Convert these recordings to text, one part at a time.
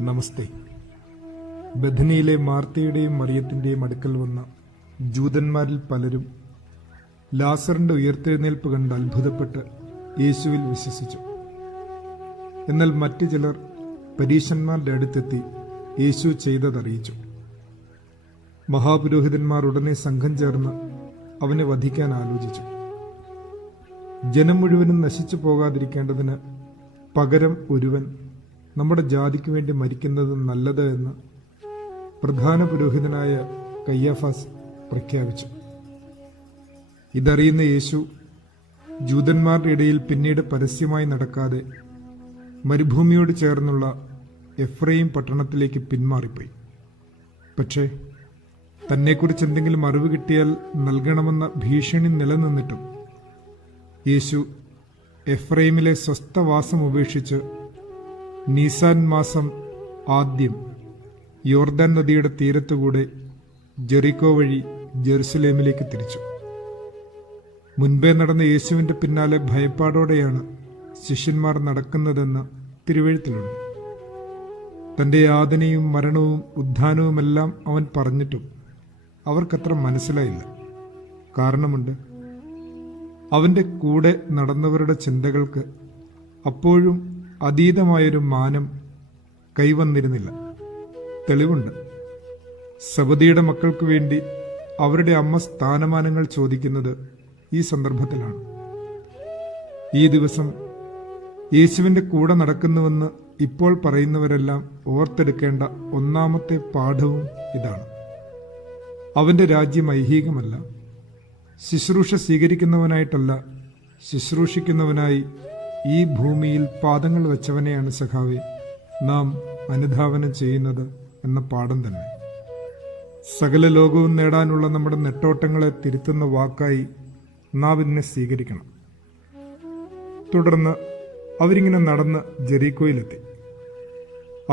നമസ്തേ. ബഥനിയിലെ മാർത്തയുടെയും മറിയത്തിന്റെയും അടുക്കൽ വന്ന ജൂതന്മാരിൽ പലരും ലാസറിന്റെ ഉയർത്തെഴുന്നേൽപ്പ് കണ്ട് അത്ഭുതപ്പെട്ട് യേശുവിൽ വിശ്വസിച്ചു. എന്നാൽ മറ്റു ചിലർ പരീശന്മാരുടെ അടുത്തെത്തി യേശു ചെയ്തതറിയിച്ചു. മഹാപുരോഹിതന്മാർ ഉടനെ സംഘം ചേർന്ന് അവനെ വധിക്കാൻ ആലോചിച്ചു. ജനം മുഴുവനും നശിച്ചു പോകാതിരിക്കേണ്ടതിന് പകരം ഒരുവൻ നമ്മുടെ ജാതിക്ക് വേണ്ടി മരിക്കുന്നത് നല്ലത് എന്ന് പ്രധാന പുരോഹിതനായ കയ്യാഫാസ് പ്രഖ്യാപിച്ചു. ഇതറിയുന്ന യേശു ജൂതന്മാരുടെ ഇടയിൽ പിന്നീട് പരസ്യമായി നടക്കാതെ മരുഭൂമിയോട് ചേർന്നുള്ള എഫ്രൈം പട്ടണത്തിലേക്ക് പിന്മാറിപ്പോയി. പക്ഷേ തന്നെക്കുറിച്ച് എന്തെങ്കിലും അറിവ് കിട്ടിയാൽ നൽകണമെന്ന ഭീഷണി നിലനിന്നിട്ടും യേശു എഫ്രൈമിലെ സ്വസ്ഥവാസം ഉപേക്ഷിച്ച് നീസാൻ മാസം ആദ്യം യോർദാൻ നദിയുടെ തീരത്തുകൂടെ ജെറിക്കോ വഴി ജെറുസലേമിലേക്ക് തിരിച്ചു. മുൻപേ നടന്ന യേശുവിന്റെ പിന്നാലെ ഭയപ്പാടോടെയാണ് ശിഷ്യന്മാർ നടക്കുന്നതെന്ന് തിരുവെഴുത്തിലുണ്ട്. തന്റെ യാതനയും മരണവും ഉത്ഥാനവുമെല്ലാം അവൻ പറഞ്ഞിട്ടും അവർക്കത്ര മനസ്സിലായില്ല. കാരണമുണ്ട്. അവന്റെ കൂടെ നടന്നവരുടെ ചിന്തകൾക്ക് അപ്പോഴും അതീതമായൊരു മാനം കൈവന്നിരുന്നില്ല. തെളിവുണ്ട്. സബദിയുടെ മക്കൾക്ക് വേണ്ടി അവരുടെ അമ്മ സ്ഥാനമാനങ്ങൾ ചോദിക്കുന്നത് ഈ സന്ദർഭത്തിലാണ്. ഈ ദിവസം യേശുവിന്റെ കൂടെ നടക്കുന്നുവെന്ന് ഇപ്പോൾ പറയുന്നവരെല്ലാം ഓർത്തെടുക്കേണ്ട ഒന്നാമത്തെ പാഠവും ഇതാണ്. അവന്റെ രാജ്യം ഐഹികമല്ല. ശുശ്രൂഷ സ്വീകരിക്കുന്നവനായിട്ടല്ല, ശുശ്രൂഷിക്കുന്നവനായി ഈ ഭൂമിയിൽ പാദങ്ങൾ വെച്ചവനെയാണ് സഖാവെ നാം അനുധാവനം ചെയ്യുന്നത് എന്ന പാഠം തന്നെ. സകല ലോകവും നേടാനുള്ള നമ്മുടെ നെട്ടോട്ടങ്ങളെ തിരുത്തുന്ന വാക്കായി നാം ഇതിനെ സ്വീകരിക്കണം. തുടർന്ന് അവരിങ്ങനെ നടന്ന് ജെറീക്കോയിലെത്തി.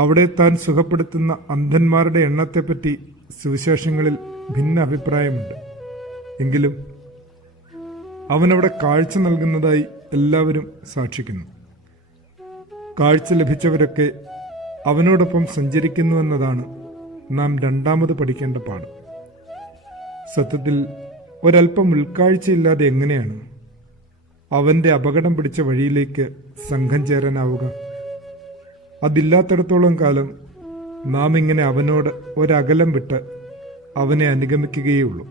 അവിടെ താൻ സുഖപ്പെടുത്തുന്ന അന്ധന്മാരുടെ എണ്ണത്തെപ്പറ്റി സുവിശേഷങ്ങളിൽ ഭിന്ന അഭിപ്രായമുണ്ട്. എങ്കിലും അവനവിടെ കാഴ്ച നൽകുന്നതായി എല്ലാവരും സാക്ഷിക്കുന്നു. കാഴ്ച ലഭിച്ചവരൊക്കെ അവനോടൊപ്പം സഞ്ചരിക്കുന്നുവെന്നതാണ് നാം രണ്ടാമത് പഠിക്കേണ്ട പാഠം. സത്യത്തിൽ ഒരല്പം ഉൾക്കാഴ്ചയില്ലാതെ എങ്ങനെയാണ് അവന്റെ അപകടം പിടിച്ച വഴിയിലേക്ക് സംഘം ചേരാനാവുക? അതില്ലാത്തിടത്തോളം കാലം നാം ഇങ്ങനെ അവനോട് ഒരകലം വിട്ട് അവനെ അനുഗമിക്കുകയുള്ളൂ.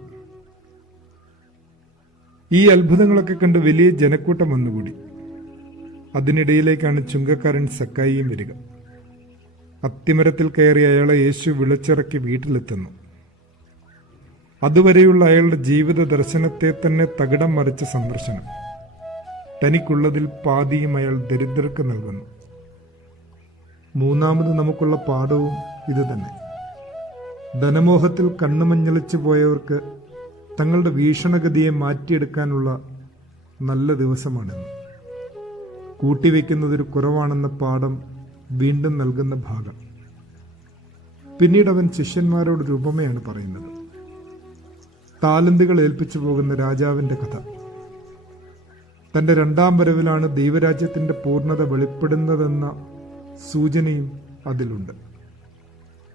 ഈ അത്ഭുതങ്ങളൊക്കെ കണ്ട് വലിയ ജനക്കൂട്ടം വന്നുകൂടി. അതിനിടയിലേക്കാണ് ചുങ്കക്കാരൻ സക്കായിയും വരിക. അത്തിമരത്തിൽ കയറി അയാളെ യേശു വിളിച്ചിറക്കി വീട്ടിലെത്തുന്നു. അതുവരെയുള്ള അയാളുടെ ജീവിത ദർശനത്തെ തന്നെ തകിടം മറിച്ച സന്ദർശനം. തനിക്കുള്ളതിൽ പാതിയും അയാൾ ദരിദ്രർക്ക് നൽകുന്നു. മൂന്നാമത് നമുക്കുള്ള പാഠവും ഇത് തന്നെ. ധനമോഹത്തിൽ കണ്ണുമഞ്ഞളിച്ചു പോയവർക്ക് തങ്ങളുടെ വീക്ഷണഗതിയെ മാറ്റിയെടുക്കാനുള്ള നല്ല ദിവസമാണെന്ന്. കൂട്ടിവെക്കുന്നതൊരു കുറവാണെന്ന പാഠം വീണ്ടും നൽകുന്ന ഭാഗം. പിന്നീട് അവൻ ശിഷ്യന്മാരോടൊരു ഉപമയാണ് പറയുന്നത്. താലന്തുകൾ ഏൽപ്പിച്ചു പോകുന്ന രാജാവിന്റെ കഥ. തന്റെ രണ്ടാം വരവിലാണ് ദൈവരാജ്യത്തിന്റെ പൂർണ്ണത വെളിപ്പെടുന്നതെന്ന സൂചനയും അതിലുണ്ട്.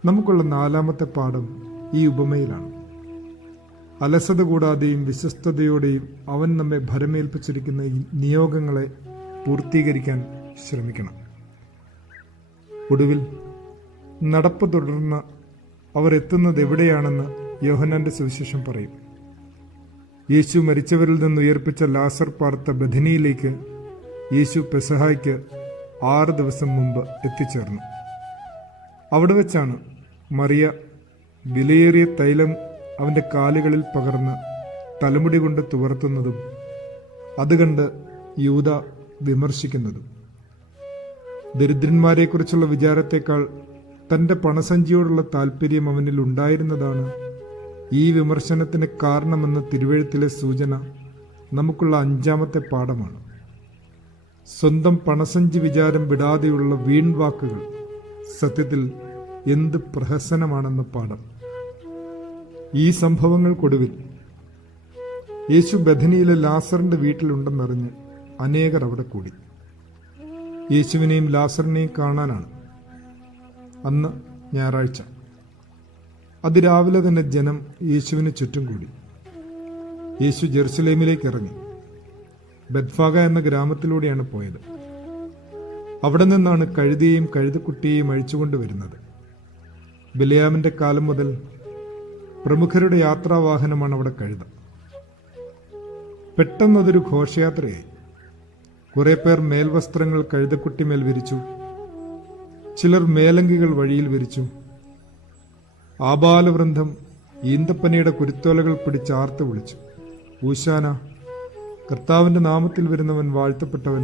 നമുക്കുള്ള നാലാമത്തെ പാഠം ഈ ഉപമയിലാണ്. അലസത കൂടാതെയും വിശ്വസ്തയോടെയും അവൻ നമ്മെ ഭരമേൽപ്പിച്ചിരിക്കുന്ന ഈ നിയോഗങ്ങളെ പൂർത്തീകരിക്കാൻ ശ്രമിക്കണം. ഒടുവിൽ നടപ്പ് തുടർന്ന് അവർ എത്തുന്നത് എവിടെയാണെന്ന് യോഹന്നാന്റെ സുവിശേഷം പറയും. യേശു മരിച്ചവരിൽ നിന്ന് ഉയർപ്പിച്ച ലാസർ പാർത്ത ബഥനിയിലേക്ക് യേശു പെസഹായ്ക്ക് 6 ദിവസം മുമ്പ് എത്തിച്ചേർന്നു. അവിടെ വെച്ചാണ് മറിയ വിലയേറിയ തൈലം അവന്റെ കാലുകളിൽ പകർന്ന് തലമുടി കൊണ്ട് തുവർത്തുന്നതും അതുകണ്ട് യൂദ വിമർശിക്കുന്നതും. ദരിദ്രന്മാരെക്കുറിച്ചുള്ള വിചാരത്തേക്കാൾ തന്റെ പണസഞ്ചിയോടുള്ള താല്പര്യം അവനിൽ ഉണ്ടായിരുന്നതാണ് ഈ വിമർശനത്തിന് കാരണമെന്ന തിരുവെഴുത്തിലെ സൂചന നമുക്കുള്ള 5ാമത്തെ പാഠമാണ്. സ്വന്തം പണസഞ്ചി വിചാരം വിടാതെയുള്ള വീൺവാക്കുകൾ സത്യത്തിൽ എന്ത് പ്രഹസനമാണെന്ന പാഠം. ഈ സംഭവങ്ങൾക്കൊടുവിൽ യേശു ബഥനിയിലെ ലാസറിന്റെ വീട്ടിലുണ്ടെന്നറിഞ്ഞ് അനേകർ അവിടെ കൂടി. യേശുവിനെയും ലാസറിനെയും കാണാനാണ്. അന്ന് ഞായറാഴ്ച. അതിരാവിലെ തന്നെ ജനം യേശുവിന് ചുറ്റും കൂടി. യേശു ജെറുസലേമിലേക്ക് ഇറങ്ങി. ബെത്ഫാഗ എന്ന ഗ്രാമത്തിലൂടെയാണ് പോയത്. അവിടെ നിന്നാണ് കഴുതിയെയും കഴുതക്കുട്ടിയെയും അഴിച്ചുകൊണ്ടുവരുന്നത്. ബിലയാമിന്റെ കാലം മുതൽ പ്രമുഖരുടെ യാത്രാവാഹനമാണ് അവിടെ കഴുത. പെട്ടെന്നതൊരു ഘോഷയാത്രയായി. കുറെ പേർ മേൽവസ്ത്രങ്ങൾ കഴുതക്കുട്ടിമേൽ വിരിച്ചു. ചിലർ മേലങ്കികൾ വഴിയിൽ വിരിച്ചു. ആബാലവൃന്ദം ഈന്തപ്പനയുടെ കുരുത്തോലകൾ പിടിച്ച് ആർത്തു വിളിച്ചു, ഊശാന, കർത്താവിന്റെ നാമത്തിൽ വരുന്നവൻ വാഴ്ത്തപ്പെട്ടവൻ,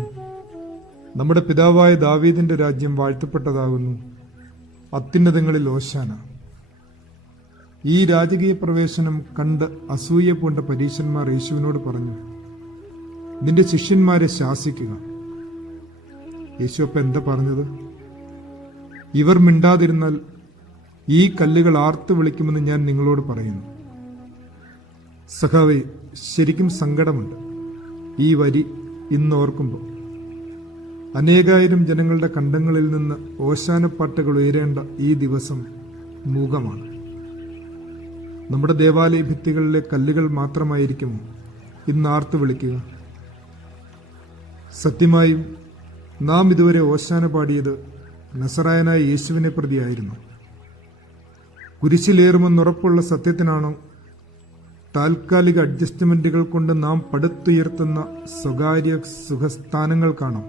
നമ്മുടെ പിതാവായ ദാവീദിന്റെ രാജ്യം വാഴ്ത്തപ്പെട്ടതാകുന്നു, അത്യുന്നതങ്ങളിൽ ഓശാന. ഈ രാജകീയ പ്രവേശനം കണ്ട് അസൂയ പൂണ്ട പരീശന്മാർ യേശുവിനോട് പറഞ്ഞു, നിന്റെ ശിഷ്യന്മാരെ ശാസിക്കുക. യേശു അപ്പം എന്താ പറഞ്ഞത്? ഇവർ മിണ്ടാതിരുന്നാൽ ഈ കല്ലുകൾ ആർത്തു വിളിക്കുമെന്ന് ഞാൻ നിങ്ങളോട് പറയുന്നു. സഖാവേ, ശരിക്കും സങ്കടമുണ്ട് ഈ വരി ഇന്ന് ഓർക്കുമ്പോൾ. അനേകായിരം ജനങ്ങളുടെ കണ്ടങ്ങളിൽ നിന്ന് ഓശാനപ്പാട്ടുകൾ ഉയരേണ്ട ഈ ദിവസം മൂകമാണ്. നമ്മുടെ ദേവാലയ ഭിത്തികളിലെ കല്ലുകൾ മാത്രമായിരിക്കുമോ ഇന്ന് ആർത്തു വിളിക്കുക? സത്യമായും നാം ഇതുവരെ ഓശാന പാടിയത് നസറായനായ യേശുവിനെ പ്രതിയായിരുന്നു. കുരിശിലേറുമെന്നുറപ്പുള്ള സത്യത്തിനാണോ, താൽക്കാലിക അഡ്ജസ്റ്റ്മെന്റുകൾ കൊണ്ട് നാം പടുത്തുയർത്തുന്ന സ്വകാര്യ സുഖസ്ഥാനങ്ങൾക്കാണോ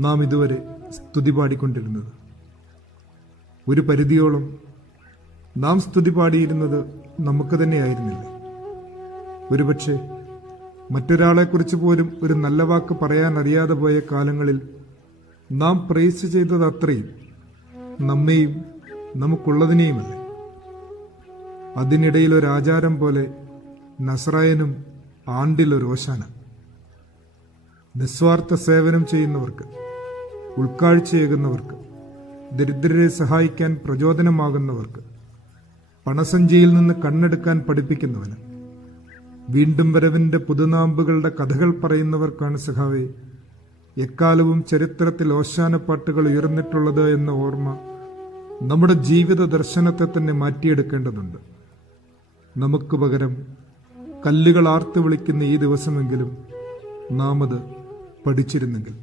നാം ഇതുവരെ സ്തുതി പാടിക്കൊണ്ടിരുന്നത്? ഒരു പരിധിയോളം നാം സ്തുതി പാടിയിരുന്നത് നമുക്ക് തന്നെയായിരുന്നില്ലേ? ഒരുപക്ഷെ മറ്റൊരാളെക്കുറിച്ച് പോലും ഒരു നല്ല വാക്ക് പറയാൻ അറിയാതെ പോയ കാലങ്ങളിൽ നാം പ്രൈസ് ചെയ്തത് അത്രയും നമ്മെയും നമുക്കുള്ളതിനെയുമല്ലേ? അതിനിടയിൽ ഒരു ആചാരം പോലെ നസറായനും ആണ്ടിലൊരു ഓശാന. നിസ്വാർത്ഥ സേവനം ചെയ്യുന്നവർക്ക്, ഉൾക്കാഴ്ചയേകുന്നവർക്ക്, ദരിദ്രരെ സഹായിക്കാൻ പ്രചോദനമാകുന്നവർക്ക്, പണസഞ്ചിയിൽ നിന്ന് കണ്ണെടുക്കാൻ പഠിപ്പിക്കുന്നവന്, വീണ്ടും വരവിന്റെ പുതുനാമ്പുകളുടെ കഥകൾ പറയുന്നവർക്കാണ് സഖാവേ എക്കാലവും ചരിത്രത്തിൽ ഓശാനപ്പാട്ടുകൾ ഉയർന്നിട്ടുള്ളത് എന്ന ഓർമ്മ നമ്മുടെ ജീവിത ദർശനത്തെ തന്നെ മാറ്റിയെടുക്കേണ്ടതുണ്ട്. നമുക്ക് പകരം കല്ലുകൾ ആർത്തു വിളിക്കുന്ന ഈ ദിവസമെങ്കിലും നാം അത് പഠിച്ചിരുന്നെങ്കിൽ.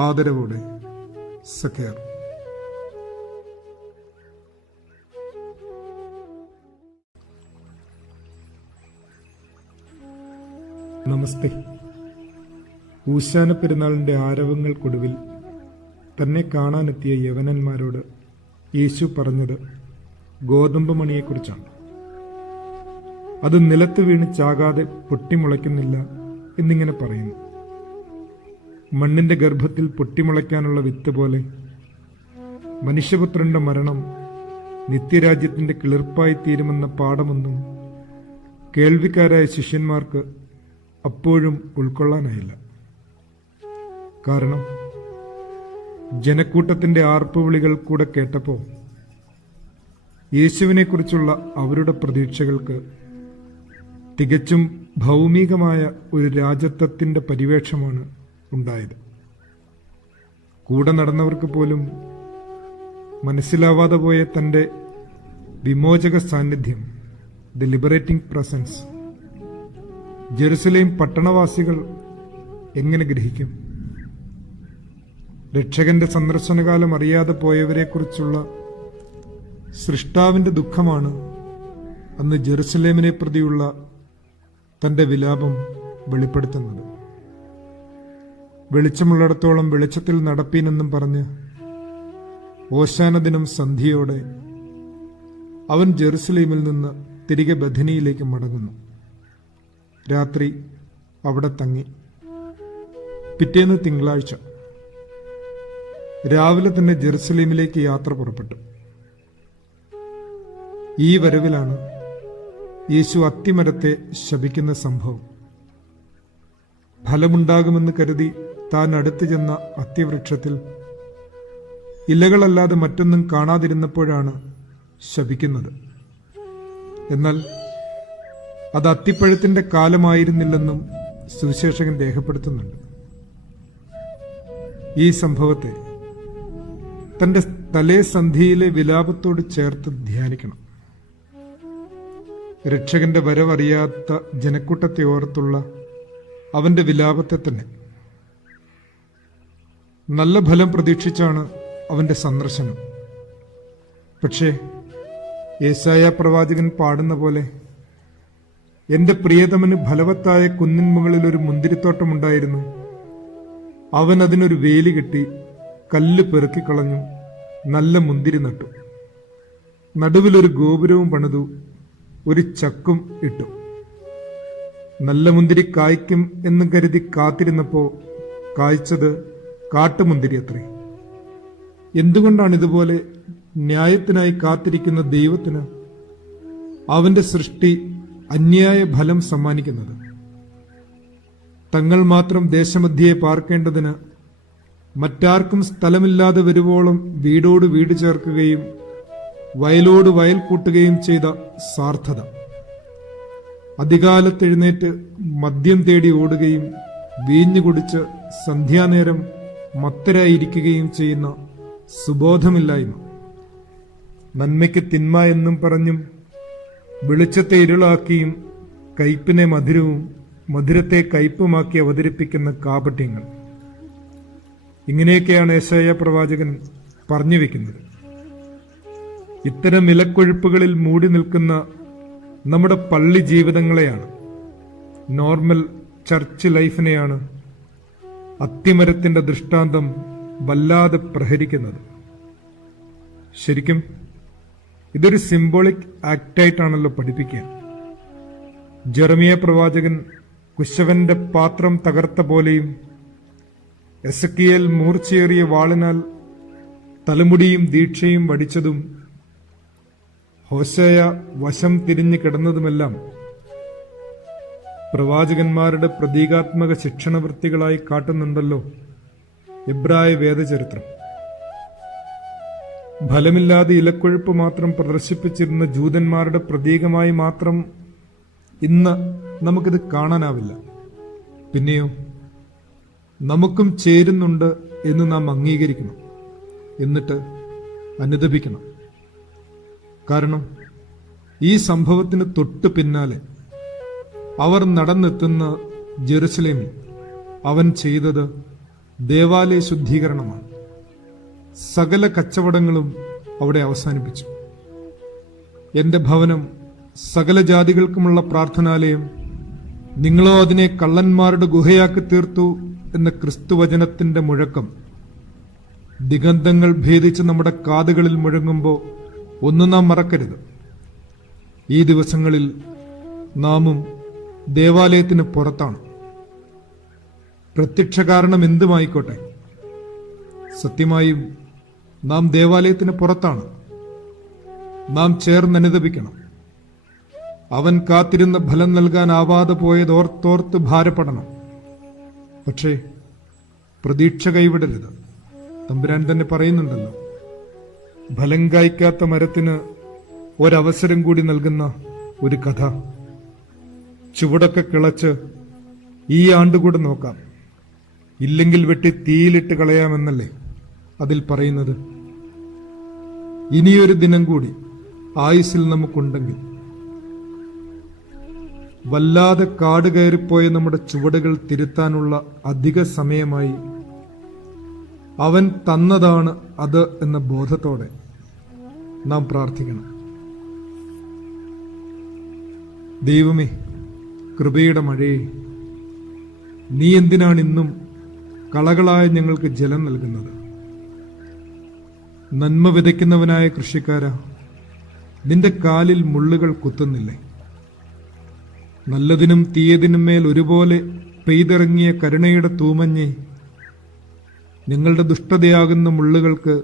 ആദരവോടെ സഖേർ. നമസ്തേ. ഊശാന പെരുന്നാളിന്റെ ആരവങ്ങൾക്കൊടുവിൽ തന്നെ കാണാനെത്തിയ യവനന്മാരോട് യേശു പറഞ്ഞത് ഗോതമ്പ് മണിയെക്കുറിച്ചാണ്. അത് നിലത്ത് വീണ് ചാകാതെ പൊട്ടിമുളയ്ക്കുന്നില്ല എന്നിങ്ങനെ പറയുന്നു. മണ്ണിന്റെ ഗർഭത്തിൽ പൊട്ടിമുളയ്ക്കാനുള്ള വിത്ത് പോലെ മനുഷ്യപുത്രന്റെ മരണം നിത്യരാജ്യത്തിന്റെ കിളിർപ്പായി തീരുമെന്ന പാഠമൊന്നും കേൾവിക്കാരായ ശിഷ്യന്മാർക്ക് അപ്പോഴും ഉൾക്കൊള്ളാനായില്ല. കാരണം ജനക്കൂട്ടത്തിന്റെ ആർപ്പുവിളികൾ കൂടെ കേട്ടപ്പോൾ യേശുവിനെക്കുറിച്ചുള്ള അവരുടെ പ്രതീക്ഷകൾക്ക് തികച്ചും ഭൗമികമായ ഒരു രാജത്വത്തിന്റെ പരിവേഷമാണ് ഉണ്ടായത്. കൂടെ നടന്നവർക്ക് പോലും മനസ്സിലാവാതെ പോയ തന്റെ വിമോചക സാന്നിധ്യം, ദി ലിബറേറ്റിംഗ് പ്രസൻസ്, ജെറുസലേം പട്ടണവാസികൾ എങ്ങനെ ഗ്രഹിക്കും? രക്ഷകന്റെ സന്ദർശനകാലം അറിയാതെ പോയവരെക്കുറിച്ചുള്ള സൃഷ്ടാവിന്റെ ദുഃഖമാണ് അന്ന് ജെറുസലേമിനെ പ്രതിയുള്ള തന്റെ വിലാപം വെളിപ്പെടുത്തുന്നത്. വെളിച്ചമുള്ളിടത്തോളം വെളിച്ചത്തിൽ നടപ്പീനെന്നും പറഞ്ഞ് ഓശാന ദിനം സന്ധ്യയോടെ അവൻ ജെറുസലേമിൽ നിന്ന് തിരികെ ബഥനിയിലേക്ക് മടങ്ങുന്നു. രാത്രി അവിടെ തങ്ങി. പിറ്റേന്ന് തിങ്കളാഴ്ച രാവിലെ തന്നെ ജെറുസലേമിലേക്ക് യാത്ര പുറപ്പെട്ടു. ഈ വരവിലാണ് യേശു അത്തിമരത്തെ ശപിക്കുന്ന സംഭവം. ഫലമുണ്ടാകുമെന്ന് കരുതി താൻ അടുത്തു ചെന്ന അത്തിവൃക്ഷത്തിൽ ഇലകളല്ലാതെ മറ്റൊന്നും കാണാതിരുന്നപ്പോഴാണ് ശപിക്കുന്നത്. എന്നാൽ അത് അത്തിപ്പഴത്തിന്റെ കാലമായിരുന്നില്ലെന്നും സുവിശേഷകൻ രേഖപ്പെടുത്തുന്നുണ്ട്. ഈ സംഭവത്തെ തന്റെ തലേസന്ധിയിലെ വിലാപത്തോട് ചേർത്ത് ധ്യാനിക്കണം. രക്ഷകന്റെ വരവറിയാത്ത ജനക്കൂട്ടത്തെ ഓർത്തുള്ള അവന്റെ വിലാപത്തെ തന്നെ. നല്ല ഫലം പ്രതീക്ഷിച്ചാണ് അവന്റെ സന്ദർശനം. പക്ഷേ യേശയ്യാ പ്രവാചകൻ പാടുന്ന പോലെ, എന്റെ പ്രിയതമന് ഫലവത്തായ കുന്നിൻ മുകളിൽ ഒരു മുന്തിരിത്തോട്ടമുണ്ടായിരുന്നു. അവൻ അതിനൊരു വേലി കെട്ടി കല്ല് പെറുക്കിക്കളഞ്ഞു, നല്ല മുന്തിരി നട്ടു, നടുവിലൊരു ഗോപുരവും പണിതു, ഒരു ചക്കും ഇട്ടു. നല്ല മുന്തിരി കായ്ക്കും എന്ന് കരുതി കാത്തിരുന്നപ്പോ കായ്ച്ചത് കാട്ടുമുന്തിരി അത്രേ. എന്തുകൊണ്ടാണ് ഇതുപോലെ ന്യായത്തിനായി കാത്തിരിക്കുന്ന ദൈവത്തിന് അവന്റെ സൃഷ്ടി അന്യായ ഫലം സമ്മാനിക്കുന്നത്? തങ്ങൾ മാത്രം ദേശമധ്യേ പാർക്കേണ്ടതിന് മറ്റാർക്കും സ്ഥലമില്ലാതെ വരുവോളം വീടോട് വീട് ചേർക്കുകയും വയലോട് വയൽ കൂട്ടുകയും ചെയ്ത സാർത്ഥത, അധികാലത്തെഴുന്നേറ്റ് മദ്യം തേടി ഓടുകയും വീഞ്ഞു കുടിച്ച് സന്ധ്യാനേരം മത്തരായിരിക്കുകയും ചെയ്യുന്ന സുബോധമില്ലായ്മ, നന്മയ്ക്ക് തിന്മ എന്നും പറഞ്ഞും വെളിച്ചത്തെ ഇരുളാക്കിയും കയ്പിനെ മധുരവും മധുരത്തെ കയ്പുമാക്കി അവതരിപ്പിക്കുന്ന കാപട്യങ്ങൾ, ഇങ്ങനെയൊക്കെയാണ് യേശയ്യാ പ്രവാചകൻ പറഞ്ഞു വെക്കുന്നത്. ഇത്തരം ഇലക്കൊഴുപ്പുകളിൽ മൂടി നിൽക്കുന്ന നമ്മുടെ പള്ളി ജീവിതങ്ങളെയാണ്, നോർമൽ ചർച്ച് ലൈഫിനെയാണ് അത്തിമരത്തിന്റെ ദൃഷ്ടാന്തം വല്ലാതെ പ്രഹരിക്കുന്നത്. ശരിക്കും ഇതൊരു സിംബോളിക് ആക്ടായിട്ടാണല്ലോ പഠിപ്പിക്കുക. ജെറമിയ പ്രവാചകൻ കുശവന്റെ പാത്രം തകർത്ത പോലെയും എസക്കിയേൽ മൂർച്ചയേറിയ വാളിനാൽ തലമുടിയും ദീക്ഷയും വടിച്ചതും ഹോശേയ വശം തിരിഞ്ഞു കിടന്നതുമെല്ലാം പ്രവാചകന്മാരുടെ പ്രതീകാത്മക ശിക്ഷണവൃത്തികളായി കാട്ടുന്നുണ്ടല്ലോ എബ്രായ വേദചരിത്രം. ഫലമില്ലാതെ ഇലക്കൊഴുപ്പ് മാത്രം പ്രദർശിപ്പിച്ചിരുന്ന ജൂതന്മാരുടെ പ്രതീകമായി മാത്രം ഇന്ന് നമുക്കിത് കാണാനാവില്ല. പിന്നെയോ നമുക്കും ചേരുന്നുണ്ട് എന്ന് നാം അംഗീകരിക്കണം, എന്നിട്ട് അനുദപിക്കണം. കാരണം ഈ സംഭവത്തിന് തൊട്ടു പിന്നാലെ അവർ നടന്നെത്തുന്ന ജെറുസലേമിൽ അവൻ ചെയ്തത് ദേവാലയ ശുദ്ധീകരണമാണ്. സകല കച്ചവടങ്ങളും അവിടെ അവസാനിപ്പിച്ചു. എന്റെ ഭവനം സകല ജാതികൾക്കുമുള്ള പ്രാർത്ഥനാലയം, നിങ്ങളോ അതിനെ കള്ളന്മാരുടെ ഗുഹയാക്കി തീർത്തു എന്ന ക്രിസ്തുവചനത്തിന്റെ മുഴക്കം ദിഗന്ധങ്ങൾ ഭേദിച്ച് നമ്മുടെ കാതുകളിൽ മുഴങ്ങുമ്പോൾ ഒന്നും നാം മറക്കരുത്. ഈ ദിവസങ്ങളിൽ നാമും ദേവാലയത്തിന് പുറത്താണ്. പ്രത്യക്ഷ കാരണം എന്തുമായിക്കോട്ടെ, സത്യമായും നാം ദേവാലയത്തിന് പുറത്താണ്. നാം ചേർന്നനുദപിക്കണം. അവൻ കാത്തിരുന്ന ഫലം നൽകാനാവാതെ പോയതോർത്തോർത്ത് ഭാരപ്പെടണം. പക്ഷേ പ്രതീക്ഷ കൈവിടരുത്. തമ്പുരാൻ തന്നെ പറയുന്നുണ്ടല്ലോ, ഫലം കായ്ക്കാത്ത മരത്തിന് ഒരവസരം കൂടി നൽകുന്ന ഒരു കഥ. ചുവടൊക്കെ കിളച്ച് ഈ ആണ്ടുകൂടെ നോക്കാം, ഇല്ലെങ്കിൽ വെട്ടി തീയിലിട്ട് കളയാമെന്നല്ലേ അതിൽ പറയുന്നത്. ഇനിയൊരു ദിനം കൂടി ആയുസ്സിൽ നമുക്കുണ്ടെങ്കിൽ വല്ലാതെ കാട് കയറിപ്പോയ നമ്മുടെ ചുവടുകൾ തിരുത്താനുള്ള അധിക സമയമായി അവൻ തന്നതാണ് അത് എന്ന ബോധത്തോടെ നാം പ്രാർത്ഥിക്കണം. ദൈവമേ, കൃപയുടെ മഴയെ, നീ എന്തിനാണ് ഇന്നും കളകളായ ഞങ്ങൾക്ക് ജലം നൽകുന്നത്? നന്മ വിതയ്ക്കുന്നവനായ കൃഷിക്കാരാ, നിന്റെ കാലിൽ മുള്ളുകൾ കുത്തുന്നില്ലേ? നല്ലതിനും തീയതിനും മേൽ ഒരുപോലെ പെയ്തിറങ്ങിയ കരുണയുടെ തൂമഞ്ഞെ, ഞങ്ങളുടെ ദുഷ്ടതയാകുന്ന മുള്ളുകൾക്ക്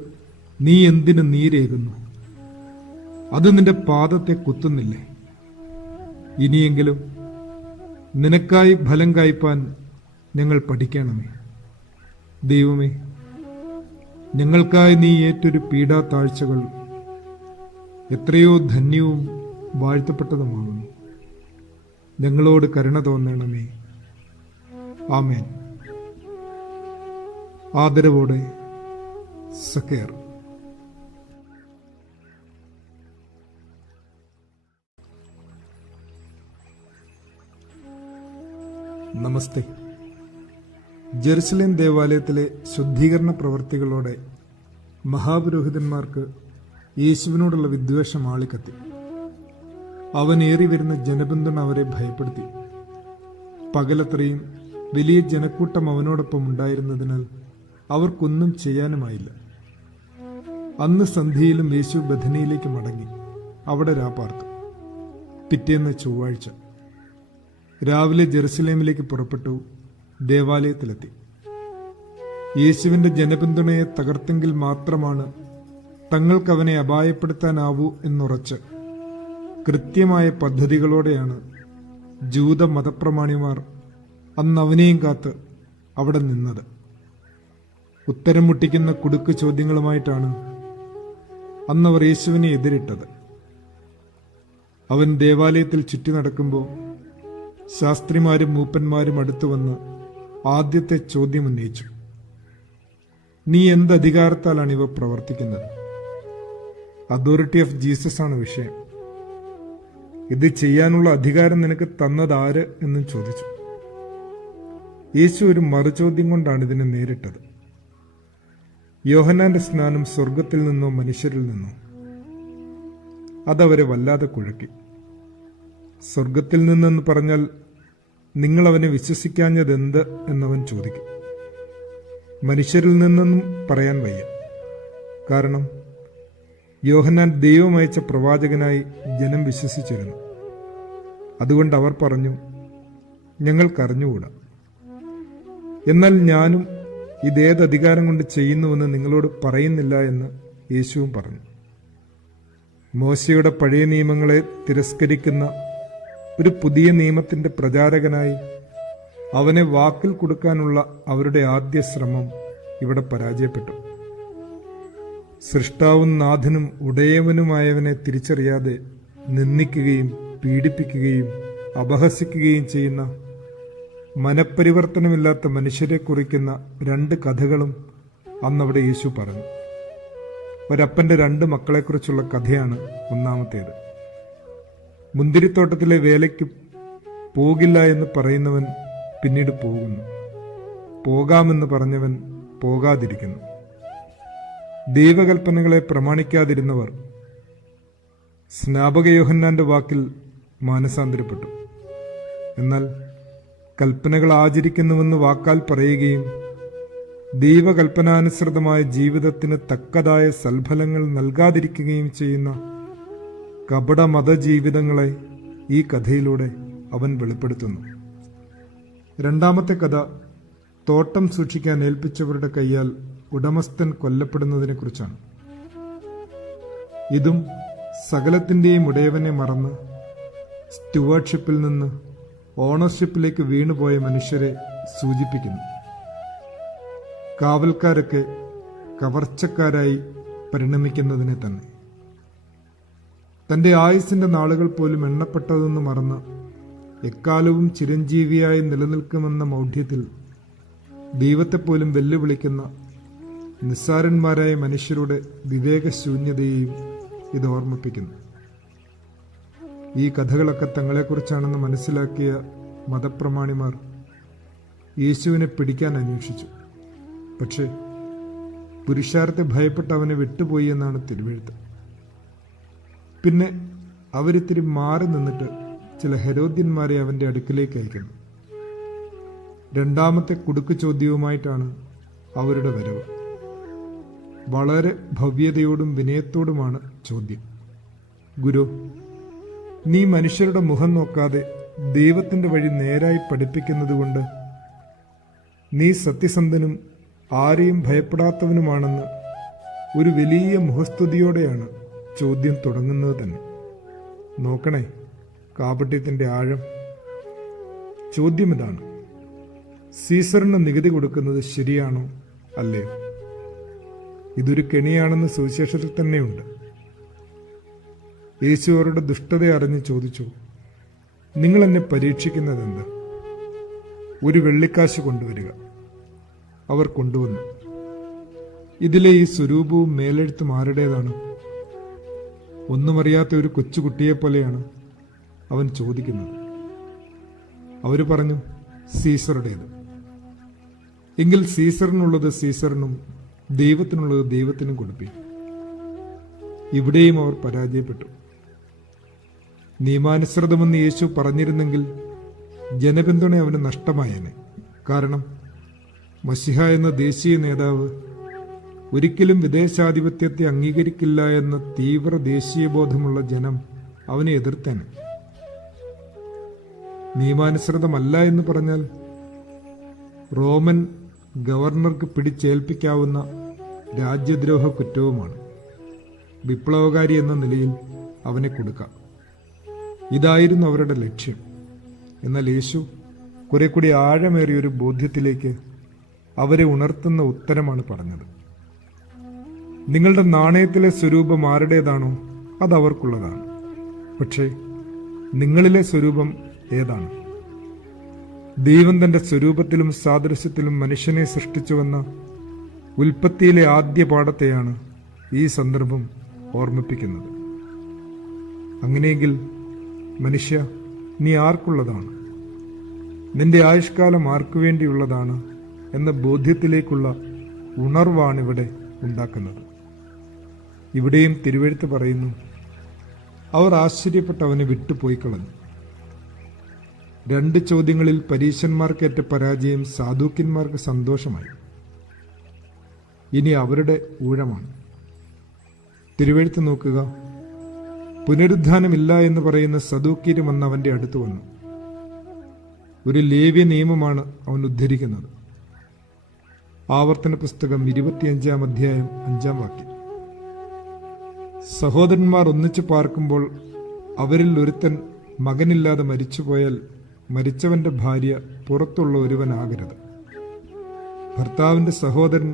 നീ എന്തിനു നീരേകുന്നു? അത് നിന്റെ പാദത്തെ കുത്തുന്നില്ലേ? ഇനിയെങ്കിലും നിനക്കായി ഫലം കായ്പാൻ ഞങ്ങൾ പഠിക്കണമേ. ദൈവമേ, ഞങ്ങൾക്കായി നീ ഏറ്റൊരു പീഡാത്താഴ്ചകൾ എത്രയോ ധന്യവും വാഴ്ത്തപ്പെട്ടതുമാകുന്നു. ഞങ്ങളോട് കരുണ തോന്നണമേ. ആമേൻ. ആദരവോടെ സക്കേർ. നമസ്തേ. ജെറുസലേം ദേവാലയത്തിലെ ശുദ്ധീകരണ പ്രവൃത്തികളോടെ മഹാപുരോഹിതന്മാർക്ക് യേശുവിനോടുള്ള വിദ്വേഷം ആളിക്കത്തി. അവൻ ഏറി വരുന്ന ജനപിന്തുണ അവരെ ഭയപ്പെടുത്തി. പകലത്രയും വലിയ ജനക്കൂട്ടം അവനോടൊപ്പം ഉണ്ടായിരുന്നതിനാൽ അവർക്കൊന്നും ചെയ്യാനുമായില്ല. അന്ന് സന്ധ്യയിലും യേശു ബഥനിയിലേക്ക് മടങ്ങി അവിടെ രാപാർത്തു. പിറ്റേന്ന് ചൊവ്വാഴ്ച രാവിലെ ജെറുസലേമിലേക്ക് പുറപ്പെട്ടു. ദേവാലയത്തിലെത്തി. യേശുവിന്റെ ജനപിന്തുണയെ തകർത്തെങ്കിൽ മാത്രമാണ് തങ്ങൾക്കവനെ അപായപ്പെടുത്താനാവൂ എന്നുറച്ച് കൃത്യമായ പദ്ധതികളോടെയാണ് ജൂത മതപ്രമാണിമാർ അന്ന് അവനെയും കാത്ത് അവിടെ നിന്നത്. ഉത്തരം മുട്ടിക്കുന്ന കുടുക്ക് ചോദ്യങ്ങളുമായിട്ടാണ് അന്നവർ യേശുവിനെ എതിരിട്ടത്. അവൻ ദേവാലയത്തിൽ ചുറ്റി നടക്കുമ്പോൾ ശാസ്ത്രിമാരും മൂപ്പന്മാരും അടുത്തു വന്ന് ആദ്യത്തെ ചോദ്യം ഉന്നയിച്ചു. നീ എന്ത് അധികാരത്താലാണ് ഇവ പ്രവർത്തിക്കുന്നത്? അതോറിറ്റി ഓഫ് ജീസസ് ആണ് വിഷയം. ഇത് ചെയ്യാനുള്ള അധികാരം നിനക്ക് തന്നതാര് എന്നും ചോദിച്ചു. യേശു ഒരു മറുചോദ്യം കൊണ്ടാണ് ഇതിനെ നേരിട്ടത്. യോഹന്നാന്റെ സ്നാനം സ്വർഗത്തിൽ നിന്നോ മനുഷ്യരിൽ നിന്നോ? അതവരെ വല്ലാതെ കുഴക്കി. സ്വർഗത്തിൽ നിന്നെന്ന് പറഞ്ഞാൽ നിങ്ങൾ അവനെ വിശ്വസിക്കാഞ്ഞതെന്ത് എന്നവൻ ചോദിക്കും. മനുഷ്യരിൽ നിന്നെന്നും പറയാൻ വയ്യ. കാരണം യോഹന്നാൻ ദൈവം അയച്ച പ്രവാചകനായി ജനം വിശ്വസിച്ചിരുന്നു. അതുകൊണ്ട് അവർ പറഞ്ഞു, ഞങ്ങൾക്കറിഞ്ഞുകൂടാ. എന്നാൽ ഞാനും ഇതേത് അധികാരം കൊണ്ട് ചെയ്യുന്നുവെന്ന് നിങ്ങളോട് പറയുന്നില്ല എന്ന് യേശുവും പറഞ്ഞു. മോശയുടെ പഴയ നിയമങ്ങളെ തിരസ്കരിക്കുന്ന ഒരു പുതിയ നിയമത്തിന്റെ പ്രചാരകനായി അവനെ വാക്കിൽ കൊടുക്കാനുള്ള അവരുടെ ആദ്യ ശ്രമം ഇവിടെ പരാജയപ്പെട്ടു. സൃഷ്ടാവും നാഥനും ഉടയവനുമായവനെ തിരിച്ചറിയാതെ നിന്ദിക്കുകയും പീഡിപ്പിക്കുകയും അപഹസിക്കുകയും ചെയ്യുന്ന മനപരിവർത്തനമില്ലാത്ത മനുഷ്യരെ കുറിക്കുന്ന 2 കഥകളും അന്നവിടെ യേശു പറഞ്ഞു. ഒരപ്പന്റെ 2 മക്കളെക്കുറിച്ചുള്ള കഥയാണ് ഒന്നാമത്തേത്. മുന്തിരിത്തോട്ടത്തിലെ വേലയ്ക്ക് പോകില്ല എന്ന് പറയുന്നവൻ പിന്നീട് പോകുന്നു. പോകാമെന്ന് പറഞ്ഞവൻ പോകാതിരിക്കുന്നു. ദൈവകൽപ്പനകളെ പ്രമാണിക്കാതിരുന്നവർ സ്നാപക യോഹന്നാന്റെ വാക്കിൽ മാനസാന്തരപ്പെട്ടു. എന്നാൽ കൽപ്പനകൾ ആചരിക്കുന്നുവെന്ന് വാക്കാൽ പറയുകയും ദൈവകൽപ്പനാനുസൃതമായ ജീവിതത്തിന് തക്കതായ സൽഫലങ്ങൾ നൽകാതിരിക്കുകയും ചെയ്യുന്ന കപട മതജീവിതങ്ങളെ ഈ കഥയിലൂടെ അവൻ വെളിപ്പെടുത്തുന്നു. രണ്ടാമത്തെ കഥ തോട്ടം സൂക്ഷിക്കാൻ ഏൽപ്പിച്ചവരുടെ കൈയാൽ ഉടമസ്ഥൻ കൊല്ലപ്പെടുന്നതിനെക്കുറിച്ചാണ്. ഇതും സകലത്തിന്റെയും ഉടയവനെ മറന്ന് സ്റ്റുവാർഡ്ഷിപ്പിൽ നിന്ന് ഓണർഷിപ്പിലേക്ക് വീണുപോയ മനുഷ്യരെ സൂചിപ്പിക്കുന്നു. കാവൽക്കാരൊക്കെ കവർച്ചക്കാരായി പരിണമിക്കുന്നതിനെ തന്നെ. തന്റെ ആയുസിന്റെ നാളുകൾ പോലും എണ്ണപ്പെട്ടതെന്ന് മറന്ന് എക്കാലവും ചിരഞ്ജീവിയായി നിലനിൽക്കുമെന്ന മൗഢ്യത്തിൽ ദൈവത്തെപ്പോലും വെല്ലുവിളിക്കുന്ന നിസ്സാരന്മാരായ മനുഷ്യരുടെ വിവേകശൂന്യതയെയും ഇത് ഓർമ്മിപ്പിക്കുന്നു. ഈ കഥകളൊക്കെ തങ്ങളെക്കുറിച്ചാണെന്ന് മനസ്സിലാക്കിയ മതപ്രമാണിമാർ യേശുവിനെ പിടിക്കാൻ അന്വേഷിച്ചു. പക്ഷേ പുരുഷാരത്തെ ഭയപ്പെട്ട് അവനെ വിട്ടുപോയി എന്നാണ് തിരുവെഴുത്ത്. പിന്നെ അവരിത്തിരി മാറി നിന്നിട്ട് ചില ഹെരോദ്യന്മാരെ അവന്റെ അടുക്കിലേക്ക് അയക്കുന്നു. രണ്ടാമത്തെ കുടുക്ക് ചോദ്യവുമായിട്ടാണ് അവരുടെ വരവ്. വളരെ ഭവ്യതയോടും വിനയത്തോടുമാണ് ചോദ്യം. ഗുരു, നീ മനുഷ്യരുടെ മുഖം നോക്കാതെ ദൈവത്തിന്റെ വഴി നേരായി പഠിപ്പിക്കുന്നത് കൊണ്ട് നീ സത്യസന്ധനും ആരെയും ഭയപ്പെടാത്തവനുമാണെന്ന് ഒരു വലിയ മുഖസ്തുതിയോടെയാണ് ചോദ്യം തുടങ്ങുന്നത് തന്നെ. നോക്കണേ കാപട്യത്തിന്റെ ആഴം. ചോദ്യം ഇതാണ്: സീസറിന് നികുതി കൊടുക്കുന്നത് ശരിയാണോ അല്ലയോ? ഇതൊരു കെണിയാണെന്ന് സുവിശേഷത്തിൽ തന്നെയുണ്ട്. യേശു അവരുടെ ദുഷ്ടത അറിഞ്ഞ് ചോദിച്ചു, നിങ്ങൾ എന്നെ പരീക്ഷിക്കുന്നതെന്ത്? ഒരു വെള്ളിക്കാശ് കൊണ്ടുവരിക. അവർ കൊണ്ടുവന്നു. ഇതിലെ ഈ സ്വരൂപവും മേലെഴുത്തും ആരുടേതാണ്? ഒന്നുമറിയാത്ത ഒരു കൊച്ചുകുട്ടിയെപ്പോലെയാണ് അവൻ ചോദിക്കുന്നത്. അവർ പറഞ്ഞു, സീസറുടേത്. എങ്കിൽ സീസറിനുള്ളത് സീസറിനും ദൈവത്തിനുള്ളത് ദൈവത്തിനും കൊടുപ്പി. ഇവിടെയും അവർ പരാജയപ്പെട്ടു. നിയമാനുസൃതമെന്ന് യേശു പറഞ്ഞിരുന്നെങ്കിൽ ജനപിന്തുണ അവന് നഷ്ടമായേനെ. കാരണം മശിഹ എന്ന ദേശീയ നേതാവ് ഒരിക്കലും വിദേശാധിപത്യത്തെ അംഗീകരിക്കില്ല എന്ന തീവ്ര ദേശീയബോധമുള്ള ജനം അവനെ എതിർത്തേനെ. നിയമാനുസൃതമല്ല എന്ന് പറഞ്ഞാൽ റോമൻ ഗവർണർക്ക് പിടിച്ചേൽപ്പിക്കാവുന്ന രാജ്യദ്രോഹ കുറ്റവുമാണ്. വിപ്ലവകാരി എന്ന നിലയിൽ അവനെ കൊടുക്കാം. ഇതായിരുന്നു അവരുടെ ലക്ഷ്യം. എന്നാൽ യേശു കുറെ കൂടി ആഴമേറിയൊരു ബോധ്യത്തിലേക്ക് അവരെ ഉണർത്തുന്ന ഉത്തരമാണ് പറഞ്ഞത്. നിങ്ങളുടെ നാണയത്തിലെ സ്വരൂപം ആരുടേതാണോ അത് അവർക്കുള്ളതാണ്. പക്ഷേ നിങ്ങളിലെ സ്വരൂപം ഏതാണ്? ദൈവം തന്റെ സ്വരൂപത്തിലും സാദൃശ്യത്തിലും മനുഷ്യനെ സൃഷ്ടിച്ചുവെന്ന ഉൽപ്പത്തിയിലെ ആദ്യ പാഠത്തെയാണ് ഈ സന്ദർഭം ഓർമ്മിപ്പിക്കുന്നത്. അങ്ങനെയെങ്കിൽ മനുഷ്യ, നീ ആർക്കുള്ളതാണ്? നിന്റെ ആയുഷ്കാലം ആർക്കു വേണ്ടിയുള്ളതാണ് എന്ന ബോധ്യത്തിലേക്കുള്ള ഉണർവാണിവിടെ ഉണ്ടാക്കുന്നത്. ഇവിടെയും തിരുവെഴുത്ത് പറയുന്നു, അവർ ആശ്ചര്യപ്പെട്ട് അവനെ വിട്ടുപോയി കളഞ്ഞു. 2 ചോദ്യങ്ങളിൽ പരീശന്മാർക്കേറ്റ പരാജയം സാദൂക്യന്മാർക്ക് സന്തോഷമായി. ഇനി അവരുടെ ഊഴമാണ്. തിരുവെഴുത്ത് നോക്കുക. പുനരുദ്ധാനമില്ല എന്ന് പറയുന്ന സദൂക്യരും വന്ന് അവന്റെ അടുത്ത് വന്നു. ഒരു ലേവ്യ നിയമമാണ് അവൻ ഉദ്ധരിക്കുന്നത്. ആവർത്തന പുസ്തകം 25-ാം അധ്യായം 5-ാം വാക്യം. സഹോദരന്മാർ ഒന്നിച്ചു പാർക്കുമ്പോൾ അവരിൽ ഒരുത്തൻ മകനില്ലാതെ മരിച്ചുപോയാൽ മരിച്ചവന്റെ ഭാര്യ പുറത്തുള്ള ഒരുവനാകരുത്. ഭർത്താവിന്റെ സഹോദരൻ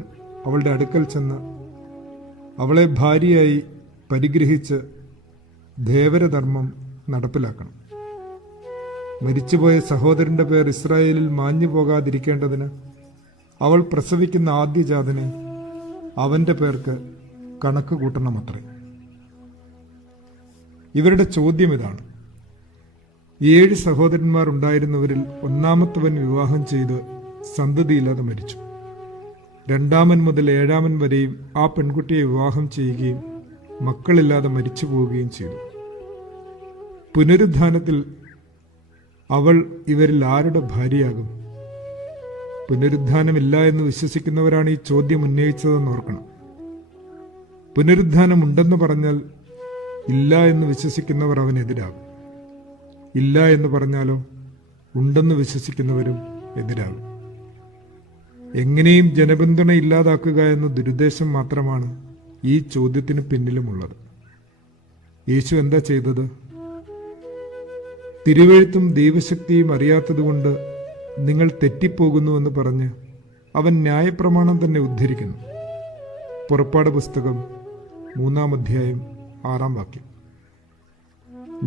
അവളുടെ അടുക്കൽ ചെന്ന് അവളെ ഭാര്യയായി പരിഗ്രഹിച്ച് ധേവരധർമ്മം നടപ്പിലാക്കണം. മരിച്ചുപോയ സഹോദരന്റെ പേർ ഇസ്രായേലിൽ മാഞ്ഞു പോകാതിരിക്കേണ്ടതിന് അവൾ പ്രസവിക്കുന്ന ആദ്യജാതനെ അവന്റെ പേർക്ക് കണക്ക് കൂട്ടണമത്രേ. ഇവരുടെ ചോദ്യം ഇതാണ്. 7 സഹോദരന്മാർ ഉണ്ടായിരുന്നവരിൽ ഒന്നാമത്തവൻ വിവാഹം ചെയ്ത് സന്തതിയില്ലാതെ മരിച്ചു. 2-ാമൻ മുതൽ 7-ാമൻ വരെയും ആ പെൺകുട്ടിയെ വിവാഹം ചെയ്യുകയും മക്കളില്ലാതെ മരിച്ചു പോവുകയും ചെയ്തു. പുനരുദ്ധാനത്തിൽ അവൾ ഇവരിൽ ആരുടെ ഭാര്യയാകും? പുനരുദ്ധാനമില്ല എന്ന് വിശ്വസിക്കുന്നവരാണ് ഈ ചോദ്യം ഉന്നയിച്ചതെന്ന് ഓർക്കണം. പുനരുദ്ധാനം ഉണ്ടെന്ന് പറഞ്ഞാൽ ഇല്ല എന്ന് വിശ്വസിക്കുന്നവർ അവനെതിരാകും. ഇല്ല എന്ന് പറഞ്ഞാലോ ഉണ്ടെന്ന് വിശ്വസിക്കുന്നവരും എതിരാകും. എങ്ങനെയും ജനപിന്തുണ ഇല്ലാതാക്കുക എന്ന ദുരുദ്ദേശം മാത്രമാണ് ഈ ചോദ്യത്തിന് പിന്നിലുമുള്ളത്. യേശു എന്താ ചെയ്തത്? തിരുവെഴുത്തും ദൈവശക്തിയും അറിയാത്തതുകൊണ്ട് നിങ്ങൾ തെറ്റിപ്പോകുന്നുവെന്ന് പറഞ്ഞ് അവൻ ന്യായപ്രമാണം തന്നെ ഉദ്ധരിക്കുന്നു. പുറപ്പാട് പുസ്തകം 3-ാം അധ്യായം 6-ാം വാക്യം.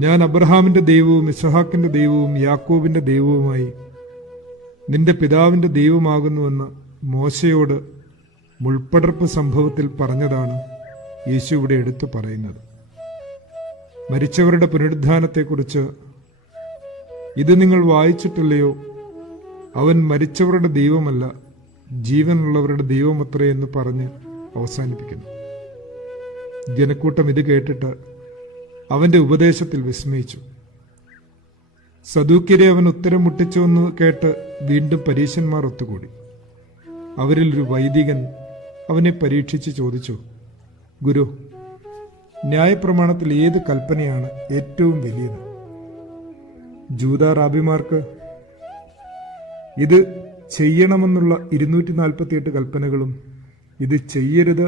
ഞാൻ അബ്രഹാമിന്റെ ദൈവവും ഇസ്ഹാക്കിന്റെ ദൈവവും യാക്കോബിന്റെ ദൈവവുമായി നിന്റെ പിതാവിന്റെ ദൈവമാകുന്നുവെന്ന് മോശയോട് മുൾപ്പടർപ്പ് സംഭവത്തിൽ പറഞ്ഞതാണ് യേശു ഇവിടെ എടുത്തു പറയുന്നത്. മരിച്ചവരുടെ പുനരുദ്ധാനത്തെക്കുറിച്ച് ഇത് നിങ്ങൾ വായിച്ചിട്ടില്ലയോ? അവൻ മരിച്ചവരുടെ ദൈവമല്ല, ജീവനുള്ളവരുടെ ദൈവമത്രേ എന്ന് പറഞ്ഞ് അവസാനിപ്പിക്കുന്നു. ജനക്കൂട്ടം ഇത് കേട്ടിട്ട് അവന്റെ ഉപദേശത്തിൽ വിസ്മയിച്ചു. സദൂക്യരെ അവൻ ഉത്തരം മുട്ടിച്ചുവെന്ന് കേട്ട് വീണ്ടും പരീശന്മാർ ഒത്തുകൂടി. അവരിൽ ഒരു വൈദികൻ അവനെ പരീക്ഷിച്ച് ചോദിച്ചു, ഗുരു, ന്യായപ്രമാണത്തിൽ ഏത് കൽപ്പനയാണ് ഏറ്റവും വലിയത്? ജൂത റാബിമാർക്ക് ഇത് ചെയ്യണമെന്നുള്ള 248 കൽപ്പനകളും ഇത് ചെയ്യരുത്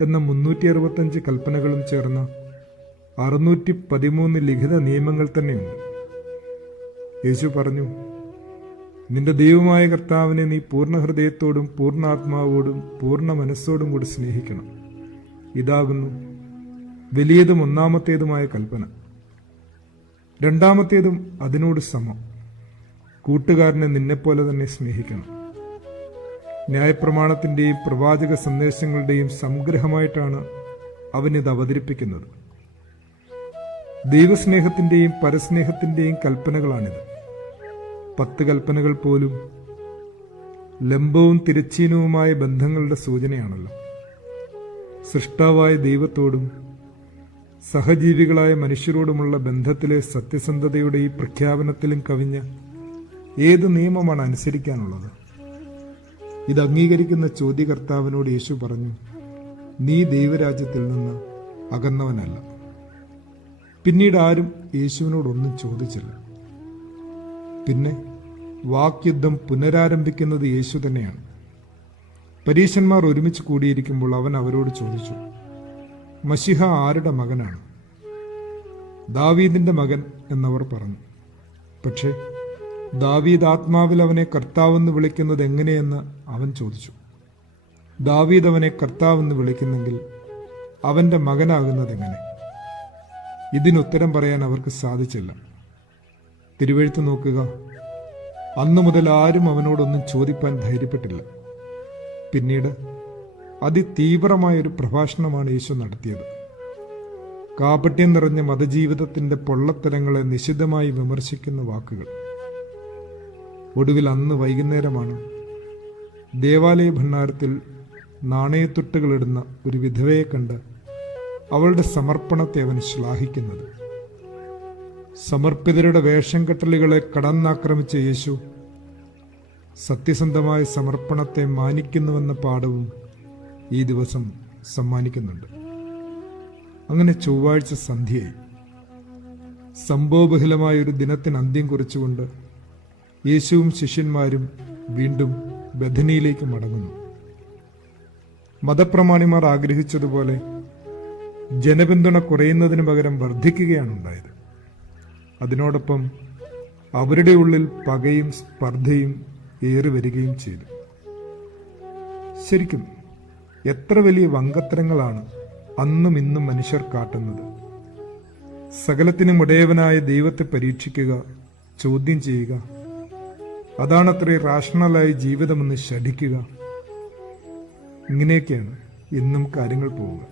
എന്ന 365 കൽപ്പനകളും ചേർന്ന 613 ലിഖിത നിയമങ്ങൾ തന്നെയുണ്ട്. യേശു പറഞ്ഞു, നിന്റെ ദൈവമായ കർത്താവിനെ നീ പൂർണ്ണ ഹൃദയത്തോടും പൂർണ്ണാത്മാവോടും പൂർണ്ണ മനസ്സോടും കൂടി സ്നേഹിക്കണം. ഇതാകുന്നു വലിയതും ഒന്നാമത്തേതുമായ കൽപ്പന. 2-ാമത്തേതും അതിനോട് സമം, കൂട്ടുകാരനെ നിന്നെപ്പോലെ തന്നെ സ്നേഹിക്കണം. ന്യായപ്രമാണത്തിന്റെയും പ്രവാചക സന്ദേശങ്ങളുടെയും സംഗ്രഹമായിട്ടാണ് അവനിത് അവതരിപ്പിക്കുന്നത്. ദൈവസ്നേഹത്തിന്റെയും പരസ്നേഹത്തിന്റെയും കൽപ്പനകളാണിത്. 10 കൽപ്പനകൾ പോലും ലംബവും തിരശ്ചീനവുമായ ബന്ധങ്ങളുടെ സൂചനയാണല്ലോ. സൃഷ്ടാവായ ദൈവത്തോടും സഹജീവികളായ മനുഷ്യരോടുമുള്ള ബന്ധത്തിലെ സത്യസന്ധതയുടെ ഈ പ്രഖ്യാപനത്തിലും കവിഞ്ഞ ഏത് നിയമമാണ് അനുസരിക്കാനുള്ളത്? ഇത് അംഗീകരിക്കുന്ന ചോദ്യകർത്താവിനോട് യേശു പറഞ്ഞു, നീ ദൈവരാജ്യത്തിൽ നിന്ന് അകന്നവനല്ല. പിന്നീട് ആരും യേശുവിനോടൊന്നും ചോദിച്ചില്ല. പിന്നെ വാക്യുദ്ധം പുനരാരംഭിക്കുന്നത് യേശു തന്നെയാണ്. പരീശന്മാർ ഒരുമിച്ച് കൂടിയിരിക്കുമ്പോൾ അവൻ അവരോട് ചോദിച്ചു, മശിഹ ആരുടെ മകനാണ്? ദാവീദിന്റെ മകൻ എന്നവർ പറഞ്ഞു. പക്ഷേ ദാവീദ് ആത്മാവിൽ അവനെ കർത്താവെന്ന് വിളിക്കുന്നത് എങ്ങനെയെന്ന് അവൻ ചോദിച്ചു. ദാവീദ് അവനെ കർത്താവെന്ന് വിളിക്കുന്നെങ്കിൽ അവന്റെ മകനാകുന്നത് എങ്ങനെ? ഇതിനുത്തരം പറയാൻ അവർക്ക് സാധിച്ചില്ല. തിരുവെഴുത്ത് നോക്കുക. അന്നു മുതൽ ആരും അവനോടൊന്നും ചോദിപ്പാൻ ധൈര്യപ്പെട്ടില്ല. പിന്നീട് അതിതീവ്രമായൊരു പ്രഭാഷണമാണ് യേശു നടത്തിയത്. കാപട്യം നിറഞ്ഞ മതജീവിതത്തിന്റെ പൊള്ളത്തരങ്ങളെ നിശിതമായി വിമർശിക്കുന്ന വാക്കുകൾ. ഒടുവിൽ അന്ന് വൈകുന്നേരമാണ് ദേവാലയ ഭണ്ഡാരത്തിൽ നാണയത്തുട്ടുകളിടുന്ന ഒരു വിധവയെ കണ്ട് അവളുടെ സമർപ്പണത്തെ അവൻ ശ്ലാഘിക്കുന്നത്. സമർപ്പിതരുടെ വേഷം കെട്ടലുകളെ കടന്നാക്രമിച്ച യേശു സത്യസന്ധമായ സമർപ്പണത്തെ മാനിക്കുന്നുവെന്ന പാഠവും ഈ ദിവസം സമ്മാനിക്കുന്നുണ്ട്. അങ്ങനെ ചൊവ്വാഴ്ച സന്ധ്യയായി. സംഭവബഹുലമായൊരു ദിനത്തിന് അന്ത്യം കുറിച്ചുകൊണ്ട് യേശുവും ശിഷ്യന്മാരും വീണ്ടും ബഥനിയിലേക്ക് മടങ്ങുന്നു. മതപ്രമാണിമാർ ആഗ്രഹിച്ചതുപോലെ ജനപിന്തുണ കുറയുന്നതിന് പകരം വർദ്ധിക്കുകയാണ് ഉണ്ടായത്. അതിനോടൊപ്പം അവരുടെ ഉള്ളിൽ പകയും സ്പർദ്ധയും ഏറി വരികയും ചെയ്തു. ശരിക്കും എത്ര വലിയ വങ്കത്തരങ്ങളാണ് അന്നും ഇന്നും മനുഷ്യർ കാട്ടുന്നത്. സകലത്തിനും ഉടയവനായ ദൈവത്തെ പരീക്ഷിക്കുക, ചോദ്യം ചെയ്യുക, അതാണത്രേ റാഷണലായ ജീവിതമെന്ന് ശഠിക്കുക. ഇങ്ങനെയൊക്കെയാണ് ഇന്നും കാര്യങ്ങൾ പോവുക.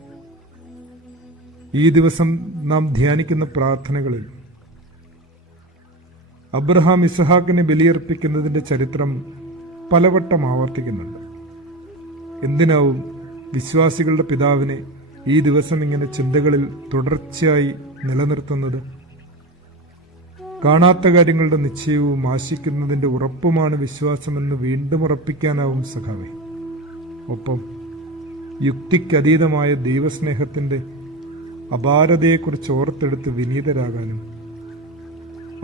ഈ ദിവസം നാം ധ്യാനിക്കുന്ന പ്രാർത്ഥനകളിൽ അബ്രഹാം ഇസ്ഹാക്കിനെ ബലിയർപ്പിക്കുന്നതിന്റെ ചരിത്രം പലവട്ടം ആവർത്തിക്കുന്നുണ്ട്. എന്തിനാവും വിശ്വാസികളുടെ പിതാവിനെ ഈ ദിവസം ഇങ്ങനെ ചിന്തകളിൽ തുടർച്ചയായി നിലനിർത്തുന്നത്? കാണാത്ത കാര്യങ്ങളുടെ നിശ്ചയവും ആശിക്കുന്നതിന്റെ ഉറപ്പുമാണ് വിശ്വാസമെന്ന് വീണ്ടും ഉറപ്പിക്കാനാവും സഖാവേ. ഒപ്പം യുക്തിക്കതീതമായ ദൈവസ്നേഹത്തിന്റെ അപാരതയെക്കുറിച്ച് ഓർത്തെടുത്ത് വിനീതരാകാനും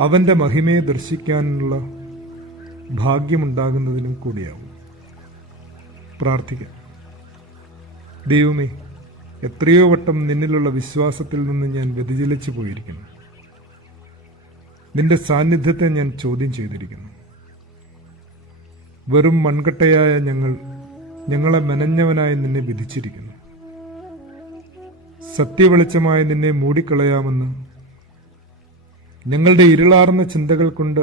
അവന്റെ മഹിമയെ ദർശിക്കാനുള്ള ഭാഗ്യമുണ്ടാകുന്നതിനും കൂടിയാവും. പ്രാർത്ഥിക്കാം. ദൈവമേ, എത്രയോ വട്ടം നിന്നിലുള്ള വിശ്വാസത്തിൽ നിന്ന് ഞാൻ വ്യതിചലിച്ചു പോയിരിക്കുന്നു. നിന്റെ സാന്നിധ്യത്തെ ഞാൻ ചോദ്യം ചെയ്തിരിക്കുന്നു. വെറും മൺകട്ടയായ ഞങ്ങളെ മെനഞ്ഞവനായി നിന്നെ വിധിച്ചിരിക്കുന്നു. സത്യവെളിച്ചമായി നിന്നെ മൂടിക്കളയാമെന്ന് ഞങ്ങളുടെ ഇരുളാർന്ന ചിന്തകൾ കൊണ്ട്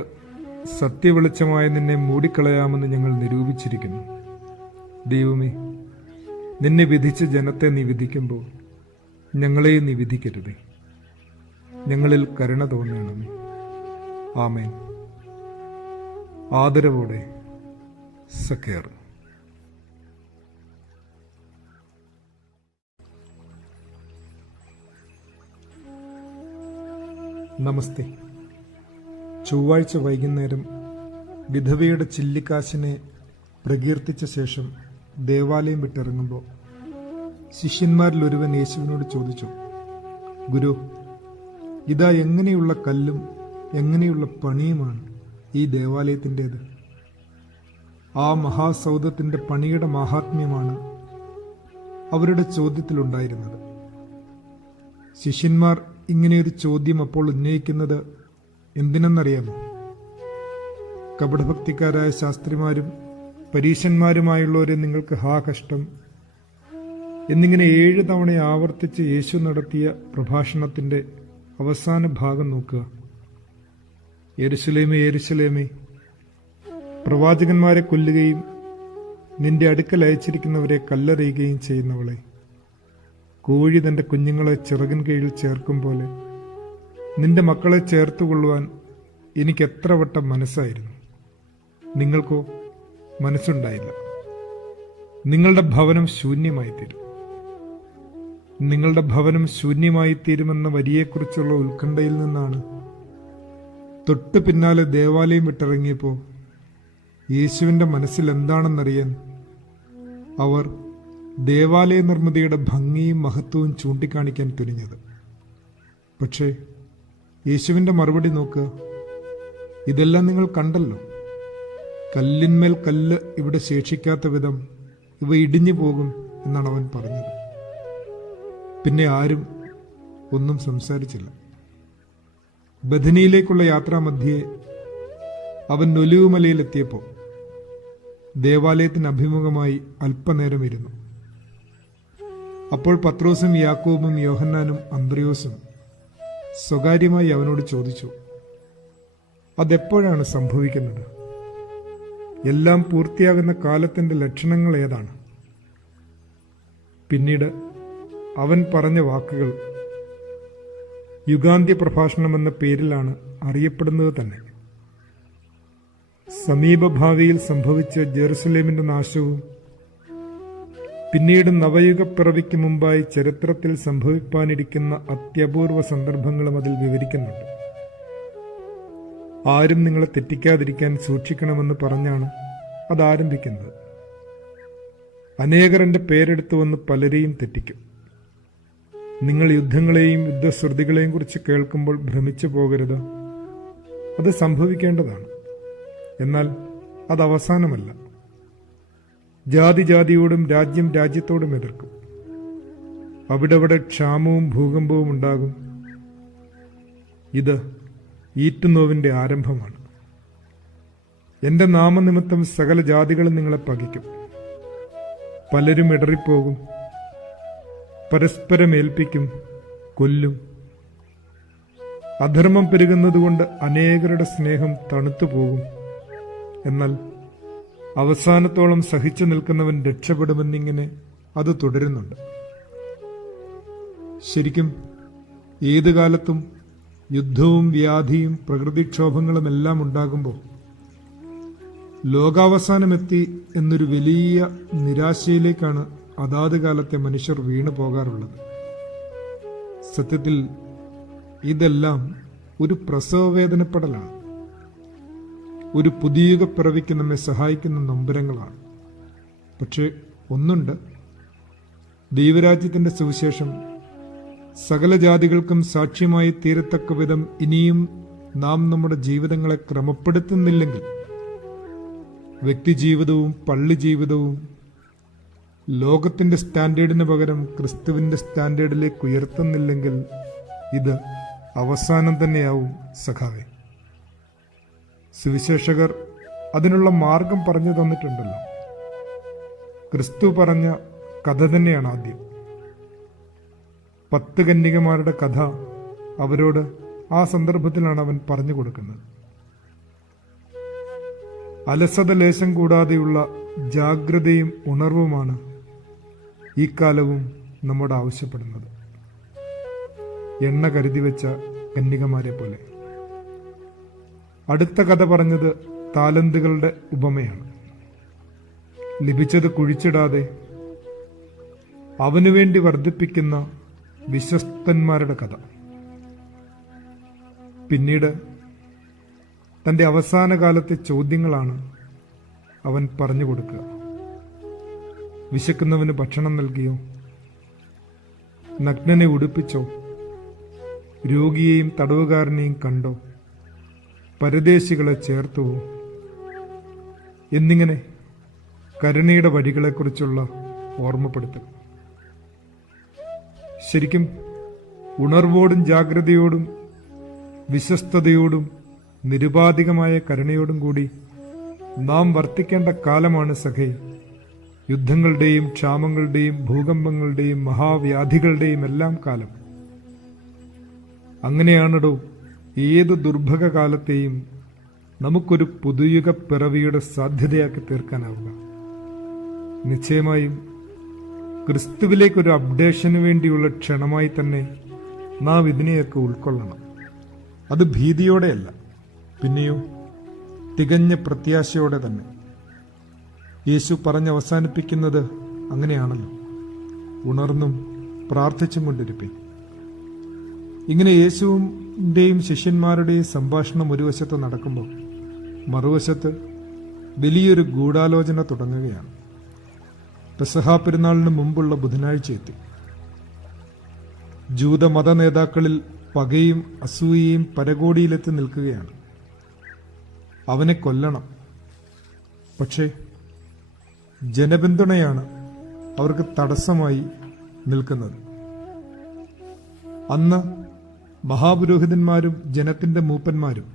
സത്യവെളിച്ചമായി നിന്നെ മൂടിക്കളയാമെന്ന് ഞങ്ങൾ നിരൂപിച്ചിരിക്കുന്നു. ദൈവമേ, നിന്നെ വിധിച്ച ജനത്തെ നീ വിധിക്കുമ്പോൾ ഞങ്ങളെയും നീ വിധിക്കരുതേ. ഞങ്ങളിൽ കരുണ തോന്നണമേ. ആമേൻ. ആദരവോടെ സഖേർ. നമസ്തേ. ചൊവ്വാഴ്ച വൈകുന്നേരം വിധവയുടെ ചില്ലിക്കാശിനെ പ്രകീർത്തിച്ച ശേഷം ദേവാലയം വിട്ടിറങ്ങുമ്പോൾ ശിഷ്യന്മാരിൽ ഒരുവൻ യേശുവിനോട് ചോദിച്ചു, ഗുരു, ഇതാ എങ്ങനെയുള്ള കല്ലും എങ്ങനെയുള്ള പണിയുമാണ് ഈ ദേവാലയത്തിൻ്റേത്. ആ മഹാസൗധത്തിൻ്റെ പണിയുടെ മാഹാത്മ്യമാണ് അവരുടെ ചോദ്യത്തിലുണ്ടായിരുന്നത്. ശിഷ്യന്മാർ ഇങ്ങനെയൊരു ചോദ്യം അപ്പോൾ ഉന്നയിക്കുന്നത് എന്തിനെന്നറിയാമോ? കപടഭക്തിക്കാരായ ശാസ്ത്രിമാരും പരീശന്മാരുമായുള്ളവരെ നിങ്ങൾക്ക് ഹാ കഷ്ടം എന്നിങ്ങനെ 7 തവണ ആവർത്തിച്ച് യേശു നടത്തിയ പ്രഭാഷണത്തിന്റെ അവസാന ഭാഗം നോക്കുക. യെരുശലേമേ, യെരുശലേമേ, പ്രവാചകന്മാരെ കൊല്ലുകയും നിന്റെ അടുക്കൽ അയച്ചിരിക്കുന്നവരെ കല്ലെറിയുകയും ചെയ്യുന്നവളെ, കോഴി തന്റെ കുഞ്ഞുങ്ങളെ ചിറകിൻ കീഴിൽ ചേർക്കും പോലെ നിന്റെ മക്കളെ ചേർത്തുകൊള്ളുവാൻ എനിക്ക് എത്ര വട്ടം മനസ്സായിരുന്നു. നിങ്ങൾക്കോ മനസ്സുണ്ടായില്ല. നിങ്ങളുടെ ഭവനം ശൂന്യമായി തീരും. നിങ്ങളുടെ ഭവനം ശൂന്യമായി തീരുമെന്ന വരിയെക്കുറിച്ചുള്ള ഉത്കണ്ഠയിൽ നിന്നാണ് തൊട്ടു പിന്നാലെ ദേവാലയം വിട്ടിറങ്ങിയപ്പോൾ യേശുവിൻ്റെ മനസ്സിൽ എന്താണെന്നറിയാൻ അവർ ദേവാലയ നിർമ്മിതിയുടെ ഭംഗിയും മഹത്വവും ചൂണ്ടിക്കാണിക്കാൻ തുനിഞ്ഞത്. പക്ഷേ യേശുവിൻ്റെ മറുപടി നോക്കുക. ഇതെല്ലാം നിങ്ങൾ കണ്ടല്ലോ. കല്ലിന്മേൽ കല്ല് ഇവിടെ ശേഷിക്കാത്ത വിധം ഇവ ഇടിഞ്ഞു പോകും എന്നാണ് അവൻ പറഞ്ഞത്. പിന്നെ ആരും ഒന്നും സംസാരിച്ചില്ല. ബഥനിയിലേക്കുള്ള യാത്രാമധ്യേ അവൻ ഒലിവുമലയിലെത്തിയപ്പോൾ ദേവാലയത്തിന് അഭിമുഖമായി അല്പനേരം ഇരുന്നു. അപ്പോൾ പത്രോസും യാക്കോബും യോഹന്നാനും അന്ത്രയോസും സ്വകാര്യമായി അവനോട് ചോദിച്ചു, അതെപ്പോഴാണ് സംഭവിക്കുന്നത്? എല്ലാം പൂർത്തിയാകുന്ന കാലത്തിൻ്റെ ലക്ഷണങ്ങൾ ഏതാണ്? പിന്നീട് അവൻ പറഞ്ഞ വാക്കുകൾ യുഗാന്ത്യ പ്രഭാഷണം എന്ന പേരിലാണ് അറിയപ്പെടുന്നത് തന്നെ. സമീപഭാവിയിൽ സംഭവിച്ച ജെറുസലേമിന്റെ നാശവും പിന്നീട് നവയുഗപ്പിറവിക്ക് മുമ്പായി ചരിത്രത്തിൽ സംഭവിപ്പാനിരിക്കുന്ന അത്യപൂർവ സന്ദർഭങ്ങളും അതിൽ വിവരിക്കുന്നുണ്ട്. ആരും നിങ്ങളെ തെറ്റിക്കാതിരിക്കാൻ സൂക്ഷിക്കണമെന്ന് പറഞ്ഞാണ് അത് ആരംഭിക്കുന്നത്. അനേകർ എൻ്റെ പേരെടുത്തു വന്ന് പലരെയും തെറ്റിക്കും. നിങ്ങൾ യുദ്ധങ്ങളെയും യുദ്ധശ്രുതികളെയും കുറിച്ച് കേൾക്കുമ്പോൾ ഭ്രമിച്ചു പോകരുത്. അത് സംഭവിക്കേണ്ടതാണ്. എന്നാൽ അത് അവസാനമല്ല. ജാതി ജാതിയോടും രാജ്യം രാജ്യത്തോടും എതിർക്കും. അവിടെവിടെ ക്ഷാമവും ഭൂകമ്പവും ഉണ്ടാകും. ഇത് ഈറ്റുനോവിൻ്റെ ആരംഭമാണ്. എൻ്റെ നാമനിമിത്തം സകല ജാതികളും നിങ്ങളെ പകയ്ക്കും. പലരും ഇടറിപ്പോകും, പരസ്പരം ഏൽപ്പിക്കും, കൊല്ലും. അധർമ്മം പെരുകുന്നതുകൊണ്ട് അനേകരുടെ സ്നേഹം തണുത്തു പോകും. എന്നാൽ അവസാനത്തോളം സഹിച്ചു നിൽക്കുന്നവൻ രക്ഷപ്പെടുമെന്നിങ്ങനെ അത് തുടരുന്നുണ്ട്. ശരിക്കും ഏതു കാലത്തും യുദ്ധവും വ്യാധിയും പ്രകൃതിക്ഷോഭങ്ങളും എല്ലാം ഉണ്ടാകുമ്പോൾ ലോകാവസാനമെത്തി എന്നൊരു വലിയ നിരാശയിലേക്കാണ് അതാത് കാലത്തെ മനുഷ്യർ വീണു പോകാറുള്ളത്. സത്യത്തിൽ ഇതെല്ലാം ഒരു പ്രസവവേദനപ്പെടലാണ്. ഒരു പുതിയ പിറവിക്ക് നമ്മെ സഹായിക്കുന്ന നൊമ്പരങ്ങളാണ്. പക്ഷേ ഒന്നുണ്ട്, ദൈവരാജ്യത്തിൻ്റെ സുവിശേഷം സകല ജാതികൾക്കും സാക്ഷ്യമായി തീരത്തക്ക വിധം ഇനിയും നാം നമ്മുടെ ജീവിതങ്ങളെ ക്രമപ്പെടുത്തുന്നില്ലെങ്കിൽ, വ്യക്തിജീവിതവും പള്ളി ജീവിതവും ലോകത്തിൻ്റെ സ്റ്റാൻഡേർഡിന് പകരം ക്രിസ്തുവിൻ്റെ സ്റ്റാൻഡേർഡിലേക്ക് ഉയർത്തുന്നില്ലെങ്കിൽ ഇത് അവസാനം തന്നെയാവും സഖാവേ. സുവിശേഷകർ അതിനുള്ള മാർഗം പറഞ്ഞു തന്നിട്ടുണ്ടല്ലോ. ക്രിസ്തു പറഞ്ഞ കഥ തന്നെയാണ് ആദ്യം. 10 കന്യകമാരുടെ കഥ അവരോട് ആ സന്ദർഭത്തിലാണ് അവൻ പറഞ്ഞു കൊടുക്കുന്നത്. അലസത ലേശം കൂടാതെയുള്ള ജാഗ്രതയും ഉണർവുമാണ് ഈ കാലവും നമ്മോട് ആവശ്യപ്പെടുന്നത്. എണ്ണ കരുതി വെച്ച കന്യകമാരെ പോലെ. അടുത്ത കഥ പറഞ്ഞത് താലന്തുകളുടെ ഉപമയാണ്. ലഭിച്ചത് കുഴിച്ചിടാതെ അവനുവേണ്ടി വർദ്ധിപ്പിക്കുന്ന വിശ്വസ്തന്മാരുടെ കഥ. പിന്നീട് തൻ്റെ അവസാന കാലത്തെ ചോദ്യങ്ങളാണ് അവൻ പറഞ്ഞു കൊടുക്കുക. വിശക്കുന്നവന് ഭക്ഷണം നൽകിയോ? നഗ്നനെ ഉടുപ്പിച്ചോ? രോഗിയെയും തടവുകാരനെയും കണ്ടോ? പരദേശികളെ ചേർത്തുവോ? എന്നിങ്ങനെ കരുണയുടെ വഴികളെക്കുറിച്ചുള്ള ഓർമ്മപ്പെടുത്തൽ. ശരിക്കും ഉണർവോടും ജാഗ്രതയോടും വിശ്വസ്തയോടും നിരുപാധികമായ കരുണയോടും കൂടി നാം വർത്തിക്കേണ്ട കാലമാണ് സഖേ. യുദ്ധങ്ങളുടെയും ക്ഷാമങ്ങളുടെയും ഭൂകമ്പങ്ങളുടെയും മഹാവ്യാധികളുടെയും എല്ലാം കാലം. അങ്ങനെയാണിടോ ഏത് ദുർഭഗ കാലത്തെയും നമുക്കൊരു പുതുയുഗ പിറവിയുടെ സാധ്യതയാക്കി തീർക്കാനാവുക. നിശ്ചയമായും ക്രിസ്തുവിലേക്കൊരു അപ്ഡേഷന് വേണ്ടിയുള്ള ക്ഷണമായി തന്നെ നാം ഇതിനെയൊക്കെ ഉൾക്കൊള്ളണം. അത് ഭീതിയോടെയല്ല, പിന്നെയോ തികഞ്ഞ പ്രത്യാശയോടെ തന്നെ. യേശു പറഞ്ഞവസാനിപ്പിക്കുന്നത് അങ്ങനെയാണല്ലോ, ഉണർന്നും പ്രാർത്ഥിച്ചും കൊണ്ടിരിപ്പീൻ. ഇങ്ങനെ യേശുവിൻ്റെയും ശിഷ്യന്മാരുടെയും സംഭാഷണം ഒരു വശത്ത് നടക്കുമ്പോൾ മറുവശത്ത് വലിയൊരു ഗൂഢാലോചന തുടങ്ങുകയാണ്. പെസഹാ പെരുന്നാളിന് മുമ്പുള്ള ബുധനാഴ്ച എത്തി. ജൂതമത നേതാക്കളിൽ പകയും അസൂയയും പരകോടിയിലെത്തി നിൽക്കുകയാണ്. അവനെ കൊല്ലണം. പക്ഷേ ജനപിന്തുണയാണ് അവർക്ക് തടസ്സമായി നിൽക്കുന്നത്. അന്ന് മഹാപുരോഹിതന്മാരും ജനത്തിന്റെ മൂപ്പന്മാരും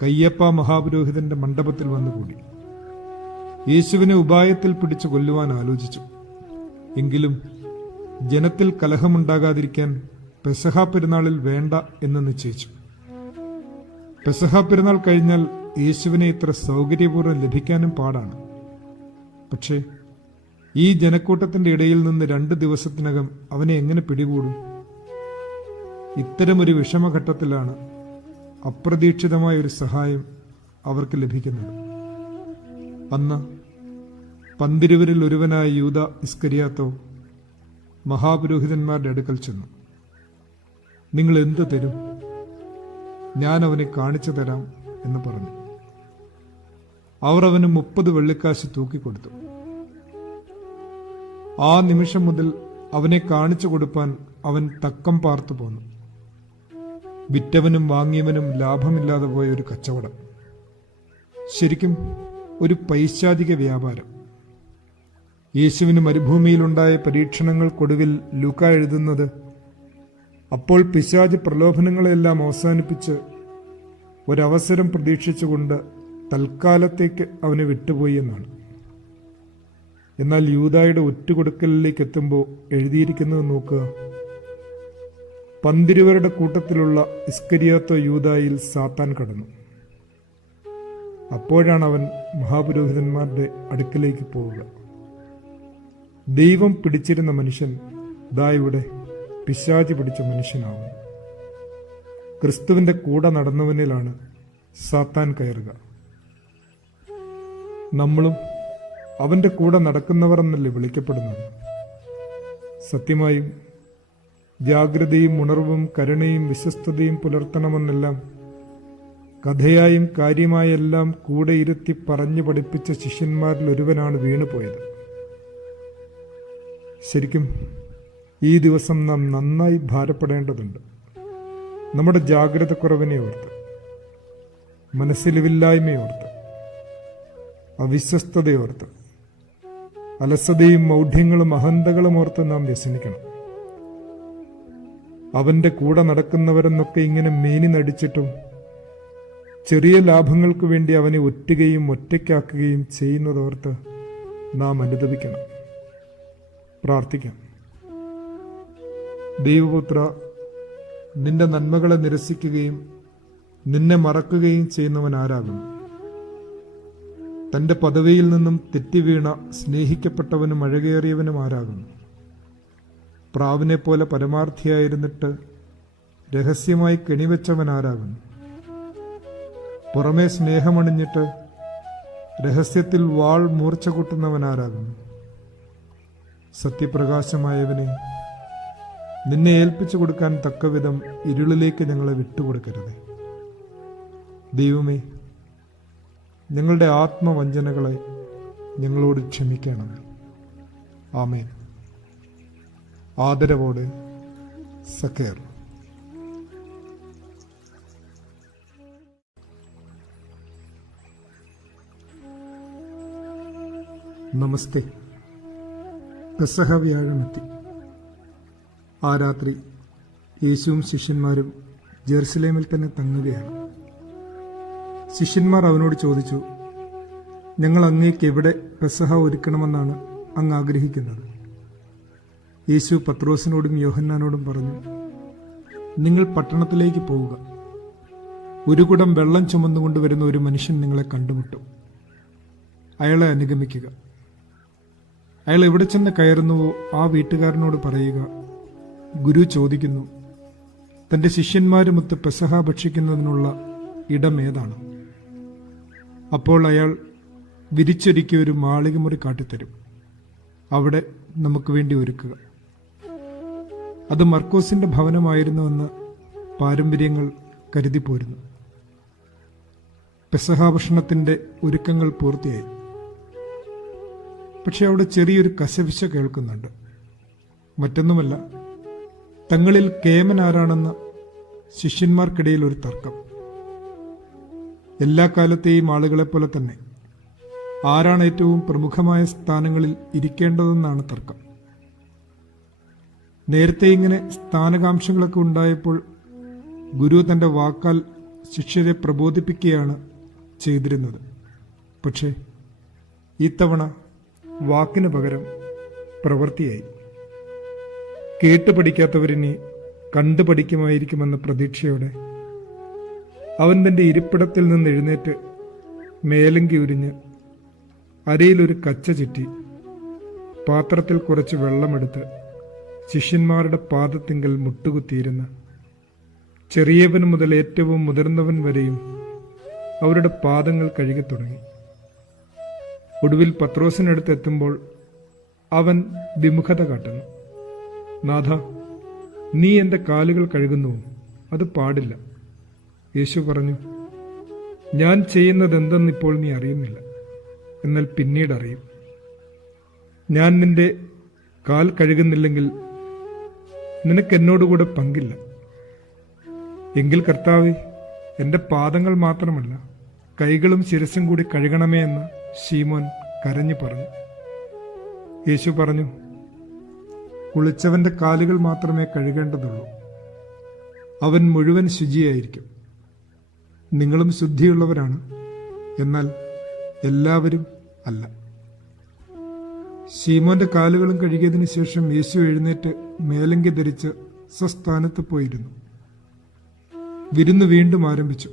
കയ്യപ്പ മഹാപുരോഹിതന്റെ മണ്ഡപത്തിൽ വന്നുകൂടി. യേശുവിനെ ഉപായത്തിൽ പിടിച്ചു കൊല്ലുവാൻ ആലോചിച്ചു. എങ്കിലും ജനത്തിൽ കലഹമുണ്ടാകാതിരിക്കാൻ പെസഹാ പെരുന്നാളിൽ വേണ്ട എന്ന് നിശ്ചയിച്ചു. പെസഹാ പെരുന്നാൾ കഴിഞ്ഞാൽ യേശുവിനെ ഇത്ര സൗകര്യപൂർവ്വം ലഭിക്കാനും പാടാണ്. പക്ഷേ ഈ ജനക്കൂട്ടത്തിന്റെ ഇടയിൽ നിന്ന് 2 ദിവസത്തിനകം അവനെ എങ്ങനെ പിടികൂടും? ഇത്തരമൊരു വിഷമഘട്ടത്തിലാണ് അപ്രതീക്ഷിതമായ ഒരു സഹായം അവർക്ക് ലഭിക്കുന്നത്. അന്ന് 12 ഒരുവനായ യൂദാ ഇസ്കരിയാത്തോ മഹാപുരോഹിതന്മാരുടെ അടുക്കൽ ചെന്നു. നിങ്ങൾ എന്ത് തരും? ഞാൻ അവനെ കാണിച്ചു തരാം എന്ന് പറഞ്ഞു. അവർ അവന് 30 വെള്ളിക്കാശ് തൂക്കിക്കൊടുത്തു. ആ നിമിഷം മുതൽ അവനെ കാണിച്ചു കൊടുപ്പാൻ അവൻ തക്കം പാർത്തു പോന്നു. വിറ്റവനും വാങ്ങിയവനും ലാഭമില്ലാതെ പോയ ഒരു കച്ചവടം. ശരിക്കും ഒരു പൈശാചിക വ്യാപാരം. യേശുവിന് മരുഭൂമിയിലുണ്ടായ പരീക്ഷണങ്ങൾക്കൊടുവിൽ ലൂക്ക എഴുതുന്നത്, അപ്പോൾ പിശാച് പ്രലോഭനങ്ങളെല്ലാം അവസാനിപ്പിച്ച് ഒരവസരം പ്രതീക്ഷിച്ചുകൊണ്ട് തൽക്കാലത്തേക്ക് അവനെ വിട്ടുപോയി എന്നാണ്. എന്നാൽ യൂദായുടെ ഒറ്റുകൊടുക്കലിലേക്ക് എത്തുമ്പോൾ എഴുതിയിരിക്കുന്നത് നോക്കുക. 12 കൂട്ടത്തിലുള്ള ഇസ്കരിയാത്തോ യൂദായിൽ സാത്താൻ കടന്നു. അപ്പോഴാണ് അവൻ മഹാപുരോഹിതന്മാരുടെ അടുക്കലേക്ക് പോവുക. ദൈവം പിടിച്ചിരുന്ന മനുഷ്യൻ ദാ ഇവിടെ പിശാച് പിടിച്ച മനുഷ്യനാവുന്നു. ക്രിസ്തുവിന്റെ കൂടെ നടന്നവനിലാണ് സാത്താൻ കയറുക. നമ്മളും അവന്റെ കൂടെ നടക്കുന്നവർ എന്നല്ലേ വിളിക്കപ്പെടുന്നത്. സത്യമായും ജാഗ്രതയും ഉണർവും കരുണയും വിശ്വസ്തതയും പുലർത്തണമെന്നെല്ലാം കഥയായും കാര്യമായെല്ലാം കൂടെ ഇരുത്തി പറഞ്ഞു പഠിപ്പിച്ച ശിഷ്യന്മാരിൽ ഒരുവനാണ് വീണുപോയത്. ശരിക്കും ഈ ദിവസം നാം നന്നായി ഭാരപ്പെടേണ്ടതുണ്ട്. നമ്മുടെ ജാഗ്രത കുറവിനെ ഓർത്ത്, മനസ്സിലിവില്ലായ്മയോർത്ത്, അവിശ്വസ്തതയോർത്ത്, അലസതയും മൗഢ്യങ്ങളും അഹന്തകളും ഓർത്ത് നാം വ്യസനിക്കണം. അവന്റെ കൂടെ നടക്കുന്നവരെന്നൊക്കെ ഇങ്ങനെ മേനി നടിച്ചിട്ടും ചെറിയ ലാഭങ്ങൾക്ക് വേണ്ടി അവനെ ഒറ്റുകയും ഒറ്റയ്ക്കാക്കുകയും ചെയ്യുന്നതോർത്ത് നാം അനുദപിക്കണം. പ്രാർത്ഥിക്കാം. ദൈവപുത്ര, നിന്റെ നന്മകളെ നിരസിക്കുകയും നിന്നെ മറക്കുകയും ചെയ്യുന്നവൻ ആരാകുന്നു? തന്റെ പദവിയിൽ നിന്നും തെറ്റിവീണ സ്നേഹിക്കപ്പെട്ടവനും അഴകേറിയവനും ആരാകുന്നു? പ്രാവിനെ പോലെ പരമാർത്ഥിയായിരുന്നിട്ട് രഹസ്യമായി കെണിവെച്ചവൻ ആരാകുന്നു? പുറമേ സ്നേഹമണിഞ്ഞിട്ട് രഹസ്യത്തിൽ വാൾ മൂർച്ച കൂട്ടുന്നവൻ ആരാകുന്നു? സത്യപ്രകാശമായവനെ, നിന്നെ ഏൽപ്പിച്ചു കൊടുക്കാൻ തക്കവിധം ഇരുളിലേക്ക് ഞങ്ങളെ വിട്ടുകൊടുക്കരുതേ. ദൈവമേ, ഞങ്ങളുടെ ആത്മവഞ്ചനകളെ ഞങ്ങളോട് ക്ഷമിക്കണമേ. ആമേൻ. ആദരവോടെ സക്കേർ. നമസ്തേ. പെസഹ വ്യാഴമെത്തി. ആ രാത്രി യേശുവും ശിഷ്യന്മാരും ജെറുസലേമിൽ തന്നെ തങ്ങുകയാണ്. ശിഷ്യന്മാർ അവനോട് ചോദിച്ചു, ഞങ്ങൾ അങ്ങേക്ക് എവിടെ പെസഹ ഒരുക്കണമെന്നാണ് അങ്ങ് ആഗ്രഹിക്കുന്നത്? യേശു പത്രോസിനോടും യോഹന്നാനോടും പറഞ്ഞു, നിങ്ങൾ പട്ടണത്തിലേക്ക് പോവുക. ഒരു കുടം വെള്ളം ചുമന്നുകൊണ്ടുവരുന്ന ഒരു മനുഷ്യൻ നിങ്ങളെ കണ്ടുമുട്ടും. അയാളെ അനുഗമിക്കുക. അയാൾ എവിടെ ചെന്ന് കയറുന്നുവോ ആ വീട്ടുകാരനോട് പറയുക, ഗുരു ചോദിക്കുന്നു, തന്റെ ശിഷ്യന്മാരുമൊത്ത് പെസഹ ഭക്ഷിക്കുന്നതിനുള്ള ഇടം ഏതാണ്? അപ്പോൾ അയാൾ വിരിച്ചൊരുക്കിയ ഒരു മാളികമുറി കാട്ടിത്തരും. അവിടെ നമുക്ക് വേണ്ടി ഒരുക്കുക. അത് മർക്കോസിന്റെ ഭവനമായിരുന്നുവെന്ന് പാരമ്പര്യങ്ങൾ കരുതിപ്പോരുന്നു. പെസഹ ഭക്ഷണത്തിന്റെ ഒരുക്കങ്ങൾ പൂർത്തിയായി. പക്ഷെ അവിടെ ചെറിയൊരു കശവിശ കേൾക്കുന്നുണ്ട്. മറ്റൊന്നുമല്ല, തങ്ങളിൽ കേമൻ ആരാണെന്ന് ശിഷ്യന്മാർക്കിടയിൽ ഒരു തർക്കം. എല്ലാ കാലത്തെയും ആളുകളെപ്പോലെ തന്നെ ആരാണ് ഏറ്റവും പ്രമുഖമായ സ്ഥാനങ്ങളിൽ ഇരിക്കേണ്ടതെന്നാണ് തർക്കം. നേരത്തെ ഇങ്ങനെ സ്ഥാനകാംക്ഷങ്ങളൊക്കെ ഉണ്ടായപ്പോൾ ഗുരു തന്റെ വാക്കാൽ ശിഷ്യരെ പ്രബോധിപ്പിക്കുകയാണ് ചെയ്തിരുന്നത്. പക്ഷേ ഇത്തവണ വാക്കിന് പകരം പ്രവൃത്തിയായി. കേട്ട് പഠിക്കാത്തവരിനി കണ്ടു പഠിക്കുമായിരിക്കുമെന്ന പ്രതീക്ഷയോടെ അവൻ തന്റെ ഇരിപ്പിടത്തിൽ നിന്ന് എഴുന്നേറ്റ് മേലങ്കി ഉരിഞ്ഞ് അരയിലൊരു കച്ച ചുറ്റി പാത്രത്തിൽ കുറച്ച് വെള്ളമെടുത്ത് ശിഷ്യന്മാരുടെ പാദത്തിങ്കൽ മുട്ടുകുത്തിയിരുന്ന ചെറിയവൻ മുതൽ ഏറ്റവും മുതിർന്നവൻ വരെയും അവരുടെ പാദങ്ങൾ കഴുകി തുടങ്ങി. ഒടുവിൽ പത്രോസിനടുത്ത് എത്തുമ്പോൾ അവൻ വിമുഖത കാട്ടുന്നു. നാഥ, നീ എൻ്റെ കാലുകൾ കഴുകുന്നുവോ? അത് പാടില്ല. യേശു പറഞ്ഞു, ഞാൻ ചെയ്യുന്നത് എന്തെന്നിപ്പോൾ നീ അറിയുന്നില്ല, എന്നാൽ പിന്നീട് അറിയും. ഞാൻ നിന്റെ കാൽ കഴുകുന്നില്ലെങ്കിൽ നിനക്ക് എന്നോടുകൂടെ പങ്കില്ല. എങ്കിൽ കർത്താവേ, എൻ്റെ പാദങ്ങൾ മാത്രമല്ല കൈകളും ശിരസും കൂടി കഴുകണമേ എന്ന് ശീമോൻ കരഞ്ഞു പറഞ്ഞു. യേശു പറഞ്ഞു, കുളിച്ചവന്റെ കാലുകൾ മാത്രമേ കഴുകേണ്ടതുള്ളൂ. അവൻ മുഴുവൻ ശുചിയായിരിക്കും. നിങ്ങളും ശുദ്ധിയുള്ളവരാണ്, എന്നാൽ എല്ലാവരും അല്ല. ശീമോന്റെ കാലുകളും കഴുകിയതിനു ശേഷം യേശു എഴുന്നേറ്റ് മേലങ്കി ധരിച്ച് സ്വസ്ഥാനത്ത് പോയിരുന്നു. വിരുന്ന് വീണ്ടും ആരംഭിച്ചു.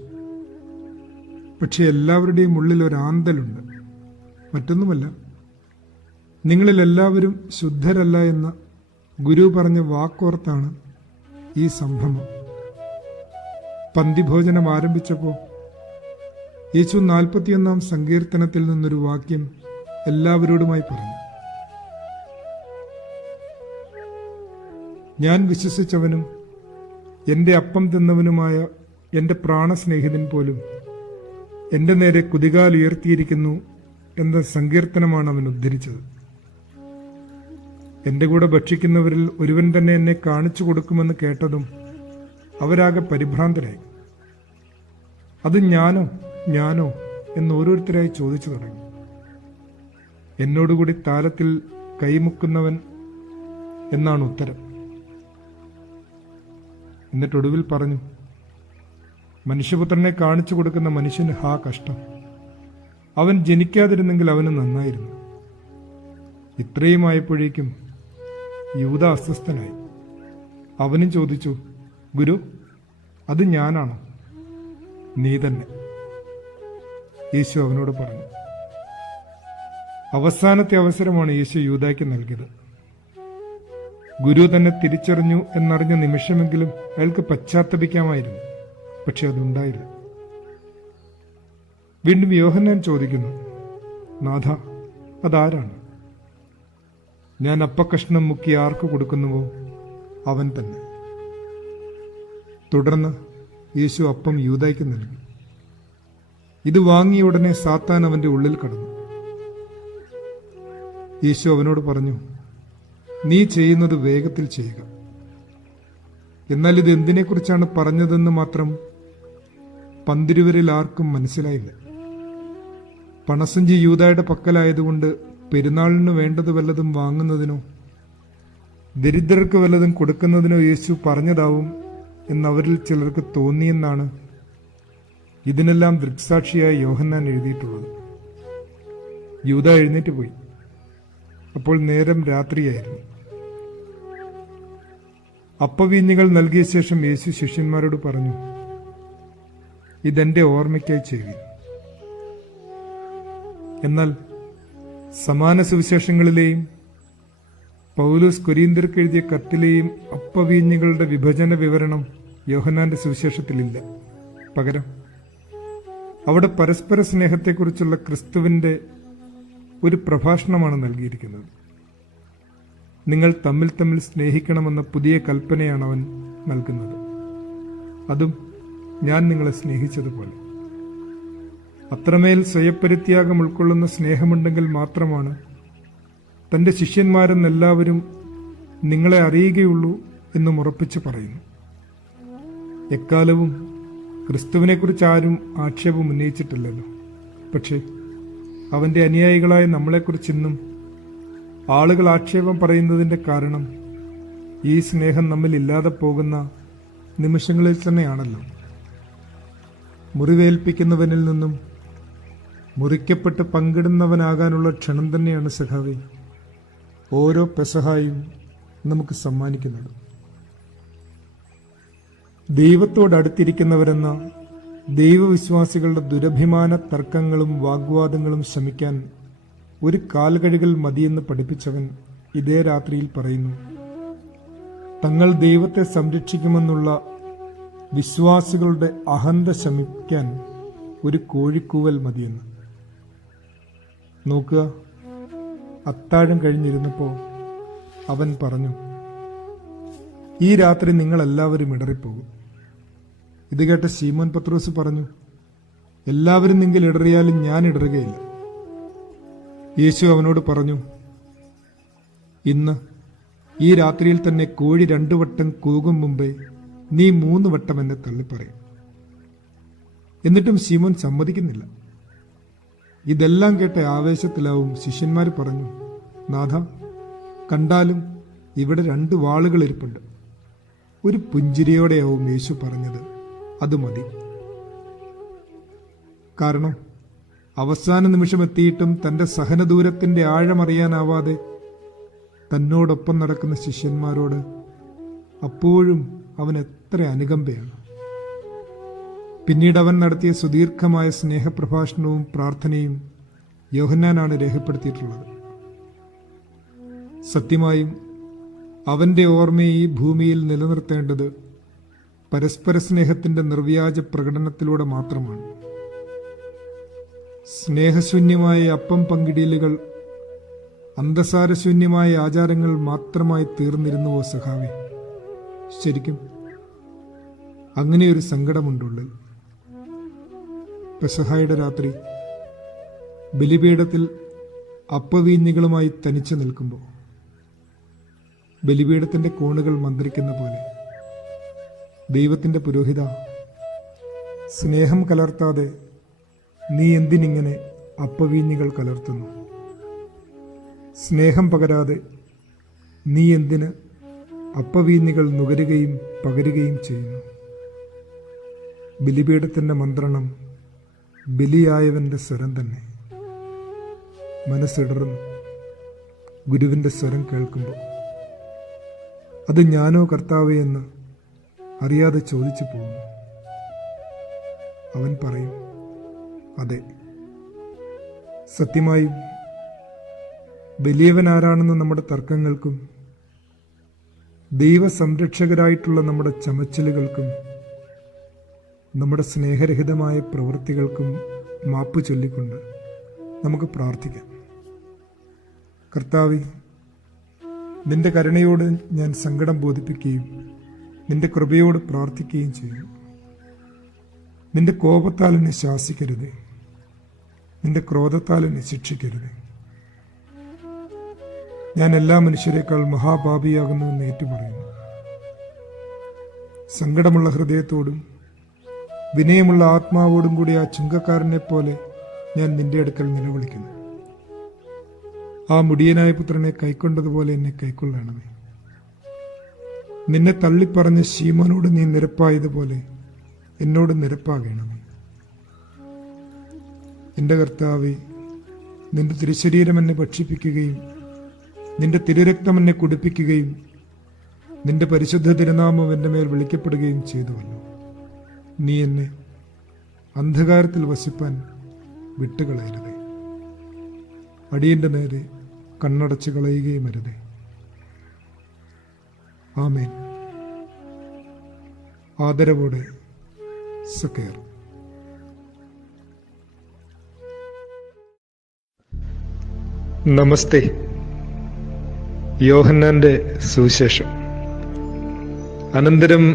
പക്ഷെ എല്ലാവരുടെയും ഉള്ളിൽ ഒരാന്തലുണ്ട്. മറ്റൊന്നുമല്ല, നിങ്ങളിൽ എല്ലാവരും ശുദ്ധരല്ല എന്ന ഗുരു പറഞ്ഞ വാക്കോർത്താണ് ഈ സംഭവം. പന്തിഭോജനം ആരംഭിച്ചപ്പോൾ യേശു 41 സങ്കീർത്തനത്തിൽ നിന്നൊരു വാക്യം എല്ലാവരോടുമായി പറഞ്ഞു. ഞാൻ വിശ്വസിച്ചവനും എൻ്റെ അപ്പം തിന്നവനുമായ എൻ്റെ പ്രാണസ്നേഹിതൻ പോലും എൻ്റെ നേരെ കുതികാൽ ഉയർത്തിയിരിക്കുന്നു എന്ന സങ്കീർത്തനമാണ് അവൻ ഉദ്ധരിച്ചത്. എൻ്റെ കൂടെ ഭക്ഷിക്കുന്നവരിൽ ഒരുവൻ തന്നെ എന്നെ കാണിച്ചു കൊടുക്കുമെന്ന് കേട്ടതും അവരാകെ പരിഭ്രാന്തരായി. അത് ഞാനോ എന്ന് ഓരോരുത്തരായി ചോദിച്ചു തുടങ്ങി. എന്നോടുകൂടി താലത്തിൽ കൈമുക്കുന്നവൻ എന്നാണ് ഉത്തരം. എന്നിട്ടൊടുവിൽ പറഞ്ഞു, മനുഷ്യപുത്രനെ കാണിച്ചു കൊടുക്കുന്ന മനുഷ്യന് ഹാ കഷ്ടം. അവൻ ജനിക്കാതിരുന്നെങ്കിൽ അവന് നന്നായിരുന്നു. ഇത്രയുമായപ്പോഴേക്കും യൂദ അസ്വസ്ഥനായി. അവനും ചോദിച്ചു, ഗുരു, അത് ഞാനാണോ? നീ തന്നെ. യേശു അവനോട് പറഞ്ഞു. അവസാനത്തെ അവസരമാണ് യേശു യൂദായ്ക്ക് നൽകിയത്. ഗുരു തന്നെ തിരിച്ചറിഞ്ഞു എന്നറിഞ്ഞ നിമിഷമെങ്കിലും അയാൾക്ക് പശ്ചാത്തപിക്കാമായിരുന്നു. പക്ഷെ അതുണ്ടായില്ല. വീണ്ടും യോഹന്നാൻ ചോദിക്കുന്നു, നാഥ, അതാരാണ്? ഞാൻ അപ്പക്കഷ്ണം മുക്കി ആർക്ക് കൊടുക്കുന്നുവോ അവൻ തന്നെ. തുടർന്ന് യേശു അപ്പം യൂദായ്ക്ക് നൽകി. ഇത് വാങ്ങിയ ഉടനെ സാത്താൻ അവന്റെ ഉള്ളിൽ കടന്നു. യേശു അവനോട് പറഞ്ഞു, നീ ചെയ്യുന്നത് വേഗത്തിൽ ചെയ്യുക. എന്നാൽ ഇത് എന്തിനെക്കുറിച്ചാണ് പറഞ്ഞതെന്ന് മാത്രം പന്തിരുവരിൽ ആർക്കും മനസ്സിലായില്ല. പണസഞ്ചി യൂദായുടെ പക്കലായതുകൊണ്ട് പെരുന്നാളിന് വേണ്ടത് വല്ലതും വാങ്ങുന്നതിനോ ദരിദ്രർക്ക് വല്ലതും കൊടുക്കുന്നതിനോ യേശു പറഞ്ഞതാവും എന്നവരിൽ ചിലർക്ക് തോന്നിയെന്നാണ് ഇതിനെല്ലാം ദൃക്സാക്ഷിയായി യോഹന്നാൻ എഴുതിയിട്ടുള്ളത്. യൂദാ എഴുന്നേറ്റ് പോയി. അപ്പോൾ നേരം രാത്രിയായിരുന്നു. അപ്പവീഞ്ഞുകൾ നൽകിയ ശേഷം യേശു ശിഷ്യന്മാരോട് പറഞ്ഞു, ഇതെന്റെ ഓർമ്മയ്ക്കായി ചെയ്യുവിൻ. എന്നാൽ സമാന സുവിശേഷങ്ങളിലെയും പൗലോസ് കൊരീന്ത്യർക്ക് എഴുതിയ കത്തിലെയും അപ്പവീഞ്ഞുകളുടെ വിഭജന വിവരണം യോഹന്നാന്റെ സുവിശേഷത്തിലില്ല. പകരം അവിടെ പരസ്പര സ്നേഹത്തെക്കുറിച്ചുള്ള ക്രിസ്തുവിൻ്റെ ഒരു പ്രഭാഷണമാണ് നൽകിയിരിക്കുന്നത്. നിങ്ങൾ തമ്മിൽ തമ്മിൽ സ്നേഹിക്കണമെന്ന പുതിയ കൽപ്പനയാണ് അവൻ നൽകുന്നത്. അതും ഞാൻ നിങ്ങളെ സ്നേഹിച്ചതുപോലെ. അത്രമേൽ സ്വയപരിത്യാഗം ഉൾക്കൊള്ളുന്ന സ്നേഹമുണ്ടെങ്കിൽ മാത്രമാണ് തൻ്റെ ശിഷ്യന്മാരെന്നെല്ലാവരും നിങ്ങളെ അറിയുകയുള്ളൂ എന്നും ഉറപ്പിച്ച് പറയുന്നു. എക്കാലവും ക്രിസ്തുവിനെക്കുറിച്ച് ആരും ആക്ഷേപം ഉന്നയിച്ചിട്ടില്ലല്ലോ. പക്ഷേ അവൻ്റെ അനുയായികളായ നമ്മളെക്കുറിച്ച് ഇന്നും ആളുകൾ ആക്ഷേപം പറയുന്നതിൻ്റെ കാരണം ഈ സ്നേഹം നമ്മിൽ ഇല്ലാതെ പോകുന്ന നിമിഷങ്ങളിൽ തന്നെയാണല്ലോ. മുറിവേൽപ്പിക്കുന്നവനിൽ നിന്നും മുറിക്കപ്പെട്ട് പങ്കിടുന്നവനാകാനുള്ള ക്ഷണം തന്നെയാണ് സഖാവേ ഓരോ പെസഹായും നമുക്ക് സമ്മാനിക്കുന്നത്. ദൈവത്തോടടുത്തിരിക്കുന്നവരെന്ന ദൈവവിശ്വാസികളുടെ ദുരഭിമാന തർക്കങ്ങളും വാഗ്വാദങ്ങളും ശമിക്കാൻ ഒരു കാൽകഴുകൽ മതിയെന്ന് പഠിപ്പിച്ചവൻ ഇതേ രാത്രിയിൽ പറയുന്നു, തങ്ങൾ ദൈവത്തെ സംരക്ഷിക്കുമെന്നുള്ള വിശ്വാസികളുടെ അഹന്ത ശമിക്കാൻ ഒരു കോഴിക്കൂവൽ മതിയെന്ന്. നോക്കുക, അത്താഴം കഴിഞ്ഞിരുന്നപ്പോൾ അവൻ പറഞ്ഞു, ഈ രാത്രി നിങ്ങളെല്ലാവരും ഇടറിപ്പോകും. ഇത് കേട്ട ശീമോൻ പത്രോസ് പറഞ്ഞു, എല്ലാവരും നിങ്ങൾ ഇടറിയാലും ഞാൻ ഇടറുകയില്ല. യേശു അവനോട് പറഞ്ഞു, ഇന്ന് ഈ രാത്രിയിൽ തന്നെ കോഴി 2 വട്ടം കൂകും മുമ്പേ നീ 3 വട്ടം എന്നെ തള്ളിപ്പറയും. എന്നിട്ടും ശീമോൻ സമ്മതിക്കുന്നില്ല. ഇതെല്ലാം കേട്ട ആവേശത്തിലാവും ശിഷ്യന്മാർ പറഞ്ഞു, നാഥ, കണ്ടാലും ഇവിടെ 2 വാളുകൾ ഇരിപ്പുണ്ട്. ഒരു പുഞ്ചിരിയോടെയാവും യേശു പറഞ്ഞത്, അത് മതി. കാരണം അവസാന നിമിഷം എത്തിയിട്ടും തൻ്റെ സഹനദൂരത്തിൻ്റെ ആഴമറിയാനാവാതെ തന്നോടൊപ്പം നടക്കുന്ന ശിഷ്യന്മാരോട് അപ്പോഴും അവൻ എത്ര അനുകമ്പയാണ്. പിന്നീട് അവൻ നടത്തിയ സുദീർഘമായ സ്നേഹപ്രഭാഷണവും പ്രാർത്ഥനയും യോഹന്നാനാണ് രേഖപ്പെടുത്തിയിട്ടുള്ളത്. സത്യമായും അവൻ്റെ ഓർമ്മയെ ഈ ഭൂമിയിൽ നിലനിർത്തേണ്ടത് പരസ്പര സ്നേഹത്തിൻ്റെ നിർവ്യാജ പ്രകടനത്തിലൂടെ മാത്രമാണ്. സ്നേഹശൂന്യമായ അപ്പം പങ്കിടലുകൾ അന്തസാരശൂന്യമായ ആചാരങ്ങൾ മാത്രമായി തീർന്നിരുന്നുവോ സഖാവേ? ശരിക്കും അങ്ങനെയൊരു സങ്കടമുണ്ടുള്ളിൽ. പെസഹായുടെ രാത്രി ബലിപീഠത്തിൽ അപ്പവീഞ്ഞികളുമായി തനിച്ചു നിൽക്കുമ്പോൾ ബലിപീഠത്തിന്റെ കോണുകൾ മന്ത്രിക്കുന്ന പോലെ ദൈവത്തിന്റെ പുരോഹിത, സ്നേഹം കലർത്താതെ നീ എന്തിനിങ്ങനെ അപ്പവീഞ്ഞികൾ കലർത്തുന്നു? സ്നേഹം പകരാതെ നീ എന്തിന് അപ്പവീഞ്ഞികൾ നുകരുകയും പകരുകയും ചെയ്യുന്നു? ബലിപീഠത്തിന്റെ മന്ത്രണം ബലിയായവന്റെ സ്വരം തന്നെ. മനസ്സിടറുന്നു ഗുരുവിന്റെ സ്വരം കേൾക്കുമ്പോൾ. അത് ഞാനോ കർത്താവേ എന്ന് അറിയാതെ ചോദിച്ചു പോകുന്നു. അവൻ പറയും, അതെ. സത്യമായും വലിയവൻ ആരാണെന്ന് നമ്മുടെ തർക്കങ്ങൾക്കും ദൈവസംരക്ഷകരായിട്ടുള്ള നമ്മുടെ ചമച്ചലുകൾക്കും നമ്മുടെ സ്നേഹരഹിതമായ പ്രവൃത്തികൾക്കും മാപ്പ് ചൊല്ലിക്കൊണ്ട് നമുക്ക് പ്രാർത്ഥിക്കാം. കർത്താവേ, നിന്റെ കരുണയോട് ഞാൻ സങ്കടം ബോധിപ്പിക്കുകയും നിന്റെ കൃപയോട് പ്രാർത്ഥിക്കുകയും ചെയ്യും. നിന്റെ കോപത്താൽ എന്നെ ശാസിക്കരുതേ, നിന്റെ ക്രോധത്താൽ എന്നെ ശിക്ഷിക്കരുതേ. ഞാൻ എല്ലാ മനുഷ്യരെക്കാൾ മഹാപാപിയാകുന്നു എന്ന് ഏറ്റുപറയുന്നു. സങ്കടമുള്ള ഹൃദയത്തോടും വിനയമുള്ള ആത്മാവോടും കൂടി ആ ചുങ്കക്കാരനെ പോലെ ഞാൻ നിന്റെ അടുക്കൽ നിലവിളിക്കുന്നു. ആ മുടിയനായ പുത്രനെ കൈക്കൊണ്ടതുപോലെ എന്നെ കൈക്കൊള്ളണമേ. നിന്നെ തള്ളിപ്പറഞ്ഞ ശീമോനോട് നീ നിരപ്പായതുപോലെ എന്നോട് നിരപ്പാകണമേ. എൻ്റെ കർത്താവേ, നിന്റെ തിരുശരീരം എന്നെ ഭക്ഷിപ്പിക്കുകയും നിന്റെ തിരുരക്തം എന്നെ കുടിപ്പിക്കുകയും നിന്റെ പരിശുദ്ധ തിരുനാമം എൻ്റെ മേൽ വിളിക്കപ്പെടുകയും ചെയ്തുവല്ലോ. നീ എന്നെ അന്ധകാരത്തിൽ വസിപ്പാൻ വിട്ടുകളയരുതേ. അടിയന്റെ നേരെ കണ്ണടച്ചു കളയുകയും അരുതേ. ആമേൻ. ആദരവോടെ സക്കേർ. നമസ്തേ. യോഹന്നാന്റെ സുവിശേഷം. അനന്തരം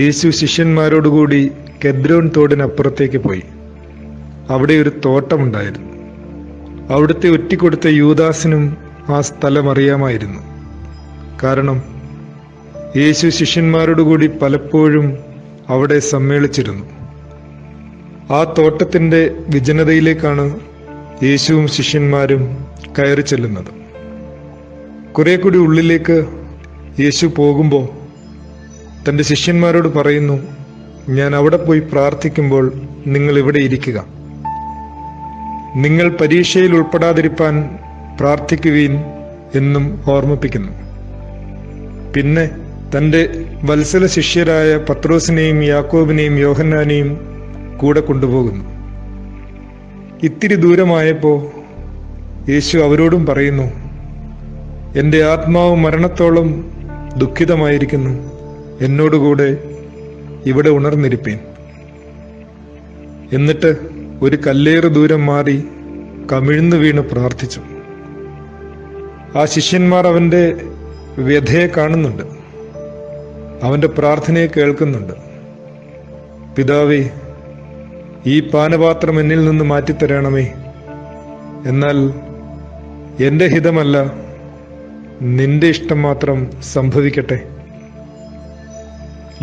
യേശു ശിഷ്യന്മാരോടുകൂടി കെദ്രോൻ തോടിനപ്പുറത്തേക്ക് പോയി. അവിടെ ഒരു തോട്ടമുണ്ടായിരുന്നു. അവിടുത്തെ ഒറ്റിക്കൊടുത്ത യൂദാസിനും ആ സ്ഥലം അറിയാമായിരുന്നു. കാരണം യേശു ശിഷ്യന്മാരോടുകൂടി പലപ്പോഴും അവിടെ സമ്മേളിച്ചിരുന്നു. ആ തോട്ടത്തിന്റെ വിജനതയിലേക്കാണ് യേശുവും ശിഷ്യന്മാരും കയറി ചെല്ലുന്നത്. കുറെ കൂടി ഉള്ളിലേക്ക് യേശു പോകുമ്പോൾ തൻ്റെ ശിഷ്യന്മാരോട് പറയുന്നു, ഞാൻ അവിടെ പോയി പ്രാർത്ഥിക്കുമ്പോൾ നിങ്ങൾ ഇവിടെ ഇരിക്കുക. നിങ്ങൾ പരീക്ഷയിൽ ഉൾപ്പെടാതിരിപ്പാൻ പ്രാർത്ഥിക്കുവീൻ എന്നും ഓർമ്മിപ്പിക്കുന്നു. പിന്നെ തൻ്റെ വത്സല ശിഷ്യരായ പത്രോസിനെയും യാക്കോബിനെയും യോഹന്നാനെയും കൂടെ കൊണ്ടുപോകുന്നു. ഇത്തിരി ദൂരമായപ്പോൾ യേശു അവരോടും പറയുന്നു, എൻ്റെ ആത്മാവ് മരണത്തോളം ദുഃഖിതമായിരിക്കുന്നു, എന്നോടുകൂടെ ഇവിടെ ഉണർന്നിരിപ്പീൻ. എന്നിട്ട് ഒരു കല്ലേറ് ദൂരം മാറി കമിഴ്ന്നു വീണ് പ്രാർത്ഥിച്ചു. ആ ശിഷ്യന്മാർ അവൻ്റെ വ്യഥയെ കാണുന്നുണ്ട്, അവൻ്റെ പ്രാർത്ഥനയെ കേൾക്കുന്നുണ്ട്. പിതാവേ, ഈ പാനപാത്രം എന്നിൽ നിന്ന് മാറ്റിത്തരണമേ, എന്നാൽ എൻ്റെ ഹിതമല്ല നിന്റെ ഇഷ്ടം മാത്രം സംഭവിക്കട്ടെ.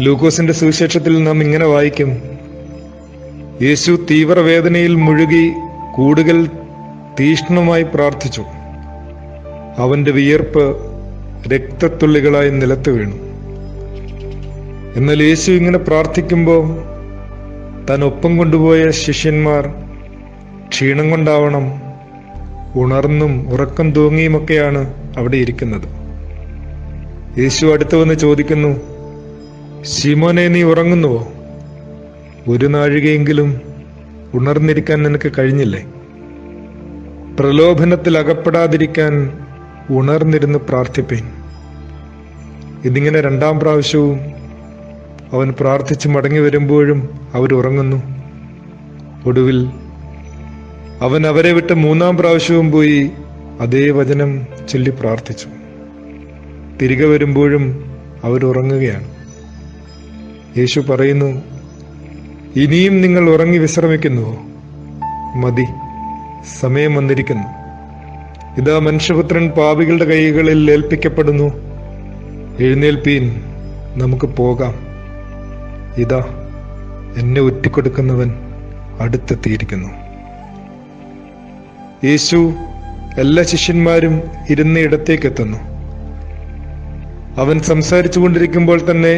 ലൂക്കോസിന്റെ സുവിശേഷത്തിൽ നാം ഇങ്ങനെ വായിക്കും, യേശു തീവ്രവേദനയിൽ മുഴുകി കൂടുതൽ തീഷ്ണമായി പ്രാർത്ഥിച്ചു. അവന്റെ വിയർപ്പ് രക്തത്തുള്ളികളായി നിലത്ത് വീണു. എന്നാൽ യേശു ഇങ്ങനെ പ്രാർത്ഥിക്കുമ്പോൾ താൻ ഒപ്പം കൊണ്ടുപോയ ശിഷ്യന്മാർ ക്ഷീണം കൊണ്ടാവണം ഉണർന്നും ഉറക്കം തൂങ്ങിയുമൊക്കെയാണ് അവിടെ ഇരിക്കുന്നത്. യേശു അടുത്ത് വന്ന് ചോദിക്കുന്നു, ശിമോനെ, നീ ഉറങ്ങുന്നുവോ? ഒരു നാഴികയെങ്കിലും ഉണർന്നിരിക്കാൻ നിനക്ക് കഴിഞ്ഞില്ലേ? പ്രലോഭനത്തിൽ അകപ്പെടാതിരിക്കാൻ ഉണർന്നിരുന്ന് പ്രാർത്ഥിപ്പേൻ. ഇതിങ്ങനെ 2ാം പ്രാവശ്യവും അവൻ പ്രാർത്ഥിച്ച് മടങ്ങി വരുമ്പോഴും അവരുറങ്ങുന്നു. ഒടുവിൽ അവൻ അവരെ വിട്ട് 3ാം പ്രാവശ്യവും പോയി അതേ വചനം ചൊല്ലി പ്രാർത്ഥിച്ചു. തിരികെ വരുമ്പോഴും അവരുറങ്ങുകയാണ്. യേശു പറയുന്നു, ഇനിയും നിങ്ങൾ ഉറങ്ങി വിശ്രമിക്കുന്നുവോ? മതി, സമയം വന്നിരിക്കുന്നു. ഇതാ മനുഷ്യപുത്രൻ പാപികളുടെ കൈകളിൽ ഏൽപ്പിക്കപ്പെടുന്നു. എഴുന്നേൽപ്പീൻ, നമുക്ക് പോകാം. ഇതാ എന്നെ ഒറ്റിക്കൊടുക്കുന്നവൻ അടുത്തെത്തിയിരിക്കുന്നു. യേശു എല്ലാ ശിഷ്യന്മാരും ഇരുന്ന ഇടത്തേക്ക് എത്തുന്നു. അവൻ സംസാരിച്ചു കൊണ്ടിരിക്കുമ്പോൾ തന്നെ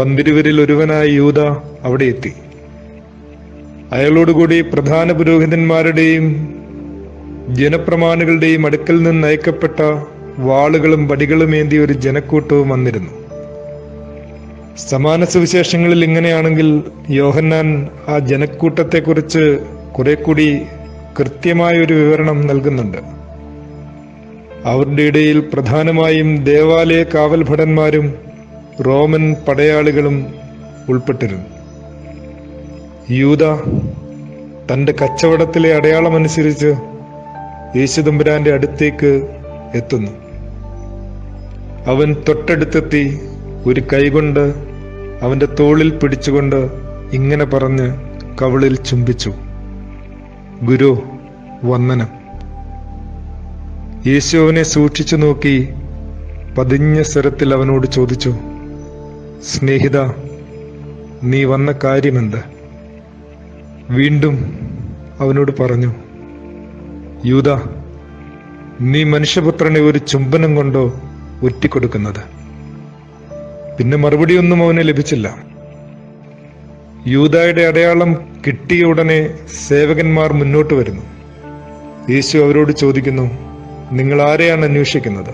12 ഒരുവനായ യൂദ അവിടെ എത്തി. അയാളോടുകൂടി പ്രധാന പുരോഹിതന്മാരുടെയും ജനപ്രമാണികളുടെയും അടുക്കൽ നിന്ന് അയക്കപ്പെട്ട വാളുകളും വടികളും ഏന്തിയ ഒരു ജനക്കൂട്ടവും വന്നിരുന്നു. സമാന സുവിശേഷങ്ങളിൽ ഇങ്ങനെയാണെങ്കിൽ യോഹന്നാൻ ആ ജനക്കൂട്ടത്തെക്കുറിച്ച് കുറെ കൂടി കൃത്യമായൊരു വിവരണം നൽകുന്നുണ്ട്. അവരുടെ ഇടയിൽ പ്രധാനമായും ദേവാലയ കാവൽ ഭടന്മാരും റോമൻ പടയാളികളും ഉൾപ്പെട്ടിരുന്നു. യൂദ തന്റെ കച്ചവടത്തിലെ അടയാളമനുസരിച്ച് യേശുതമ്പുരാന്റെ അടുത്തേക്ക് എത്തുന്നു. അവൻ തൊട്ടടുത്തെത്തി ഒരു കൈകൊണ്ട് അവന്റെ തോളിൽ പിടിച്ചുകൊണ്ട് ഇങ്ങനെ പറഞ്ഞ് കവിളിൽ ചുംബിച്ചു, ഗുരു, വന്ദനം. യേശു അവനെ സൂക്ഷിച്ചു നോക്കി പതിഞ്ഞ സ്വരത്തിൽ അവനോട് ചോദിച്ചു, സ്നേഹിത, നീ വന്ന കാര്യമെന്ത്? വീണ്ടും അവനോട് പറഞ്ഞു, യൂദ, നീ മനുഷ്യപുത്രനെ ഒരു ചുംബനം കൊണ്ടോ ഒറ്റിക്കൊടുക്കുന്നത്? പിന്നെ മറുപടിയൊന്നും അവന് ലഭിച്ചില്ല. യൂദായുടെ അടയാളം കിട്ടിയ ഉടനെ സേവകന്മാർ മുന്നോട്ട് വരുന്നു. യേശു അവരോട് ചോദിക്കുന്നു, നിങ്ങൾ ആരെയാണ് അന്വേഷിക്കുന്നത്?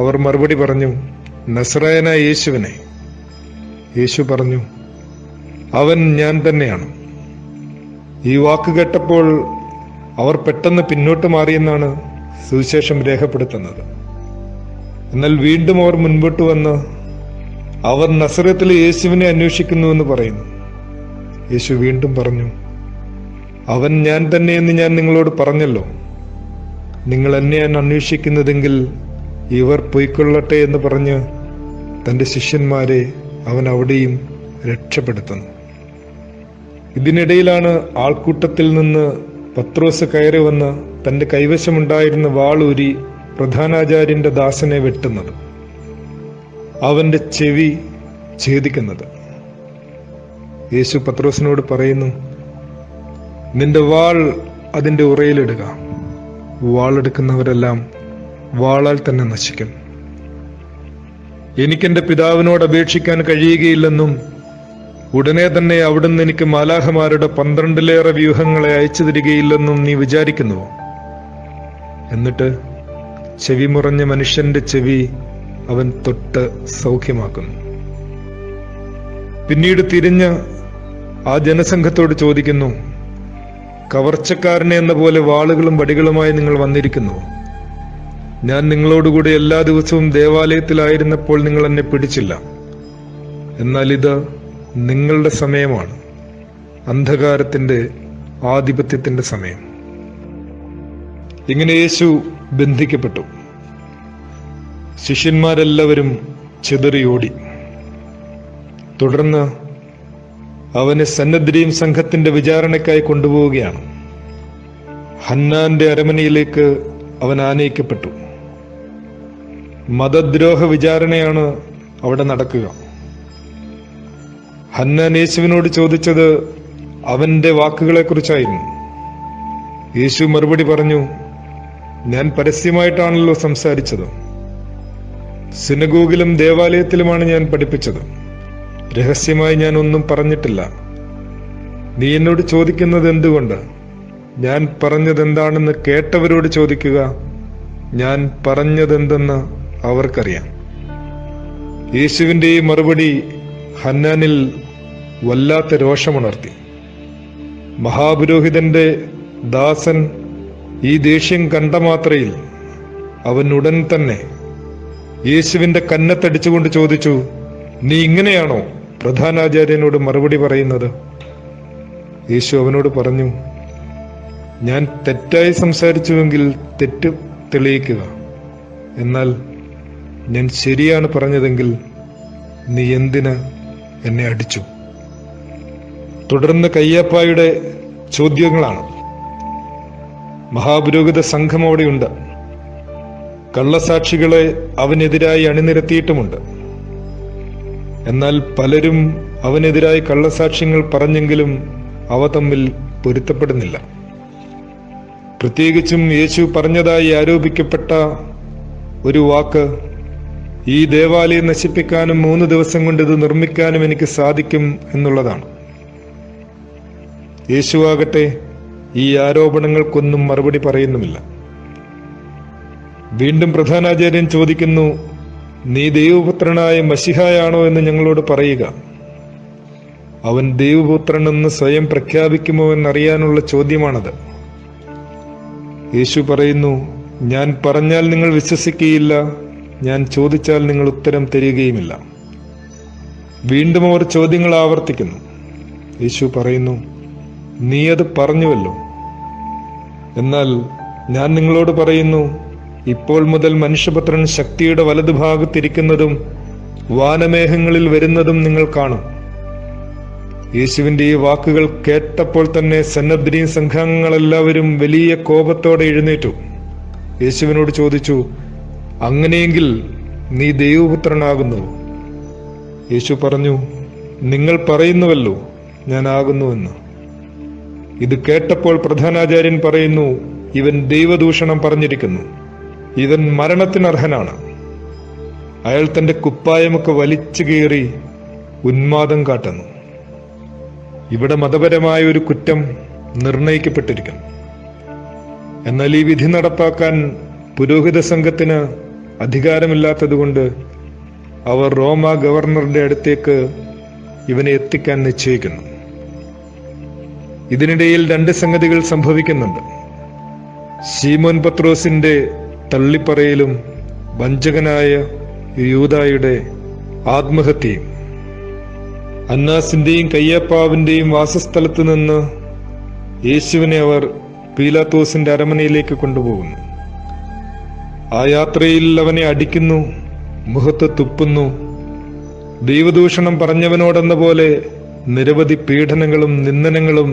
അവർ മറുപടി പറഞ്ഞു, നസറായനായ യേശുവിനെ. യേശു പറഞ്ഞു, അവൻ ഞാൻ തന്നെയാണ്. ഈ വാക്ക് കേട്ടപ്പോൾ അവർ പെട്ടെന്ന് പിന്നോട്ട് മാറിയെന്നാണ് സുവിശേഷം രേഖപ്പെടുത്തുന്നത്. എന്നാൽ വീണ്ടും അവർ മുൻപോട്ട് വന്ന് അവർ നസറത്തിലെ യേശുവിനെ അന്വേഷിക്കുന്നുവെന്ന് പറയുന്നു. യേശു വീണ്ടും പറഞ്ഞു, അവൻ ഞാൻ തന്നെയെന്ന് ഞാൻ നിങ്ങളോട് പറഞ്ഞല്ലോ. നിങ്ങൾ എന്നെയാണ് അന്വേഷിക്കുന്നതെങ്കിൽ ഇവർ പൊയ്ക്കൊള്ളട്ടെ എന്ന് പറഞ്ഞ് തൻ്റെ ശിഷ്യന്മാരെ അവൻ അവിടെയും രക്ഷപ്പെടുത്തുന്നു. ഇതിനിടയിലാണ് ആൾക്കൂട്ടത്തിൽ നിന്ന് പത്രോസ് കയറി വന്ന് തൻ്റെ കൈവശമുണ്ടായിരുന്ന വാളൂരി പ്രധാനാചാര്യന്റെ ദാസനെ വെട്ടുന്നത്, അവന്റെ ചെവി ഛേദിക്കുന്നത്. യേശു പത്രോസിനോട് പറയുന്നു, നിന്റെ വാൾ അതിന്റെ ഉറയിലിടുക. വാളെടുക്കുന്നവരെല്ലാം വാളാൽ തന്നെ നശിക്കും. എനിക്കെന്റെ പിതാവിനോട് അപേക്ഷിക്കാൻ കഴിയുകയില്ലെന്നും ഉടനെ തന്നെ അവിടുന്ന് എനിക്ക് മാലാഖമാരുടെ 12 വ്യൂഹങ്ങളെ അയച്ചു തരികയില്ലെന്നും നീ വിചാരിക്കുന്നുവോ? എന്നിട്ട് ചെവി മുറഞ്ഞ മനുഷ്യന്റെ ചെവി അവൻ തൊട്ട് സൗഖ്യമാക്കുന്നു. പിന്നീട് തിരിഞ്ഞ് ആ ജനസംഘത്തോട് ചോദിക്കുന്നു, കവർച്ചക്കാരനെ എന്ന പോലെ വാളുകളും വടികളുമായി നിങ്ങൾ വന്നിരിക്കുന്നു. ഞാൻ നിങ്ങളോടുകൂടി എല്ലാ ദിവസവും ദേവാലയത്തിലായിരുന്നപ്പോൾ നിങ്ങൾ എന്നെ പിടിച്ചില്ല. എന്നാൽ ഇത് നിങ്ങളുടെ സമയമാണ്, അന്ധകാരത്തിന്റെ ആധിപത്യത്തിന്റെ സമയം. ഇങ്ങനെ യേശു ബന്ധിക്കപ്പെട്ടു. ശിഷ്യന്മാരെല്ലാവരും ചിതറിയോടി. തുടർന്ന് അവനെ സന്നദ്രീം സംഘത്തിന്റെ വിചാരണയ്ക്കായി കൊണ്ടുപോവുകയാണ്. ഹന്നാന്റെ അരമനയിലേക്ക് അവൻ ആനയിക്കപ്പെട്ടു. മതദ്രോഹ വിചാരണയാണ് അവിടെ നടക്കുക. ഹന്നാൻ യേശുവിനോട് ചോദിച്ചത് അവന്റെ വാക്കുകളെക്കുറിച്ചായിരുന്നു. യേശു മറുപടി പറഞ്ഞു, ഞാൻ പരസ്യമായിട്ടാണല്ലോ സംസാരിച്ചത്. സിനഗോഗിലും ദേവാലയത്തിലുമാണ് ഞാൻ പഠിപ്പിച്ചത്. രഹസ്യമായി ഞാൻ ഒന്നും പറഞ്ഞിട്ടില്ല. നീ എന്നോട് ചോദിക്കുന്നത് എന്തുകൊണ്ട്? ഞാൻ പറഞ്ഞതെന്താണെന്ന് കേട്ടവരോട് ചോദിക്കുക. ഞാൻ പറഞ്ഞതെന്തെന്ന് അവർക്കറിയാം. യേശുവിന്റെ ഈ മറുപടി ഹന്നാനിൽ വല്ലാത്ത രോഷമുണർത്തി. മഹാപുരോഹിതന്റെ ദാസൻ ഈ ദേഷ്യം കണ്ട മാത്രയിൽ അവൻ ഉടൻ തന്നെ യേശുവിന്റെ കന്നത്തടിച്ചുകൊണ്ട് ചോദിച്ചു, നീ ഇങ്ങനെയാണോ പ്രധാനാചാര്യനോട് മറുപടി പറയുന്നത്? യേശു അവനോട് പറഞ്ഞു, ഞാൻ തെറ്റായി സംസാരിച്ചുവെങ്കിൽ തെറ്റ് തെളിയിക്കുക. എന്നാൽ ഞാൻ ശരിയാണ് പറഞ്ഞതെങ്കിൽ നീ എന്തിന് എന്നെ അടിച്ചു? തുടർന്ന് കയ്യപ്പായുടെ ചോദ്യങ്ങളാണ്. മഹാപുരോഹിത സംഘം അവിടെയുണ്ട്. കള്ളസാക്ഷികളെ അവനെതിരായി അണിനിരത്തിയിട്ടുമുണ്ട്. എന്നാൽ പലരും അവനെതിരായി കള്ളസാക്ഷ്യങ്ങൾ പറഞ്ഞെങ്കിലും അവ തമ്മിൽ പൊരുത്തപ്പെടുന്നില്ല. പ്രത്യേകിച്ചും യേശു പറഞ്ഞതായി ആരോപിക്കപ്പെട്ട ഒരു വാക്ക്, ഈ ദേവാലയം നശിപ്പിക്കാനും 3 ദിവസം കൊണ്ട് ഇത് നിർമ്മിക്കാനും എനിക്ക് സാധിക്കും എന്നുള്ളതാണ്. യേശുവാകട്ടെ ഈ ആരോപണങ്ങൾക്കൊന്നും മറുപടി പറയുന്നുമില്ല. വീണ്ടും പ്രധാനാചാര്യൻ ചോദിക്കുന്നു, നീ ദൈവപുത്രനായ മശിഹായാണോ എന്ന് ഞങ്ങളോട് പറയുക. അവൻ ദൈവപുത്രനെന്ന് സ്വയം പ്രഖ്യാപിക്കുമോ എന്നറിയാനുള്ള ചോദ്യമാണത്. യേശു പറയുന്നു, ഞാൻ പറഞ്ഞാൽ നിങ്ങൾ വിശ്വസിക്കുകയില്ല, ഞാൻ ചോദിച്ചാൽ നിങ്ങൾ ഉത്തരം തരികയുമില്ല. വീണ്ടും അവർ ചോദ്യങ്ങൾ ആവർത്തിക്കുന്നു. യേശു പറയുന്നു, നീ അത് പറഞ്ഞുവല്ലോ. എന്നാൽ ഞാൻ നിങ്ങളോട് പറയുന്നു, ഇപ്പോൾ മുതൽ മനുഷ്യപുത്രൻ ശക്തിയുടെ വലതുഭാഗത്തിരിക്കുന്നതും വാനമേഘങ്ങളിൽ വരുന്നതും നിങ്ങൾ കാണും. യേശുവിന്റെ ഈ വാക്കുകൾ കേട്ടപ്പോൾ തന്നെ സന്നദ്രീൻ സംഘങ്ങളെല്ലാവരും വലിയ കോപത്തോടെ എഴുന്നേറ്റു. യേശുവിനോട് ചോദിച്ചു, അങ്ങനെയെങ്കിൽ നീ ദൈവപുത്രനാകുന്നു? യേശു പറഞ്ഞു, നിങ്ങൾ പറയുന്നുവല്ലോ ഞാനാകുന്നുവെന്ന്. ഇത് കേട്ടപ്പോൾ പ്രധാനാചാര്യൻ പറയുന്നു, ഇവൻ ദൈവദൂഷണം പറഞ്ഞിരിക്കുന്നു. ഇവൻ മരണത്തിനർഹനാണ്. അയാൾ തന്റെ കുപ്പായമൊക്കെ വലിച്ചു കീറി ഉന്മാദം കാട്ടുന്നു. ഇവിടെ മതപരമായ ഒരു കുറ്റം നിർണയിക്കപ്പെട്ടിരിക്കുന്നു. എന്നാൽ ഈ വിധി നടപ്പാക്കാൻ പുരോഹിത സംഘത്തിന് അധികാരമില്ലാത്തതുകൊണ്ട് അവർ റോമ ഗവർണറുടെ അടുത്തേക്ക് ഇവനെ എത്തിക്കാൻ നിശ്ചയിക്കുന്നു. ഇതിനിടയിൽ 2 സംഗതികൾ സംഭവിക്കുന്നുണ്ട്. ശീമോൻ പത്രോസിന്റെ തള്ളിപ്പറയലും വഞ്ചകനായ യൂദായുടെ ആത്മഹത്യയും. അന്നാസിന്റെയും കയ്യപ്പാവിന്റെയും വാസസ്ഥലത്ത് നിന്ന് യേശുവിനെ അവർ പീലാത്തോസിന്റെ അരമനയിലേക്ക് കൊണ്ടുപോകുന്നു. ആ യാത്രയിൽ അവനെ അടിക്കുന്നു, മുഖത്ത് തുപ്പുന്നു. ദൈവദൂഷണം പറഞ്ഞവനോടെന്ന പോലെ നിരവധി പീഡനങ്ങളും നിന്ദനങ്ങളും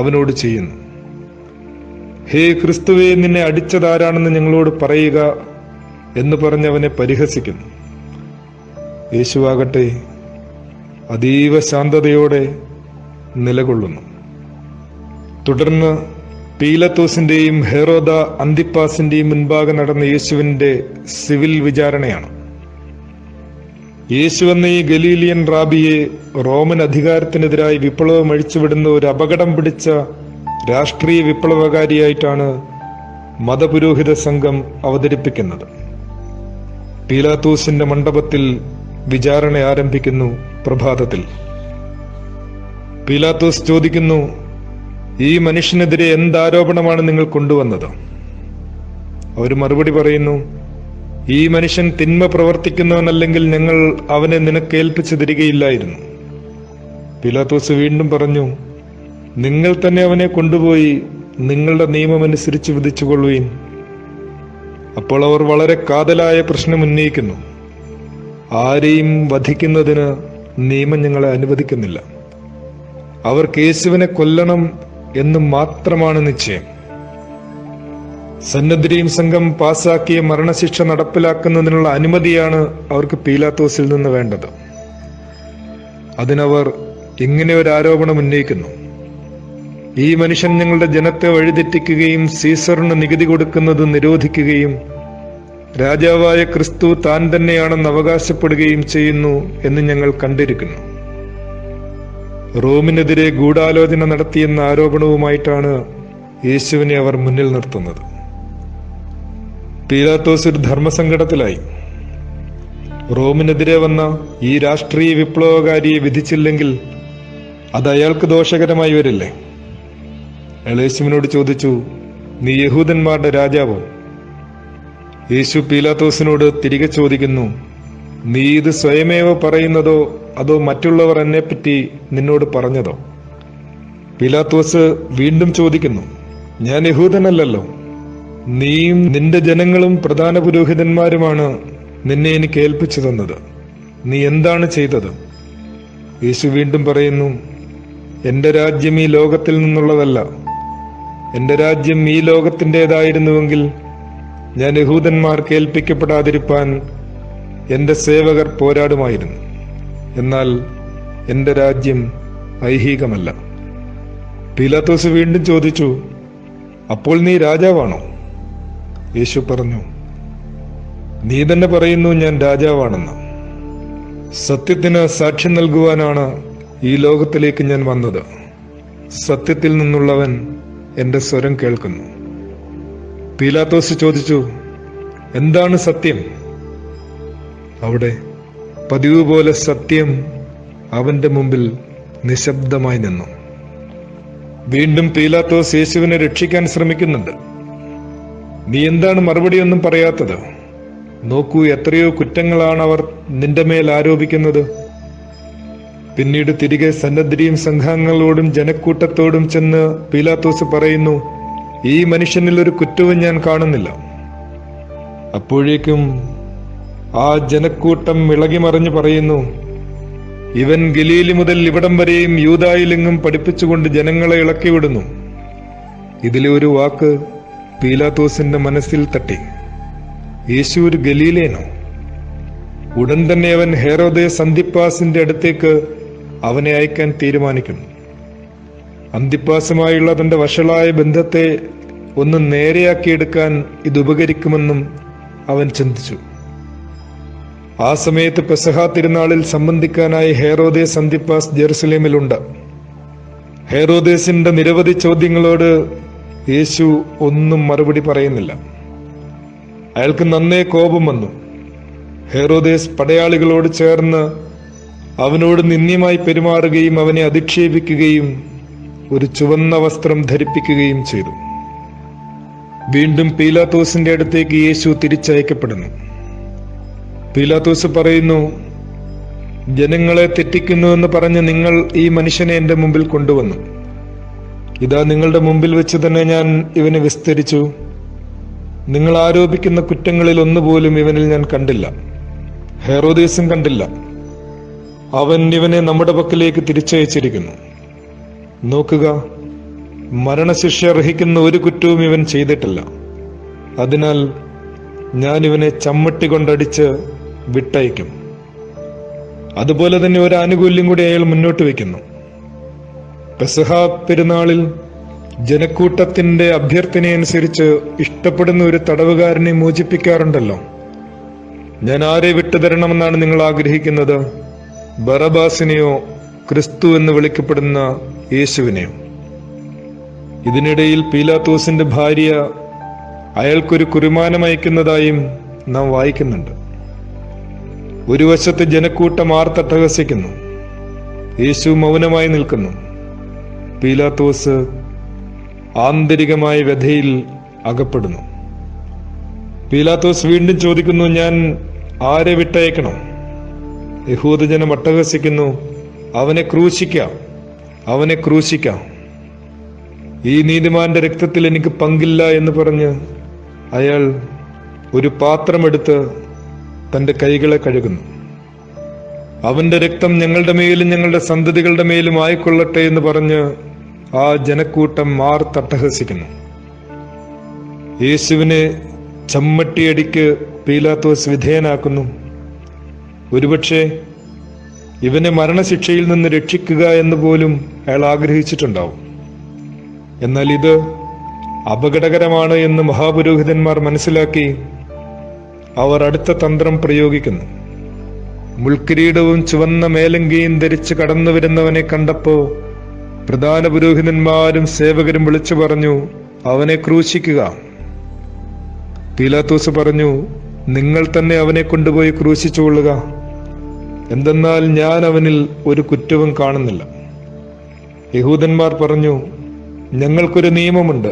അവനോട് ചെയ്യുന്നു. ഹേ ക്രിസ്തുവേ, നിന്നെ അടിച്ചതാരാണെന്ന് ഞങ്ങളോട് പറയുക എന്ന് പറഞ്ഞവനെ പരിഹസിക്കുന്നു. യേശുവാകട്ടെ അതീവ ശാന്തതയോടെ നിലകൊള്ളുന്നു. തുടർന്ന് പീലാത്തോസിന്റെയും ഹെറോദ അന്തിപ്പാസിന്റെയും മുൻപാകെ നടന്ന യേശുവിന്റെ സിവിൽ വിചാരണയാണ്. യേശു എന്ന ഈ ഗലീലിയൻ റാബിയെ റോമൻ അധികാരത്തിനെതിരായി വിപ്ലവം അഴിച്ചുവിടുന്ന ഒരു അപകടം പിടിച്ച രാഷ്ട്രീയ വിപ്ലവകാരിയായിട്ടാണ് മതപുരോഹിത സംഘം അവതരിപ്പിക്കുന്നത്. പീലാത്തോസിന്റെ മണ്ഡപത്തിൽ വിചാരണ ആരംഭിക്കുന്നു. പ്രഭാതത്തിൽ പീലാത്തോസ് ചോദിക്കുന്നു, ഈ മനുഷ്യനെതിരെ എന്താരോപണമാണ് നിങ്ങൾ കൊണ്ടുവന്നത്? അവർ മറുപടി പറയുന്നു, ഈ മനുഷ്യൻ തിന്മ പ്രവർത്തിക്കുന്നവനല്ലെങ്കിൽ ഞങ്ങൾ അവനെ നിനക്ക് ഏൽപ്പിച്ചു തരികയില്ലായിരുന്നു. പീലാത്തോസ് വീണ്ടും പറഞ്ഞു, നിങ്ങൾ തന്നെ അവനെ കൊണ്ടുപോയി നിങ്ങളുടെ നിയമമനുസരിച്ച് വിധിച്ചുകൊള്ളുകയും. അപ്പോൾ അവർ വളരെ കാതലായ പ്രശ്നം ഉന്നയിക്കുന്നു. ആരെയും വധിക്കുന്നതിന് നിയമം ഞങ്ങളെ അനുവദിക്കുന്നില്ല. അവർക്ക് യേശുവിനെ കൊല്ലണം എന്ന് മാത്രമാണ് നിശ്ചയം. സന്നദ്ധരീം സംഘം പാസാക്കിയ മരണശിക്ഷ നടപ്പിലാക്കുന്നതിനുള്ള അനുമതിയാണ് അവർക്ക് പീലാത്തോസിൽ നിന്ന് വേണ്ടത്. അതിനവർ ഇങ്ങനെ ഒരു ആരോപണം ഉന്നയിക്കുന്നു: ഈ മനുഷ്യൻ ഞങ്ങളുടെ ജനത്തെ വഴിതെറ്റിക്കുകയും സീസറിന് നികുതി കൊടുക്കുന്നത് നിരോധിക്കുകയും രാജാവായ ക്രിസ്തു താൻ തന്നെയാണെന്ന് അവകാശപ്പെടുകയും ചെയ്യുന്നു എന്ന് ഞങ്ങൾ കണ്ടിരിക്കുന്നു. റോമിനെതിരെ ഗൂഢാലോചന നടത്തിയെന്ന ആരോപണവുമായിട്ടാണ് യേശുവിനെ അവർ മുന്നിൽ നിർത്തുന്നത്. പീലാത്തോസ് ഒരു ധർമ്മസങ്കടത്തിലായി. റോമിനെതിരെ വന്ന ഈ രാഷ്ട്രീയ വിപ്ലവകാരിയെ വിധിച്ചില്ലെങ്കിൽ അത് അയാൾക്ക് ദോഷകരമായി വരില്ലേ? അയാൾ യേശുവിനോട് ചോദിച്ചു, നീ യഹൂദന്മാരുടെ രാജാവോ? യേശു പീലാത്തോസിനോട് തിരികെ ചോദിക്കുന്നു, നീ ഇത് സ്വയമേവ പറയുന്നതോ അതോ മറ്റുള്ളവർ എന്നെപ്പറ്റി നിന്നോട് പറഞ്ഞതോ? പീലാത്തോസ് വീണ്ടും ചോദിക്കുന്നു, ഞാൻ യഹൂദനല്ലല്ലോ. നീയും നിന്റെ ജനങ്ങളും പ്രധാന പുരോഹിതന്മാരുമാണ് നിന്നെ എനിക്ക് ഏൽപ്പിച്ചു തന്നത്. നീ എന്താണ് ചെയ്തത്? യേശു വീണ്ടും പറയുന്നു, എന്റെ രാജ്യം ഈ ലോകത്തിൽ നിന്നുള്ളതല്ല. എന്റെ രാജ്യം ഈ ലോകത്തിൻ്റെതായിരുന്നുവെങ്കിൽ ഞാൻ യഹൂദന്മാർക്ക് ഏൽപ്പിക്കപ്പെടാതിരിപ്പാൻ എന്റെ സേവകർ പോരാടുമായിരുന്നു. എന്നാൽ എന്റെ രാജ്യം ഐഹികമല്ല. പീലാത്തോസ് വീണ്ടും ചോദിച്ചു, അപ്പോൾ നീ രാജാവാണോ? യേശു പറഞ്ഞു, നീ തന്നെ പറയുന്നു ഞാൻ രാജാവാണെന്ന്. സത്യത്തിന് സാക്ഷ്യം നൽകുവാനാണ് ഈ ലോകത്തിലേക്ക് ഞാൻ വന്നത്. സത്യത്തിൽ നിന്നുള്ളവൻ എന്റെ സ്വരം കേൾക്കുന്നു. പീലാത്തോസ് ചോദിച്ചു, എന്താണ് സത്യം? അവിടെ പതിവ് പോലെ സത്യം അവന്റെ മുമ്പിൽ നിശബ്ദമായി നിന്നു. വീണ്ടും പീലാത്തോസ് യേശുവിനെ രക്ഷിക്കാൻ ശ്രമിക്കുന്നുണ്ട്. നീ എന്താണ് മറുപടിയൊന്നും പറയാത്തത്? നോക്കൂ, എത്രയോ കുറ്റങ്ങളാണ് അവർ നിന്റെ മേൽ ആരോപിക്കുന്നത്. പിന്നീട് തിരികെ സന്നദ്ധരീം സംഘങ്ങളോടും ജനക്കൂട്ടത്തോടും ചെന്ന് പീലാത്തോസ് പറയുന്നു, ഈ മനുഷ്യനിൽ ഒരു കുറ്റവും ഞാൻ കാണുന്നില്ല. അപ്പോഴേക്കും ആ ജനക്കൂട്ടം ഇളകിമറിഞ്ഞു പറയുന്നു, ഇവൻ ഗലീലി മുതൽ ഇവിടം വരെയും യൂദായിലെങ്ങും പഠിപ്പിച്ചുകൊണ്ട് ജനങ്ങളെ ഇളക്കിവിടുന്നു. ഇതിലെ ഒരു വാക്ക് പീലാത്തോസിന്റെ മനസ്സിൽ തട്ടി. യേശു ഒരു ഗലീലയനോ? ഉടൻ തന്നെ അവൻ ഹെരോദേസ് അന്തിപ്പാസിന്റെ അടുത്തേക്ക് അവനെ അയക്കാൻ തീരുമാനിക്കുന്നു. അന്തിപ്പാസുമായുള്ള തന്റെ വഷളായ ബന്ധത്തെ ഒന്ന് നേരെയാക്കിയെടുക്കാൻ ഇത് ഉപകരിക്കുമെന്നും അവൻ ചിന്തിച്ചു. ആ സമയത്ത് പെസഹ തിരുനാളിൽ സംബന്ധിക്കാനായി ഹെരോദേസ് അന്തിപ്പാസ് ജെറുസലേമിലുണ്ട്. ഹെരോദേസിന്റെ നിരവധി ചോദ്യങ്ങളോട് യേശു ഒന്നും മറുപടി പറയുന്നില്ല. അയാൾക്ക് നന്നേ കോപം വന്നു. ഹെരോദേസ് പടയാളികളോട് ചേർന്ന് അവനോട് നിന്ദ്യമായി പെരുമാറുകയും അവനെ അധിക്ഷേപിക്കുകയും ഒരു ചുവന്ന വസ്ത്രം ധരിപ്പിക്കുകയും ചെയ്തു. വീണ്ടും പീലാത്തോസിന്റെ അടുത്തേക്ക് യേശു തിരിച്ചയക്കപ്പെടുന്നു. പീലാത്തോസ് പറയുന്നു, ജനങ്ങളെ തെറ്റിക്കുന്നുവെന്ന് പറഞ്ഞ് നിങ്ങൾ ഈ മനുഷ്യനെ എന്റെ മുമ്പിൽ കൊണ്ടുവന്നു. ഇതാ നിങ്ങളുടെ മുമ്പിൽ വെച്ച് തന്നെ ഞാൻ ഇവനെ വിസ്തരിച്ചു. നിങ്ങൾ ആരോപിക്കുന്ന കുറ്റങ്ങളിൽ ഒന്നുപോലും ഇവനിൽ ഞാൻ കണ്ടില്ല. ഹെറോദേസും കണ്ടില്ല. അവൻ ഇവനെ നമ്മുടെ പക്കലേക്ക് തിരിച്ചയച്ചിരിക്കുന്നു. നോക്കുക, മരണശിക്ഷ അർഹിക്കുന്ന ഒരു കുറ്റവും ഇവൻ ചെയ്തിട്ടില്ല. അതിനാൽ ഞാൻ ഇവനെ ചമ്മട്ടി കൊണ്ടടിച്ച് വിട്ടയക്കും. അതുപോലെ തന്നെ ഒരു ആനുകൂല്യം കൂടി അയാൾ മുന്നോട്ട് വയ്ക്കുന്നു. പെസഹ പെരുന്നാളിൽ ജനക്കൂട്ടത്തിന്റെ അഭ്യർത്ഥനയനുസരിച്ച് ഇഷ്ടപ്പെടുന്ന ഒരു തടവുകാരനെ മോചിപ്പിക്കാറുണ്ടല്ലോ. ഞാൻ ആരെ വിട്ടുതരണമെന്നാണ് നിങ്ങൾ ആഗ്രഹിക്കുന്നത്? ബറബാസിനെയോ ക്രിസ്തു എന്ന് വിളിക്കപ്പെടുന്ന യേശുവിനെയോ? ഇതിനിടയിൽ പീലാത്തോസിന്റെ ഭാര്യ അയാൾക്കൊരു കുറുമാനം അയക്കുന്നതായും നാം വായിക്കുന്നുണ്ട്. ഒരു വശത്ത് ജനക്കൂട്ടം ആർത്തട്ടഹസിക്കുന്നു. യേശു മൗനമായി നിൽക്കുന്നു. പീലാത്തോസ് ആന്തരികമായ വ്യഥയിൽ അകപ്പെടുന്നു. പീലാത്തോസ് വീണ്ടും ചോദിക്കുന്നു, ഞാൻ ആരെ വിട്ടയക്കണം? യഹൂദജനം അട്ടഹസിക്കുന്നു, അവനെ ക്രൂശിക്കാം, അവനെ ക്രൂശിക്കാം. ഈ നീതിമാന്റെ രക്തത്തിൽ എനിക്ക് പങ്കില്ല എന്ന് പറഞ്ഞ് അയാൾ ഒരു പാത്രമെടുത്ത് തന്റെ കൈകളെ കഴുകുന്നു. അവന്റെ രക്തം ഞങ്ങളുടെ മേലും ഞങ്ങളുടെ സന്തതികളുടെ മേലും ആയിക്കൊള്ളട്ടെ എന്ന് പറഞ്ഞ് ആ ജനക്കൂട്ടം മാർത്തട്ടഹസിക്കുന്നു. യേശുവിനെ ചമ്മട്ടിയടിക്ക് പീലാത്തോസ് വിധേയനാക്കുന്നു. ഒരുപക്ഷെ ഇവനെ മരണശിക്ഷയിൽ നിന്ന് രക്ഷിക്കുക എന്ന് പോലും അയാൾ ആഗ്രഹിച്ചിട്ടുണ്ടാവും. എന്നാൽ ഇത് അപകടകരമാണ് എന്ന് മഹാപുരോഹിതന്മാർ മനസ്സിലാക്കി അവർ അടുത്ത തന്ത്രം പ്രയോഗിക്കുന്നു. മുൾക്കിരീടവും ചുവന്ന മേലങ്കിയും ധരിച്ച് കടന്നു വരുന്നവനെ കണ്ടപ്പോ പ്രധാന പുരോഹിതന്മാരും സേവകരും വിളിച്ചു പറഞ്ഞു, അവനെ ക്രൂശിക്കുക. പീലാത്തോസ് പറഞ്ഞു, നിങ്ങൾ തന്നെ അവനെ കൊണ്ടുപോയി ക്രൂശിച്ചുകൊള്ളുക. എന്തെന്നാൽ ഞാൻ അവനിൽ ഒരു കുറ്റവും കാണുന്നില്ല. യഹൂദന്മാർ പറഞ്ഞു, ഞങ്ങൾക്കൊരു നിയമമുണ്ട്,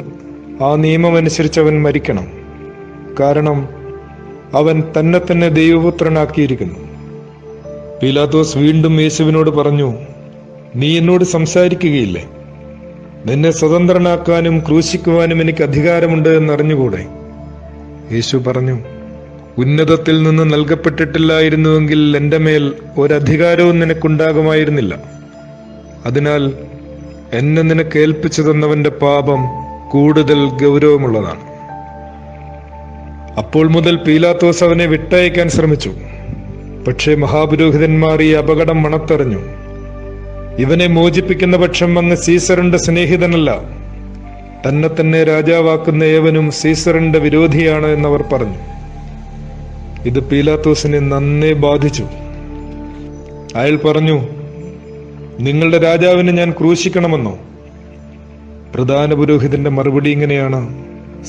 ആ നിയമം അനുസരിച്ച് അവൻ മരിക്കണം. കാരണം അവൻ തന്നെ ദൈവപുത്രനാക്കിയിരിക്കുന്നു. പീലാത്തോസ് വീണ്ടും യേശുവിനോട് പറഞ്ഞു, നീ എന്നോട് സംസാരിക്കുകയില്ലേ? നിന്നെ സ്വതന്ത്രനാക്കാനും ക്രൂശിക്കുവാനും എനിക്ക് അധികാരമുണ്ട് എന്നറിഞ്ഞുകൂടെ? യേശു പറഞ്ഞു, ഉന്നതത്തിൽ നിന്ന് നൽകപ്പെട്ടിട്ടില്ലായിരുന്നുവെങ്കിൽ എന്റെ മേൽ ഒരധികാരവും നിനക്കുണ്ടാകുമായിരുന്നില്ല. അതിനാൽ എന്നെ നിനക്ക് ഏൽപ്പിച്ചു തന്നവന്റെ പാപം കൂടുതൽ ഗൗരവമുള്ളതാണ്. അപ്പോൾ മുതൽ പീലാത്തോസ് അവനെ വിട്ടയക്കാൻ ശ്രമിച്ചു. പക്ഷേ മഹാപുരോഹിതന്മാർ ഈ അപകടം മണത്തറിഞ്ഞു. ഇവനെ മോചിപ്പിക്കുന്ന പക്ഷം അങ്ങ് സീസറിന്റെ സ്നേഹിതനല്ല, തന്നെ രാജാവാക്കുന്ന ഏവനും സീസറിന്റെ വിരോധിയാണ് എന്നവർ പറഞ്ഞു. ഇത് പീലാത്തോസിനെ നന്നേ ബാധിച്ചു. അയാൾ പറഞ്ഞു, നിങ്ങളുടെ രാജാവിനെ ഞാൻ ക്രൂശിക്കണമെന്നോ? പ്രധാന പുരോഹിതന്റെ മറുപടി ഇങ്ങനെയാണ്,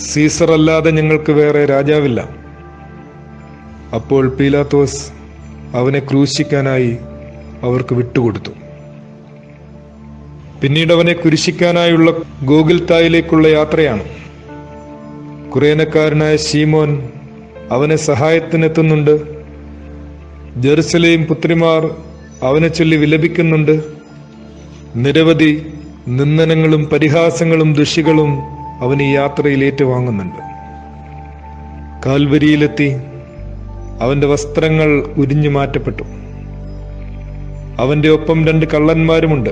സീസർ അല്ലാതെ ഞങ്ങൾക്ക് വേറെ രാജാവില്ല. അപ്പോൾ പീലാത്തോസ് അവനെ ക്രൂശിക്കാനായി അവർക്ക് വിട്ടുകൊടുത്തു. പിന്നീട് അവനെ കുരിശിക്കാനായുള്ള ഗോഗുൽത്തായിലേക്കുള്ള യാത്രയാണ്. കുറേനക്കാരനായ ശീമോൻ അവനെ സഹായത്തിനെത്തുന്നുണ്ട്. ജെറുസലേം പുത്രിമാർ അവനെ ചൊല്ലി വിലപിക്കുന്നുണ്ട്. നിരവധി നിന്ദനങ്ങളും പരിഹാസങ്ങളും ദുഷികളും അവൻ ഈ യാത്രയിൽ ഏറ്റുവാങ്ങുന്നുണ്ട്. കാൽവരിയിലെത്തി അവന്റെ വസ്ത്രങ്ങൾ ഉരിഞ്ഞു മാറ്റപ്പെട്ടു. അവന്റെ ഒപ്പം 2 കള്ളന്മാരുമുണ്ട്.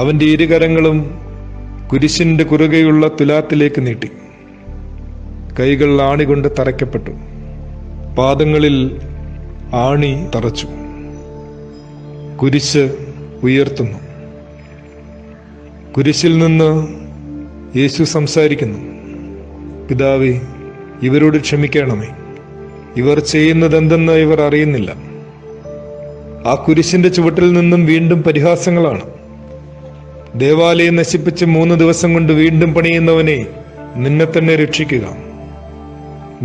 അവന്റെ ഇരുകരങ്ങളും കുരിശിന്റെ കുറുകെയുള്ള തുലാത്തിലേക്ക് നീട്ടി. കൈകൾ ആണി കൊണ്ട് തറയ്ക്കപ്പെട്ടു. പാദങ്ങളിൽ ആണി തറച്ചു. കുരിശ് ഉയർത്തുന്നു. കുരിശിൽ നിന്ന് യേശു സംസാരിക്കുന്നു, പിതാവേ, ഇവരോട് ക്ഷമിക്കണമേ, ഇവർ ചെയ്യുന്നത് എന്തെന്ന് ഇവർ അറിയുന്നില്ല. ആ കുരിശിന്റെ ചുവട്ടിൽ നിന്നും വീണ്ടും പരിഹാസങ്ങളാണ്. ദേവാലയം നശിപ്പിച്ച് 3 ദിവസം കൊണ്ട് വീണ്ടും പണിയുന്നവനെ, നിന്നെ തന്നെ രക്ഷിക്കുക.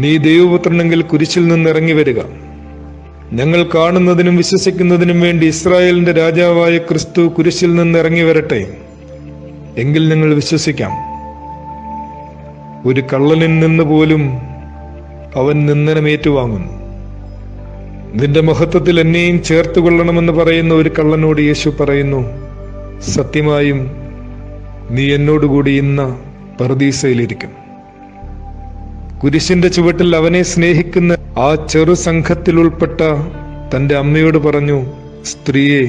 നീ ദൈവപുത്രനെങ്കിൽ കുരിശിൽ നിന്ന് ഇറങ്ങി വരിക. ഞങ്ങൾ കാണുന്നതിനും വിശ്വസിക്കുന്നതിനും വേണ്ടി ഇസ്രായേലിന്റെ രാജാവായ ക്രിസ്തു കുരിശിൽ നിന്ന് ഇറങ്ങി വരട്ടെ, എങ്കിൽ ഞങ്ങൾ വിശ്വസിക്കാം. ഒരു കള്ളനിൽ നിന്ന് പോലും അവൻ നിന്ദനമേറ്റുവാങ്ങുന്നു. നിന്റെ മഹത്വത്തിൽ എന്നെയും ചേർത്തുകൊള്ളണമെന്ന് പറയുന്ന ഒരു കള്ളനോട് യേശു പറയുന്നു, സത്യമായും നീ എന്നോടുകൂടി ഇന്ന് പറുദീസയിലിരിക്കും. കുരിശിന്റെ ചുവട്ടിൽ അവനെ സ്നേഹിക്കുന്ന ആ ചെറു സംഘത്തിൽ ഉൾപ്പെട്ട തന്റെ അമ്മയോട് പറഞ്ഞു, സ്ത്രീയെ,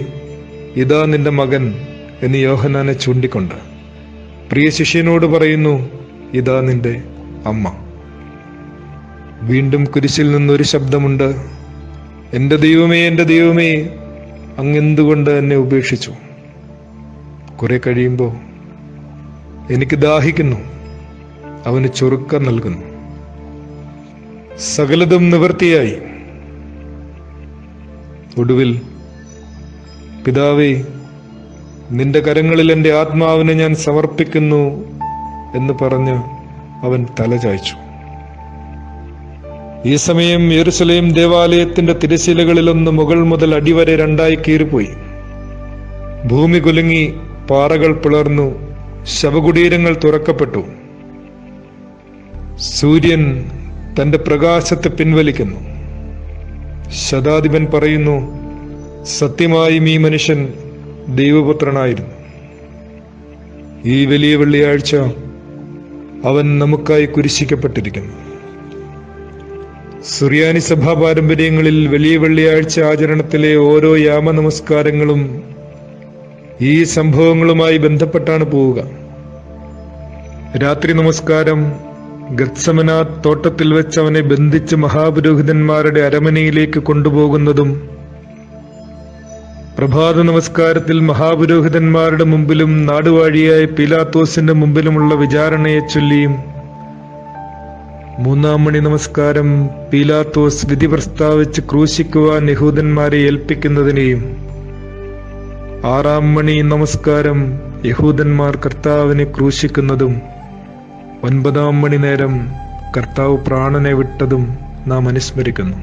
ഇതാ നിന്റെ മകൻ എന്ന് യോഹന്നാനെ ചൂണ്ടിക്കൊണ്ട്. പ്രിയ ശിഷ്യനോട് പറയുന്നു, ഇതാ നിന്റെ അമ്മ. വീണ്ടും കുരിശിൽ നിന്നൊരു ശബ്ദമുണ്ട്, എന്റെ ദൈവമേ, എന്റെ ദൈവമേ, അങ്ങെന്തുകൊണ്ട് എന്നെ ഉപേക്ഷിച്ചു? കുറെ കഴിയുമ്പോൾ, എനിക്ക് ദാഹിക്കുന്നു, അവന് ചൊറുക്ക നൽകുന്നു. സകലതും നിവൃത്തിയായി. ഒടുവിൽ, പിതാവേ, നിന്റെ കരങ്ങളിൽ എൻ്റെ ആത്മാവിനെ ഞാൻ സമർപ്പിക്കുന്നു എന്ന് പറഞ്ഞ് അവൻ തല ചായ്ച്ചു. ഈ സമയം യെരുശലേം ദേവാലയത്തിന്റെ തിരശ്ശീലകളിലൊന്ന് മുകൾ മുതൽ അടിവരെ രണ്ടായി കീറിപ്പോയി. ഭൂമി കുലുങ്ങി, പാറകൾ പിളർന്നു, ശവകുടീരങ്ങൾ തുറക്കപ്പെട്ടു. സൂര്യൻ തന്റെ പ്രകാശത്തെ പിൻവലിക്കുന്നു. ശതാധിപൻ പറയുന്നു, സത്യമായും ഈ മനുഷ്യൻ ദൈവപുത്രനായിരുന്നു. ഈ വലിയ വെള്ളിയാഴ്ച അവൻ നമുക്കായി കുരിശിക്കപ്പെട്ടിരിക്കുന്നു. സുറിയാനി സഭാ പാരമ്പര്യങ്ങളിൽ വലിയ വെള്ളിയാഴ്ച ആചരണത്തിലെ ഓരോ യാമനമസ്കാരങ്ങളും ഈ സംഭവങ്ങളുമായി ബന്ധപ്പെട്ടാണ് പോവുക. രാത്രി നമസ്കാരം ഗത്സമന തോട്ടത്തിൽ വെച്ച് അവനെ ബന്ധിച്ച് മഹാപുരോഹിതന്മാരുടെ അരമനയിലേക്ക് കൊണ്ടുപോകുന്നതും, പ്രഭാത നമസ്കാരത്തിൽ മഹാപുരോഹിതന്മാരുടെ മുമ്പിലും നാടുവാഴിയായ പീലാത്തോസിന്റെ മുമ്പിലുമുള്ള വിചാരണയെ ചൊല്ലിയും, മൂന്നാം മണി നമസ്കാരം പീലാത്തോസ് വിധി പ്രസ്താവിച്ച് ക്രൂശിക്കുവാൻ യഹൂദന്മാരെ ഏൽപ്പിക്കുന്നതിനെയും, ആറാം മണി നമസ്കാരം യഹൂദന്മാർ കർത്താവിനെ ക്രൂശിക്കുന്നതും, 9-ാം മണി നേരം കർത്താവ് പ്രാണനെ വിട്ടതും നാം അനുസ്മരിക്കുന്നു.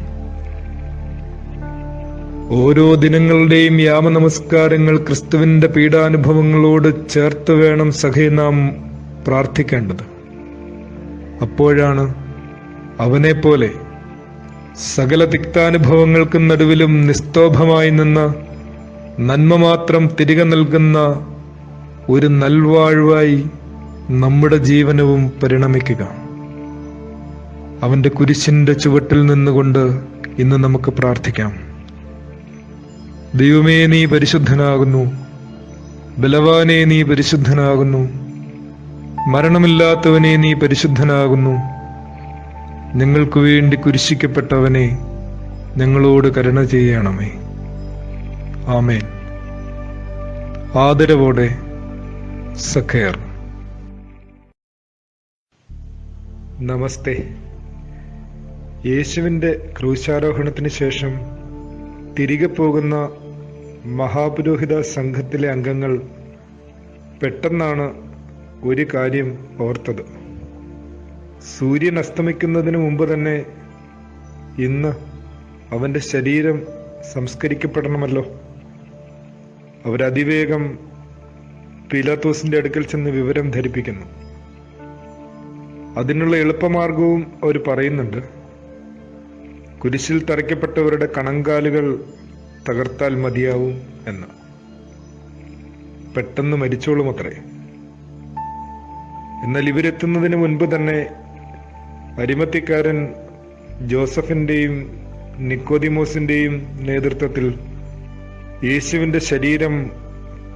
ഓരോ ദിനങ്ങളുടെയും യാമനമസ്കാരങ്ങൾ ക്രിസ്തുവിന്റെ പീഡാനുഭവങ്ങളോട് ചേർത്ത് വേണം സഖേ നാം പ്രാർത്ഥിക്കേണ്ടത്. അപ്പോഴാണ് അവനെപ്പോലെ സകല തിക്താനുഭവങ്ങൾക്കും നടുവിലും നിസ്തോഭമായി നിന്ന നന്മ മാത്രം തിരികെ നൽകുന്ന ഒരു നൽവാഴ്വായി നമ്മുടെ ജീവനവും പരിണമിക്കുക. അവന്റെ കുരിശിന്റെ ചുവട്ടിൽ നിന്നുകൊണ്ട് ഇന്ന് നമുക്ക് പ്രാർത്ഥിക്കാം. ദൈവമേ, നീ പരിശുദ്ധനാകുന്നു. ബലവാനെ, നീ പരിശുദ്ധനാകുന്നു. മരണമില്ലാത്തവനെ, നീ പരിശുദ്ധനാകുന്നു. ഞങ്ങൾക്ക് വേണ്ടി കുരിശിക്കപ്പെട്ടവനെ, ഞങ്ങളോട് കരുണ ചെയ്യണമേ. ആമേൻ. ആദരവോടെ സഖേർ. നമസ്തേ. യേശുവിന്റെ ക്രൂശാരോഹണത്തിന് ശേഷം തിരികെ പോകുന്ന മഹാപുരോഹിത സംഘത്തിലെ അംഗങ്ങൾ പെട്ടെന്നാണ് ഒരു കാര്യം ഓർത്തത്. സൂര്യൻ അസ്തമിക്കുന്നതിന് മുമ്പ് തന്നെ ഇന്ന് അവന്റെ ശരീരം സംസ്കരിക്കപ്പെടണമല്ലോ. അവരതിവേഗം പീലാത്തോസിന്റെ അടുക്കൽ ചെന്ന് വിവരം ധരിപ്പിക്കുന്നു. അതിനുള്ള എളുപ്പമാർഗവും അവർ പറയുന്നുണ്ട്. കുരിശിൽ തറയ്ക്കപ്പെട്ടവരുടെ കണങ്കാലുകൾ തകർത്താൽ മതിയാവും എന്ന്. പെട്ടെന്ന് മരിച്ചോളും അത്രേ. എന്നാൽ ഇവരെത്തുന്നതിന് മുൻപ് തന്നെ അരിമത്യക്കാരൻ ജോസഫിന്റെയും നിക്കോദിമോസിന്റെയും നേതൃത്വത്തിൽ യേശുവിന്റെ ശരീരം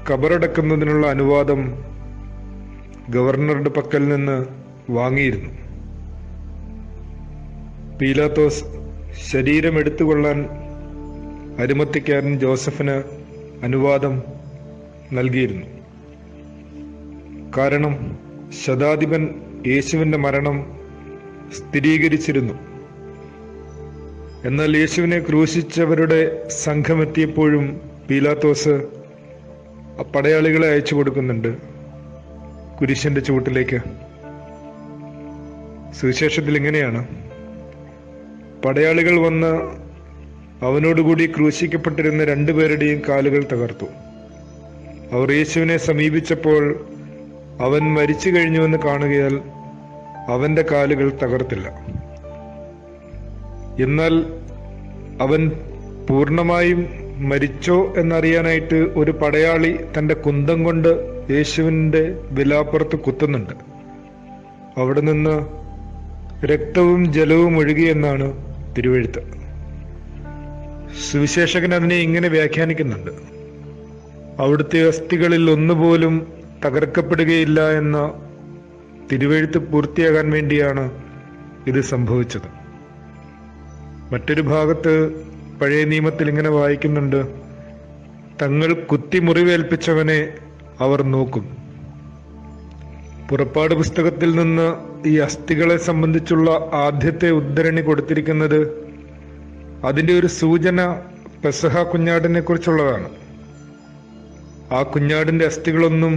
കബറടക്കുന്നതിനുള്ള അനുവാദം ഗവർണറുടെ പക്കൽ നിന്ന് വാങ്ങിയിരുന്നു. പീലാത്തോസ് ശരീരം എടുത്തുകൊള്ളാൻ അരിമത്യക്കാരൻ ജോസഫിന് അനുവാദം നൽകിയിരുന്നു. കാരണം ശതാധിപൻ യേശുവിന്റെ മരണം സ്ഥിരീകരിച്ചിരുന്നു. എന്നാൽ യേശുവിനെ ക്രൂശിച്ചവരുടെ സംഘമെത്തിയപ്പോഴും പീലാത്തോസ് പടയാളികളെ അയച്ചു കൊടുക്കുന്നുണ്ട് കുരിശിന്റെ ചുവട്ടിലേക്ക്. സുവിശേഷത്തിൽ ഇങ്ങനെയാണ്: പടയാളികൾ വന്ന് അവനോടുകൂടി ക്രൂശിക്കപ്പെട്ടിരുന്ന 2 പേരുടെയും കാലുകൾ തകർത്തു. അവർ യേശുവിനെ സമീപിച്ചപ്പോൾ അവൻ മരിച്ചു കഴിഞ്ഞുവെന്ന് കാണുകയാൽ അവന്റെ കാലുകൾ തകർത്തില്ല. എന്നാൽ അവൻ പൂർണ്ണമായും മരിച്ചോ എന്നറിയാനായിട്ട് ഒരു പടയാളി തന്റെ കുന്തം കൊണ്ട് യേശുവിന്റെ വിലാപ്പുറത്ത് കുത്തുന്നുണ്ട്. അവിടെ നിന്ന് രക്തവും ജലവും ഒഴുകിയെന്നാണ് തിരുവെഴുത്ത്. സുവിശേഷകൻ അതിനെ ഇങ്ങനെ വ്യാഖ്യാനിക്കുന്നുണ്ട്: അവിടുത്തെ അസ്ഥികളിൽ ഒന്നുപോലും തകർക്കപ്പെടുകയില്ല എന്ന തിരുവെഴുത്ത് പൂർത്തിയാകാൻ വേണ്ടിയാണ് ഇത് സംഭവിച്ചത്. മറ്റൊരു ഭാഗത്ത് പഴയ നിയമത്തിൽ ഇങ്ങനെ വായിക്കുന്നുണ്ട്: തങ്ങൾ കുത്തി മുറിവേൽപ്പിച്ചവനെ അവർ നോക്കും. പുറപ്പാട് പുസ്തകത്തിൽ നിന്ന് ഈ അസ്ഥികളെ സംബന്ധിച്ചുള്ള ആദ്യത്തെ ഉദ്ധരണി കൊടുത്തിരിക്കുന്നത് അതിൻ്റെ ഒരു സൂചന പെസഹ കുഞ്ഞാടിനെ കുറിച്ചുള്ളതാണ്. ആ കുഞ്ഞാടിന്റെ അസ്ഥികളൊന്നും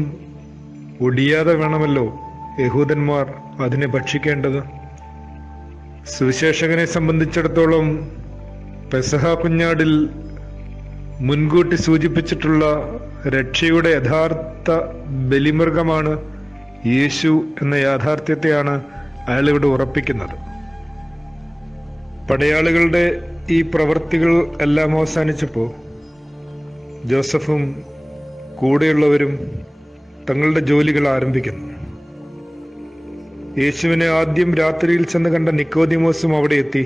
ഒടിയാതെ വേണമല്ലോ യഹൂദന്മാർ അതിനെ ഭക്ഷിക്കേണ്ടത്. സുവിശേഷകനെ സംബന്ധിച്ചിടത്തോളം പെസഹ കുഞ്ഞാടിൽ മുൻകൂട്ടി സൂചിപ്പിച്ചിട്ടുള്ള രക്ഷയുടെ യഥാർത്ഥ ബലിമൃഗമാണ് യേശു എന്ന യാഥാർത്ഥ്യത്തെയാണ് അയാളിവിടെ ഉറപ്പിക്കുന്നത്. പടയാളികളുടെ ഈ പ്രവൃത്തികൾ എല്ലാം അവസാനിച്ചപ്പോൾ ജോസഫും കൂടെയുള്ളവരും തങ്ങളുടെ ജോലികൾ ആരംഭിക്കുന്നു. യേശുവിനെ ആദ്യം രാത്രിയിൽ ചെന്ന് കണ്ട നിക്കോദിമോസും അവിടെ എത്തി.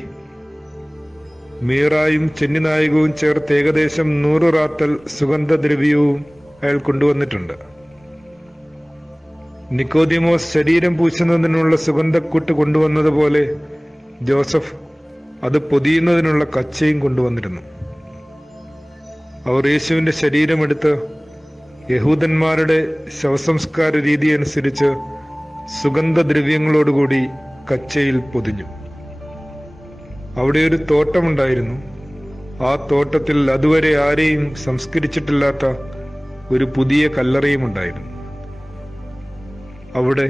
മീറായും ചെന്നിനായകവും ചേർത്ത് ഏകദേശം 100 റാത്തൽ സുഗന്ധദ്രവ്യവും അയാൾ കൊണ്ടുവന്നിട്ടുണ്ട്. നിക്കോദിമോസ് ശരീരം പൂശുന്നതിനുള്ള സുഗന്ധക്കൂട്ട് കൊണ്ടുവന്നതുപോലെ ജോസഫ് അത് പൊതിയുന്നതിനുള്ള കച്ചയും കൊണ്ടുവന്നിരുന്നു. അവർ യേശുവിന്റെ ശരീരമെടുത്ത് യഹൂദന്മാരുടെ ശവസംസ്കാര രീതി അനുസരിച്ച് സുഗന്ധദ്രവ്യങ്ങളോടുകൂടി കച്ചയിൽ പൊതിഞ്ഞു. അവിടെ ഒരു തോട്ടമുണ്ടായിരുന്നു. ആ തോട്ടത്തിൽ അതുവരെ ആരെയും സംസ്കരിച്ചിട്ടില്ലാത്ത ഒരു പുതിയ കല്ലറയും ഉണ്ടായിരുന്നു. അവിടെ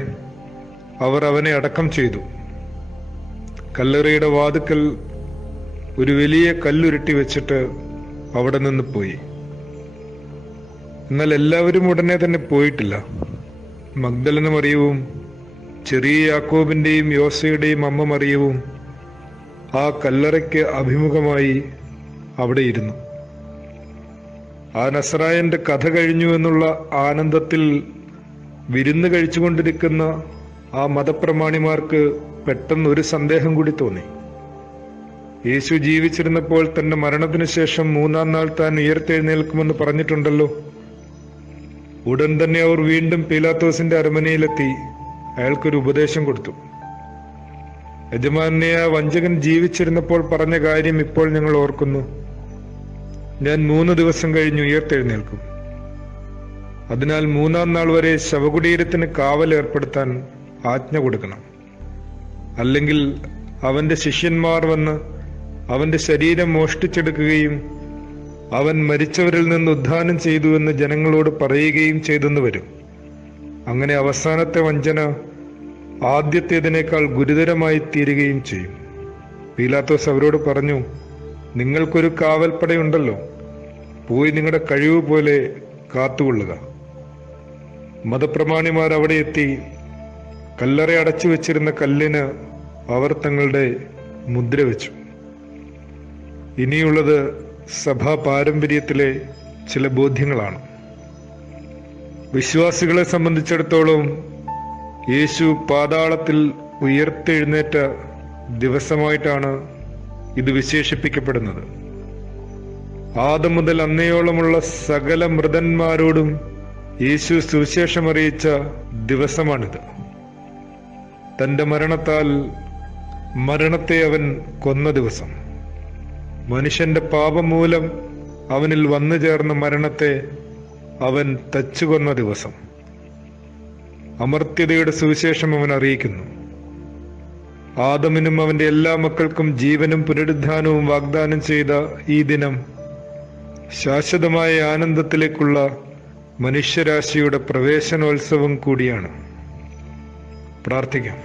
അവർ അവനെ അടക്കം ചെയ്തു. കല്ലറയുടെ വാതുക്കൽ ഒരു വലിയ കല്ലുരുട്ടി വെച്ചിട്ട് അവിടെ നിന്ന് പോയി. എന്നാൽ എല്ലാവരും ഉടനെ തന്നെ പോയിട്ടില്ല. മഗ്ദലന മറിയവും ചെറിയ യാക്കോബിന്റെയും യോസയുടെയും അമ്മ മറിയവും ആ കല്ലറയ്ക്ക് അഭിമുഖമായി അവിടെ ഇരുന്നു. ആ നസറായന്റെ കഥ കഴിഞ്ഞു എന്നുള്ള ആനന്ദത്തിൽ വിരുന്ന് കഴിച്ചുകൊണ്ടിരിക്കുന്ന ആ മതപ്രമാണിമാർക്ക് പെട്ടെന്ന് ഒരു സന്ദേഹം കൂടി തോന്നി. യേശു ജീവിച്ചിരുന്നപ്പോൾ തന്റെ മരണത്തിനു ശേഷം 3-ാം നാൾ താൻ ഉയർത്തെഴുന്നേൽക്കുമെന്ന് പറഞ്ഞിട്ടുണ്ടല്ലോ. ഉടൻ തന്നെ അവർ വീണ്ടും പീലാത്തോസിന്റെ അരമനയിലെത്തി അയാൾക്കൊരു ഉപദേശം കൊടുത്തു. യജമാനെ, ആ വഞ്ചകൻ ജീവിച്ചിരുന്നപ്പോൾ പറഞ്ഞ കാര്യം ഇപ്പോൾ ഞങ്ങൾ ഓർക്കുന്നു. ഞാൻ 3 ദിവസം കഴിഞ്ഞ് ഉയർത്തെഴുന്നേൽക്കും. അതിനാൽ 3-ാം നാൾ വരെ ശവകുടീരത്തിന് കാവൽ ഏർപ്പെടുത്താൻ ആജ്ഞ കൊടുക്കണം. അല്ലെങ്കിൽ അവന്റെ ശിഷ്യന്മാർ വന്ന് അവന്റെ ശരീരം മോഷ്ടിച്ചെടുക്കുകയും അവൻ മരിച്ചവരിൽ നിന്ന് ഉദ്ധാനം ചെയ്തു എന്ന് ജനങ്ങളോട് പറയുകയും ചെയ്തെന്ന് വരും. അങ്ങനെ അവസാനത്തെ വഞ്ചന ആദ്യത്തേതിനേക്കാൾ ഗുരുതരമായി തീരുകയും ചെയ്യും. പീലാത്തോസ് അവരോട് പറഞ്ഞു, നിങ്ങൾക്കൊരു കാവൽപ്പടയുണ്ടല്ലോ, പോയി നിങ്ങളുടെ കഴിവ് പോലെ കാത്തുകൊള്ളുക. മതപ്രമാണിമാർ അവിടെ എത്തി കല്ലറ അടച്ചു വെച്ചിരുന്ന കല്ലിന് അവർ തങ്ങളുടെ മുദ്ര വെച്ചു. ഇനിയുള്ളത് സഭാ പാരമ്പര്യത്തിലെ ചില ബോധ്യങ്ങളാണ്. വിശ്വാസികളെ സംബന്ധിച്ചിടത്തോളം യേശു പാതാളത്തിൽ ഉയർത്തെഴുന്നേറ്റ ദിവസമായിട്ടാണ് ഇത് വിശേഷിപ്പിക്കപ്പെടുന്നത്. ആദം മുതൽ അന്നയോളമുള്ള സകല മൃതന്മാരോടും യേശു സുവിശേഷമറിയിച്ച ദിവസമാണിത്. തന്റെ മരണത്താൽ മരണത്തെ അവൻ കൊന്ന ദിവസം, മനുഷ്യന്റെ പാപം മൂലം അവനിൽ വന്നു ചേർന്ന മരണത്തെ അവൻ തച്ചുകൊന്ന ദിവസം, അമർത്യതയുടെ സുവിശേഷം അവൻ അറിയിക്കുന്നു. ആദമിനും അവന്റെ എല്ലാ മക്കൾക്കും ജീവനും പുനരുദ്ധാനവും വാഗ്ദാനം ചെയ്ത ഈ ദിനം ശാശ്വതമായ ആനന്ദത്തിലേക്കുള്ള മനുഷ്യരാശിയുടെ പ്രവേശനോത്സവം കൂടിയാണ്. പ്രാർത്ഥിക്കാം.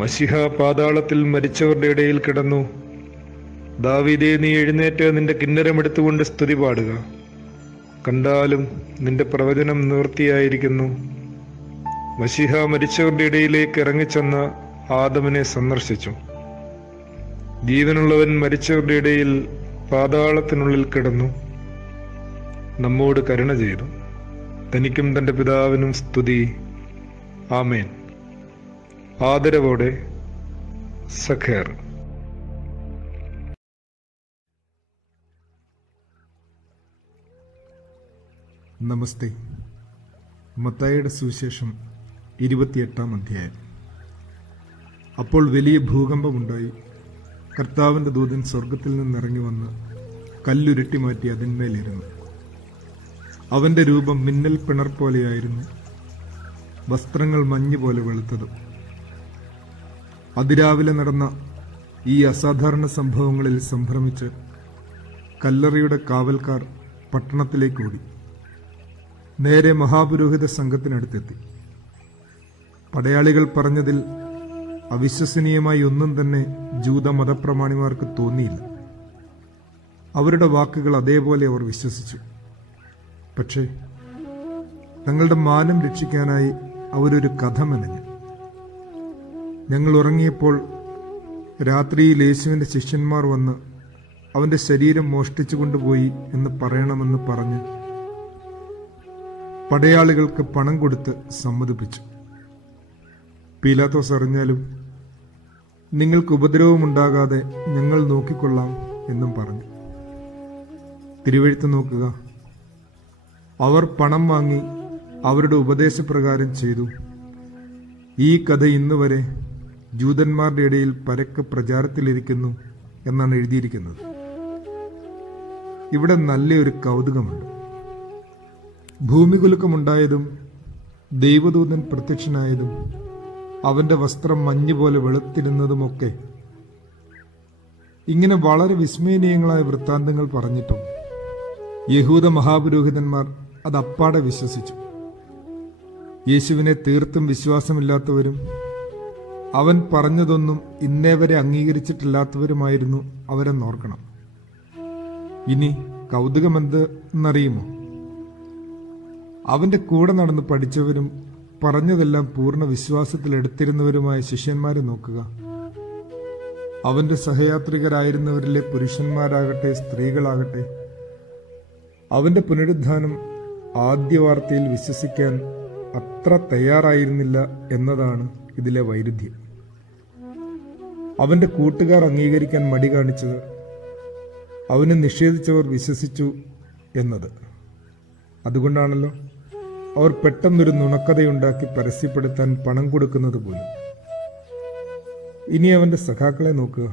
മശിഹ പാതാളത്തിൽ മരിച്ചവരുടെ ഇടയിൽ കിടന്നു. ദാവീദേ, നീ എഴുന്നേറ്റ് നിന്റെ കിന്നരമെടുത്തുകൊണ്ട് സ്തുതി പാടുക. കണ്ടാലും നിന്റെ പ്രവചനം നിവൃത്തിയായിരിക്കുന്നു. മശിഹ മരിച്ചവരുടെ ഇടയിലേക്ക് ഇറങ്ങിച്ചെന്ന് ആദമിനെ സന്ദർശിച്ചു. ജീവനുള്ളവൻ മരിച്ചവരുടെ ഇടയിൽ പാതാളത്തിനുള്ളിൽ കിടന്നു. നമ്മോട് കരുണ ചെയ്തു. തനിക്കും തന്റെ പിതാവിനും സ്തുതി. ആമേൻ. ആദരവോടെ സഖേർ. നമസ്തേ. മത്തായിയുടെ സുവിശേഷം 28-ാം അധ്യായം. അപ്പോൾ വലിയ ഭൂകമ്പമുണ്ടായി. കർത്താവിൻ്റെ ദൂതൻ സ്വർഗത്തിൽ നിന്നിറങ്ങി വന്ന് കല്ലുരുട്ടി മാറ്റി അതിന്മേലിരുന്നു. അവൻ്റെ രൂപം മിന്നൽ പിണർ പോലെയായിരുന്നു, വസ്ത്രങ്ങൾ മഞ്ഞുപോലെ വെളുത്തതും. അതിരാവിലെ നടന്ന ഈ അസാധാരണ സംഭവങ്ങളിൽ സംഭ്രമിച്ച് കല്ലറയുടെ കാവൽക്കാർ പട്ടണത്തിലേക്ക് ഓടി. നേരെ മഹാപുരോഹിത സംഘത്തിനടുത്തെത്തി. പടയാളികൾ പറഞ്ഞതിൽ അവിശ്വസനീയമായി ഒന്നും തന്നെ ജൂത മതപ്രമാണിമാർക്ക് തോന്നിയില്ല. അവരുടെ വാക്കുകൾ അതേപോലെ അവർ വിശ്വസിച്ചു. പക്ഷേ തങ്ങളുടെ മാനം രക്ഷിക്കാനായി അവരൊരു കഥ മെനഞ്ഞു. ഞങ്ങൾ ഉറങ്ങിയപ്പോൾ രാത്രിയിൽ യേശുവിൻ്റെ ശിഷ്യന്മാർ വന്ന് അവൻ്റെ ശരീരം മോഷ്ടിച്ചു കൊണ്ടുപോയി എന്ന് പറയണമെന്ന് പറഞ്ഞ് പടയാളികൾക്ക് പണം കൊടുത്ത് സമ്മതിപ്പിച്ചു. പീലാത്തോസ് അറിഞ്ഞാലും നിങ്ങൾക്ക് ഉപദ്രവമുണ്ടാകാതെ ഞങ്ങൾ നോക്കിക്കൊള്ളാം എന്നും പറഞ്ഞു. തിരുവെഴുത്ത് നോക്കുക. അവർ പണം വാങ്ങി അവരുടെ ഉപദേശപ്രകാരം ചെയ്തു. ഈ കഥ ഇന്നുവരെ ജൂതന്മാരുടെ ഇടയിൽ പരക്കെ പ്രചാരത്തിലിരിക്കുന്നു എന്നാണ് എഴുതിയിരിക്കുന്നത്. ഇവിടെ നല്ലൊരു കൗതുകമുണ്ട്. ഭൂമികുലുക്കമുണ്ടായതും ദൈവദൂതൻ പ്രത്യക്ഷനായതും അവന്റെ വസ്ത്രം മഞ്ഞുപോലെ വെളുത്തിരുന്നതുമൊക്കെ ഇങ്ങനെ വളരെ വിസ്മയനീയങ്ങളായ വൃത്താന്തങ്ങൾ പറഞ്ഞിട്ടും യഹൂദ മഹാപുരോഹിതന്മാർ അത് അപ്പാടെ വിശ്വസിച്ചു. യേശുവിനെ തീർത്തും വിശ്വാസമില്ലാത്തവരും അവൻ പറഞ്ഞതൊന്നും ഇന്നേവരെ അംഗീകരിച്ചിട്ടില്ലാത്തവരുമായിരുന്നു അവരെന്നോർക്കണം. ഇനി കൗതുകമെന്തെന്നറിയുമോ? അവന്റെ കൂടെ നടന്ന് പഠിച്ചവരും പറഞ്ഞതെല്ലാം പൂർണ്ണ വിശ്വാസത്തിലെടുത്തിരുന്നവരുമായ ശിഷ്യന്മാരെ നോക്കുക. അവന്റെ സഹയാത്രികരായിരുന്നവരിലെ പുരുഷന്മാരാകട്ടെ സ്ത്രീകളാകട്ടെ അവന്റെ പുനരുദ്ധാനം ആദ്യ വാർത്തയിൽ വിശ്വസിക്കാൻ അത്ര തയ്യാറായിരുന്നില്ല എന്നതാണ് ഇതിലെ വൈരുദ്ധ്യം. അവന്റെ കൂട്ടുകാർ അംഗീകരിക്കാൻ മടി കാണിച്ചത് അവനെ നിഷേധിച്ചവർ വിശ്വസിച്ചു എന്നത്. അതുകൊണ്ടാണല്ലോ അവർ പെട്ടെന്നൊരു നുണക്കഥയുണ്ടാക്കി പരസ്യപ്പെടുത്താൻ പണം കൊടുക്കുന്നത് പോലും. ഇനി അവന്റെ സഖാക്കളെ നോക്കുക.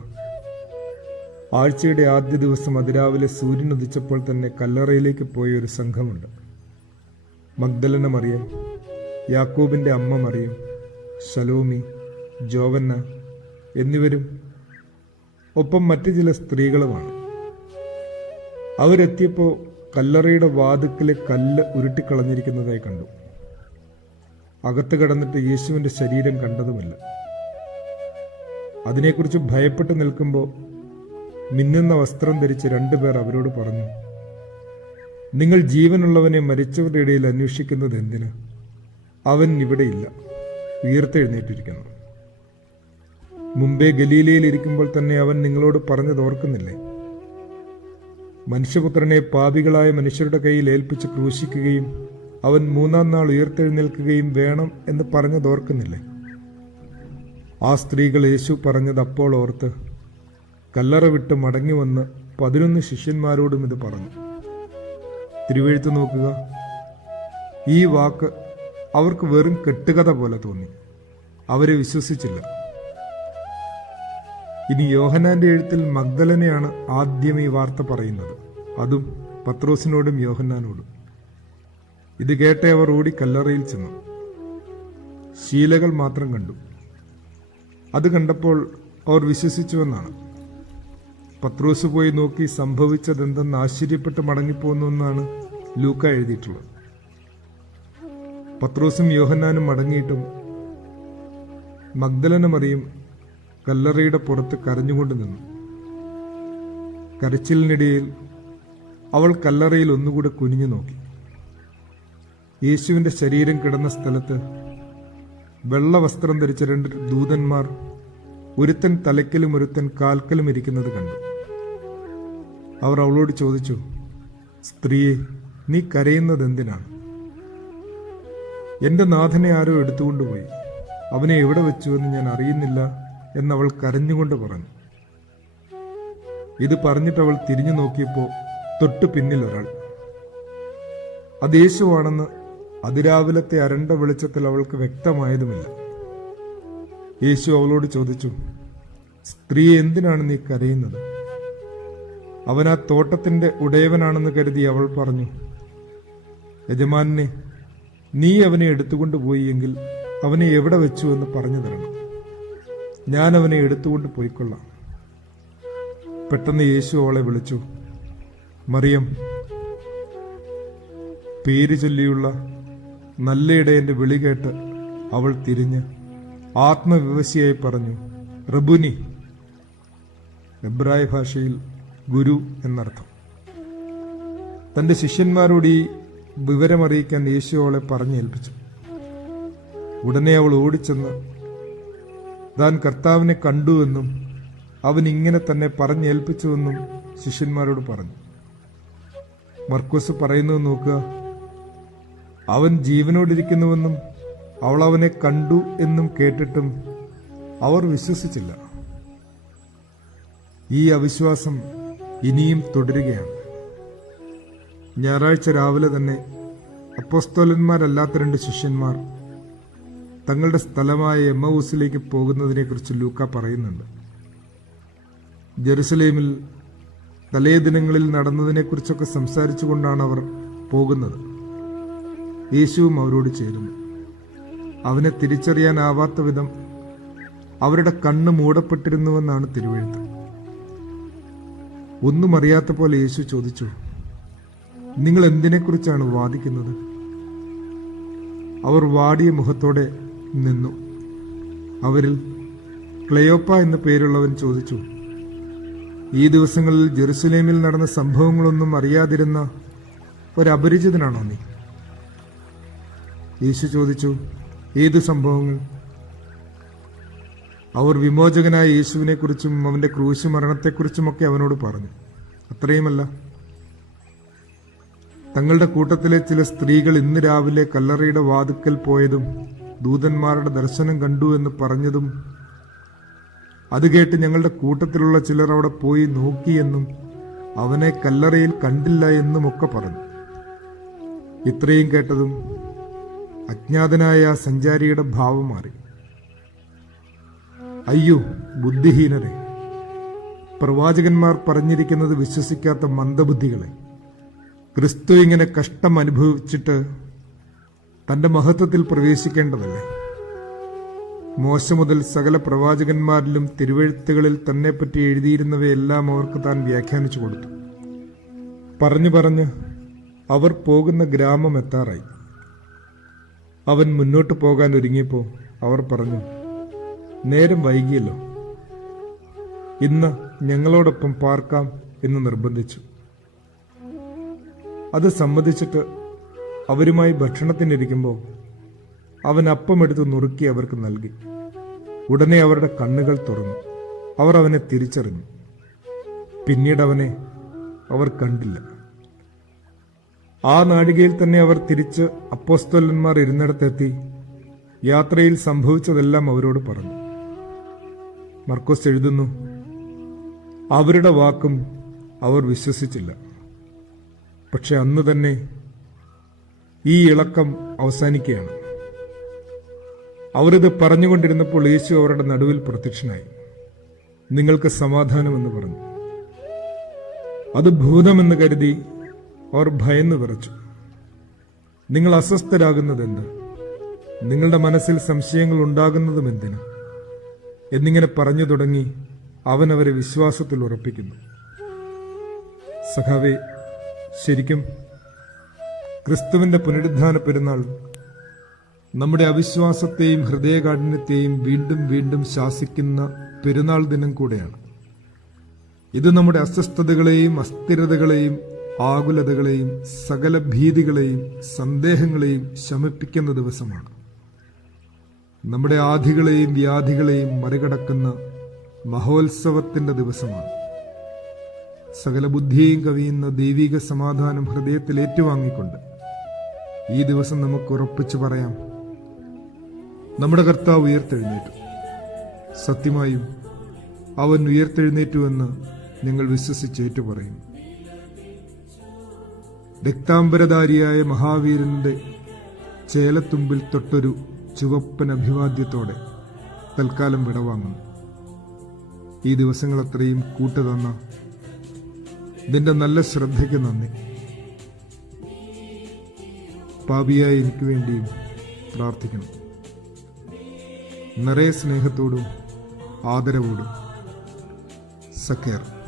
ആഴ്ചയുടെ ആദ്യ ദിവസം അതിരാവിലെ സൂര്യൻ ഉദിച്ചപ്പോൾ തന്നെ കല്ലറയിലേക്ക് പോയ ഒരു സംഘമുണ്ട്. മഗ്ദലന മറിയം, യാക്കോബിന്റെ അമ്മ മറിയം, ശലോമി, ജോവന്ന എന്നിവരും ഒപ്പം മറ്റു ചില സ്ത്രീകളുമാണ്. അവരെത്തിയപ്പോൾ കല്ലറയുടെ വാതിക്കലെ കല്ല് ഉരുട്ടിക്കളഞ്ഞിരിക്കുന്നതായി കണ്ടു. അകത്ത് കടന്നിട്ട് യേശുവിന്റെ ശരീരം കണ്ടതുമില്ല. അതിനെക്കുറിച്ച് ഭയപ്പെട്ട് നിൽക്കുമ്പോൾ മിന്നുന്ന വസ്ത്രം ധരിച്ച് 2 പേർ അവരോട് പറഞ്ഞു, നിങ്ങൾ ജീവനുള്ളവനെ മരിച്ചവരുടെ ഇടയിൽ അന്വേഷിക്കുന്നത് എന്തിന്? അവൻ ഇവിടെയില്ല, ഉയർത്തെഴുന്നേറ്റിരിക്കുന്നു. മുമ്പേ ഗലീലയിൽ ഇരിക്കുമ്പോൾ തന്നെ അവൻ നിങ്ങളോട് പറഞ്ഞത് ഓർക്കുന്നില്ലേ? മനുഷ്യപുത്രനെ പാപികളായ മനുഷ്യരുടെ കയ്യിൽ ഏൽപ്പിച്ച് ക്രൂശിക്കുകയും അവൻ 3-ാം നാൾ ഉയർത്തെഴുന്നേൽക്കുകയും വേണം എന്ന് പറഞ്ഞത് ഓർക്കുന്നില്ലേ? ആ സ്ത്രീകൾ യേശു പറഞ്ഞത് അപ്പോൾ ഓർത്ത് കല്ലറ വിട്ട് മടങ്ങി വന്ന് 11 ശിഷ്യന്മാരോടും ഇത് പറഞ്ഞു. തിരുവെഴുത്ത് നോക്കുക. ഈ വാക്ക് അവർക്ക് വെറും കെട്ടുകഥ പോലെ തോന്നി. അവരെ വിശ്വസിച്ചില്ല. ഇനി യോഹന്നാന്റെ എഴുത്തിൽ മഗ്ദലനയാണ് ആദ്യം ഈ വാർത്ത പറയുന്നത്, അതും പത്രോസിനോടും യോഹന്നാനോടും. ഇത് കേട്ട അവർ ഓടി കല്ലറയിൽ ചെന്നു. ശീലകൾ മാത്രം കണ്ടു. അത് കണ്ടപ്പോൾ അവർ വിശ്വസിച്ചുവെന്നാണ്. പത്രോസ് പോയി നോക്കി സംഭവിച്ചതെന്തെന്ന് ആശ്ചര്യപ്പെട്ട് മടങ്ങിപ്പോന്നു എന്നാണ് ലൂക്ക എഴുതിയിട്ടുള്ളത്. പത്രോസും യോഹന്നാനും മടങ്ങിയിട്ടും മഗ്ദലന മറിയം കല്ലറയുടെ പുറത്ത് കരഞ്ഞുകൊണ്ട് നിന്നു. കരച്ചിലിനിടയിൽ അവൾ കല്ലറയിൽ ഒന്നുകൂടെ കുനിഞ്ഞു നോക്കി. യേശുവിന്റെ ശരീരം കിടന്ന സ്ഥലത്ത് വെള്ള വസ്ത്രം ധരിച്ച 2 ദൂതന്മാർ, ഒരുത്തൻ തലയ്ക്കലും ഒരുത്തൻ കാൽക്കലും ഇരിക്കുന്നത് കണ്ടു. അവർ അവളോട് ചോദിച്ചു, സ്ത്രീയെ, നീ കരയുന്നത് എന്തിനാണ്? എന്റെ നാഥനെ ആരോ എടുത്തുകൊണ്ടുപോയി, അവനെ എവിടെ വെച്ചുവെന്ന് ഞാൻ അറിയുന്നില്ല എന്നവൾ കരഞ്ഞുകൊണ്ട് പറഞ്ഞു. ഇത് പറഞ്ഞിട്ട് അവൾ തിരിഞ്ഞു നോക്കിയപ്പോൾ തൊട്ടു പിന്നിൽ ഒരാൾ. അത് യേശുവാണെന്ന് അതിരാവിലത്തെ അരണ്ട വെളിച്ചത്തിൽ അവൾക്ക് വ്യക്തമായതുമില്ല. യേശു അവളോട് ചോദിച്ചു, സ്ത്രീയെ, എന്തിനാണ് നീ കരയുന്നത്? അവൻ ആ തോട്ടത്തിന്റെ ഉടയവനാണെന്ന് കരുതി അവൾ പറഞ്ഞു, യജമാനെ, നീ അവനെ എടുത്തുകൊണ്ടുപോയി എങ്കിൽ അവനെ എവിടെ വെച്ചു എന്ന് പറഞ്ഞു തരണം. ഞാൻ അവനെ എടുത്തുകൊണ്ട് പോയിക്കൊള്ളാം. പെട്ടെന്ന് യേശു അവളെ വിളിച്ചു, മറിയം. പേര് ചൊല്ലിയുള്ള നല്ല ഇടയന്റെ വിളി കേട്ട് അവൾ തിരിഞ്ഞ് ആത്മവിവശയായി പറഞ്ഞു, റബുനി. എബ്രായ ഭാഷയിൽ ഗുരു എന്നർത്ഥം. തന്റെ ശിഷ്യന്മാരോട് ഈ വിവരമറിയിക്കാൻ യേശു അവളെ പറഞ്ഞേൽപ്പിച്ചു. ഉടനെ അവൾ ഓടിച്ചെന്ന് താൻ കർത്താവിനെ കണ്ടുവെന്നും അവൻ ഇങ്ങനെ തന്നെ പറഞ്ഞേൽപ്പിച്ചുവെന്നും ശിഷ്യന്മാരോട് പറഞ്ഞു. മർക്കോസ് പറയുന്നത് നോക്കുക. അവൻ ജീവനോടിരിക്കുന്നുവെന്നും അവൾ അവനെ കണ്ടു എന്നും കേട്ടിട്ടും അവർ വിശ്വസിച്ചില്ല. ഈ അവിശ്വാസം ഇനിയും തുടരുകയാണ്. ഞായറാഴ്ച രാവിലെ തന്നെ അപ്പോസ്തലന്മാരല്ലാത്ത 2 ശിഷ്യന്മാർ തങ്ങളുടെ സ്ഥലമായ എമ്മൗസിലേക്ക് പോകുന്നതിനെക്കുറിച്ച് ലൂക്ക പറയുന്നുണ്ട്. ജെറുസലേമിൽ തലേ ദിനങ്ങളിൽ നടന്നതിനെക്കുറിച്ചൊക്കെ സംസാരിച്ചുകൊണ്ടാണ് അവർ പോകുന്നത്. യേശുവും അവരോട് ചേരുന്നു. അവനെ തിരിച്ചറിയാനാവാത്ത വിധം അവരുടെ കണ്ണ് മൂടപ്പെട്ടിരുന്നുവെന്നാണ് തിരുവെഴുത്ത്. ഒന്നും അറിയാത്ത പോലെ യേശു ചോദിച്ചു, നിങ്ങൾ എന്തിനെക്കുറിച്ചാണ് വാദിക്കുന്നത്? അവർ വാടിയ മുഖത്തോടെ നിന്നു. അവരിൽ ക്ലെയോപ്പ എന്ന പേരുള്ളവൻ ചോദിച്ചു, ഈ ദിവസങ്ങളിൽ ജെറുസലേമിൽ നടന്ന സംഭവങ്ങളൊന്നും അറിയാതിരുന്ന ഒരപരിചിതനാണോ നീ? യേശു ചോദിച്ചു, ഏത് സംഭവങ്ങൾ? അവർ വിമോചകനായ യേശുവിനെക്കുറിച്ചും അവന്റെ ക്രൂശ് മരണത്തെക്കുറിച്ചുമൊക്കെ അവനോട് പറഞ്ഞു. അത്രയുമല്ല, തങ്ങളുടെ കൂട്ടത്തിലെ ചില സ്ത്രീകൾ ഇന്ന് രാവിലെ കല്ലറയുടെ വാതുക്കൽ പോയതും ദൂതന്മാരുടെ ദർശനം കണ്ടു എന്ന് പറഞ്ഞതും അത് കേട്ട് ഞങ്ങളുടെ കൂട്ടത്തിലുള്ള ചിലർ അവിടെ പോയി നോക്കിയെന്നും അവനെ കല്ലറയിൽ കണ്ടില്ല എന്നുമൊക്കെ പറഞ്ഞു. ഇത്രയും കേട്ടതും അജ്ഞാതനായ ആ സഞ്ചാരിയുടെ ഭാവം മാറി. അയ്യോ ബുദ്ധിഹീനരെ, പ്രവാചകന്മാർ പറഞ്ഞിരിക്കുന്നത് വിശ്വസിക്കാത്ത മന്ദബുദ്ധികളെ! ക്രിസ്തു ഇങ്ങനെ കഷ്ടം അനുഭവിച്ചിട്ട് തന്റെ മഹത്വത്തിൽ പ്രവേശിക്കേണ്ടതല്ലേ? മോശ മുതൽ സകല പ്രവാചകന്മാരിലും തിരുവെഴുത്തുകളിൽ തന്നെപ്പറ്റി എഴുതിയിരുന്നവയെല്ലാം അവർക്ക് താൻ വ്യാഖ്യാനിച്ചു കൊടുത്തു. പറഞ്ഞു അവർ പോകുന്ന ഗ്രാമം എത്താറായി. അവൻ മുന്നോട്ട് പോകാൻ ഒരുങ്ങിയപ്പോൾ അവർ പറഞ്ഞു, നേരം വൈകിയല്ലോ, ഇന്ന് ഞങ്ങളോടൊപ്പം പാർക്കാം എന്ന് നിർബന്ധിച്ചു. അത് സമ്മതിച്ചിട്ട് അവരുമായി ഭക്ഷണത്തിനിരിക്കുമ്പോൾ അവൻ അപ്പമെടുത്ത് നുറുക്കി അവർക്ക് നൽകി. ഉടനെ അവരുടെ കണ്ണുകൾ തുറന്നു. അവർ അവനെ തിരിച്ചറിഞ്ഞു. പിന്നീട് അവനെ അവർ കണ്ടില്ല. ആ നാഴികയിൽ തന്നെ അവർ തിരിച്ച് അപ്പോസ്തലന്മാർ ഇരുന്നിടത്തെത്തി യാത്രയിൽ സംഭവിച്ചതെല്ലാം അവരോട് പറഞ്ഞു. മർക്കോസ് എഴുതുന്നു, അവരുടെ വാക്കും അവർ വിശ്വസിച്ചില്ല. പക്ഷെ അന്ന് തന്നെ ഈ ഇളക്കം അവസാനിക്കുകയാണ്. അവരിത് പറഞ്ഞുകൊണ്ടിരുന്നപ്പോൾ യേശു അവരുടെ നടുവിൽ പ്രത്യക്ഷനായി. നിങ്ങൾക്ക് സമാധാനമെന്ന് പറഞ്ഞു. അത് ഭൂതമെന്ന് കരുതി അവർ ഭയന്ന് വിറച്ചു. നിങ്ങൾ അസ്വസ്ഥരാകുന്നത് എന്ത്? നിങ്ങളുടെ മനസ്സിൽ സംശയങ്ങൾ ഉണ്ടാകുന്നതും എന്തിന്? എന്നിങ്ങനെ പറഞ്ഞു തുടങ്ങി അവൻ അവരെ വിശ്വാസത്തിൽ ഉറപ്പിക്കുന്നു. സഖാവേ, ശരിക്കും ക്രിസ്തുവിന്റെ പുനരുദ്ധാന പെരുന്നാൾ നമ്മുടെ അവിശ്വാസത്തെയും ഹൃദയകാഠിന്യത്തെയും വീണ്ടും വീണ്ടും ശാസിക്കുന്ന പെരുന്നാൾ ദിനം കൂടെയാണ്. ഇത് നമ്മുടെ അസ്വസ്ഥതകളെയും അസ്ഥിരതകളെയും ആകുലതകളെയും സകല ഭീതികളെയും സന്ദേഹങ്ങളെയും ശമിപ്പിക്കുന്ന ദിവസമാണ്. നമ്മുടെ ആധികളെയും വ്യാധികളെയും മറികടക്കുന്ന മഹോത്സവത്തിന്റെ ദിവസമാണ്. സകല ബുദ്ധിയെയും കവിയുന്ന ദൈവിക സമാധാനം ഹൃദയത്തിൽ ഏറ്റുവാങ്ങിക്കൊണ്ട് ഈ ദിവസം നമുക്ക് ഉറപ്പിച്ചു പറയാം, നമ്മുടെ കർത്താവ് ഉയർത്തെഴുന്നേറ്റു. സത്യമായും അവൻ ഉയർത്തെഴുന്നേറ്റുവെന്ന് നിങ്ങൾ വിശ്വസിച്ചേറ്റു പറയും. രക്താംബരധാരിയായ മഹാവീരന്റെ ചേലത്തുമ്പിൽ തൊട്ടൊരു ചുവപ്പൻ അഭിവാദ്യത്തോടെ തൽക്കാലം വിടവാങ്ങുന്നു. ഈ ദിവസങ്ങളത്രയും കൂട്ടുതന്ന നിന്റെ നല്ല ശ്രദ്ധയ്ക്ക് നന്ദി. പാപിയായ എനിക്ക് വേണ്ടിയും പ്രാർത്ഥിക്കണം. നിറയെ സ്നേഹത്തോടും ആദരവോടും സക്കേർ.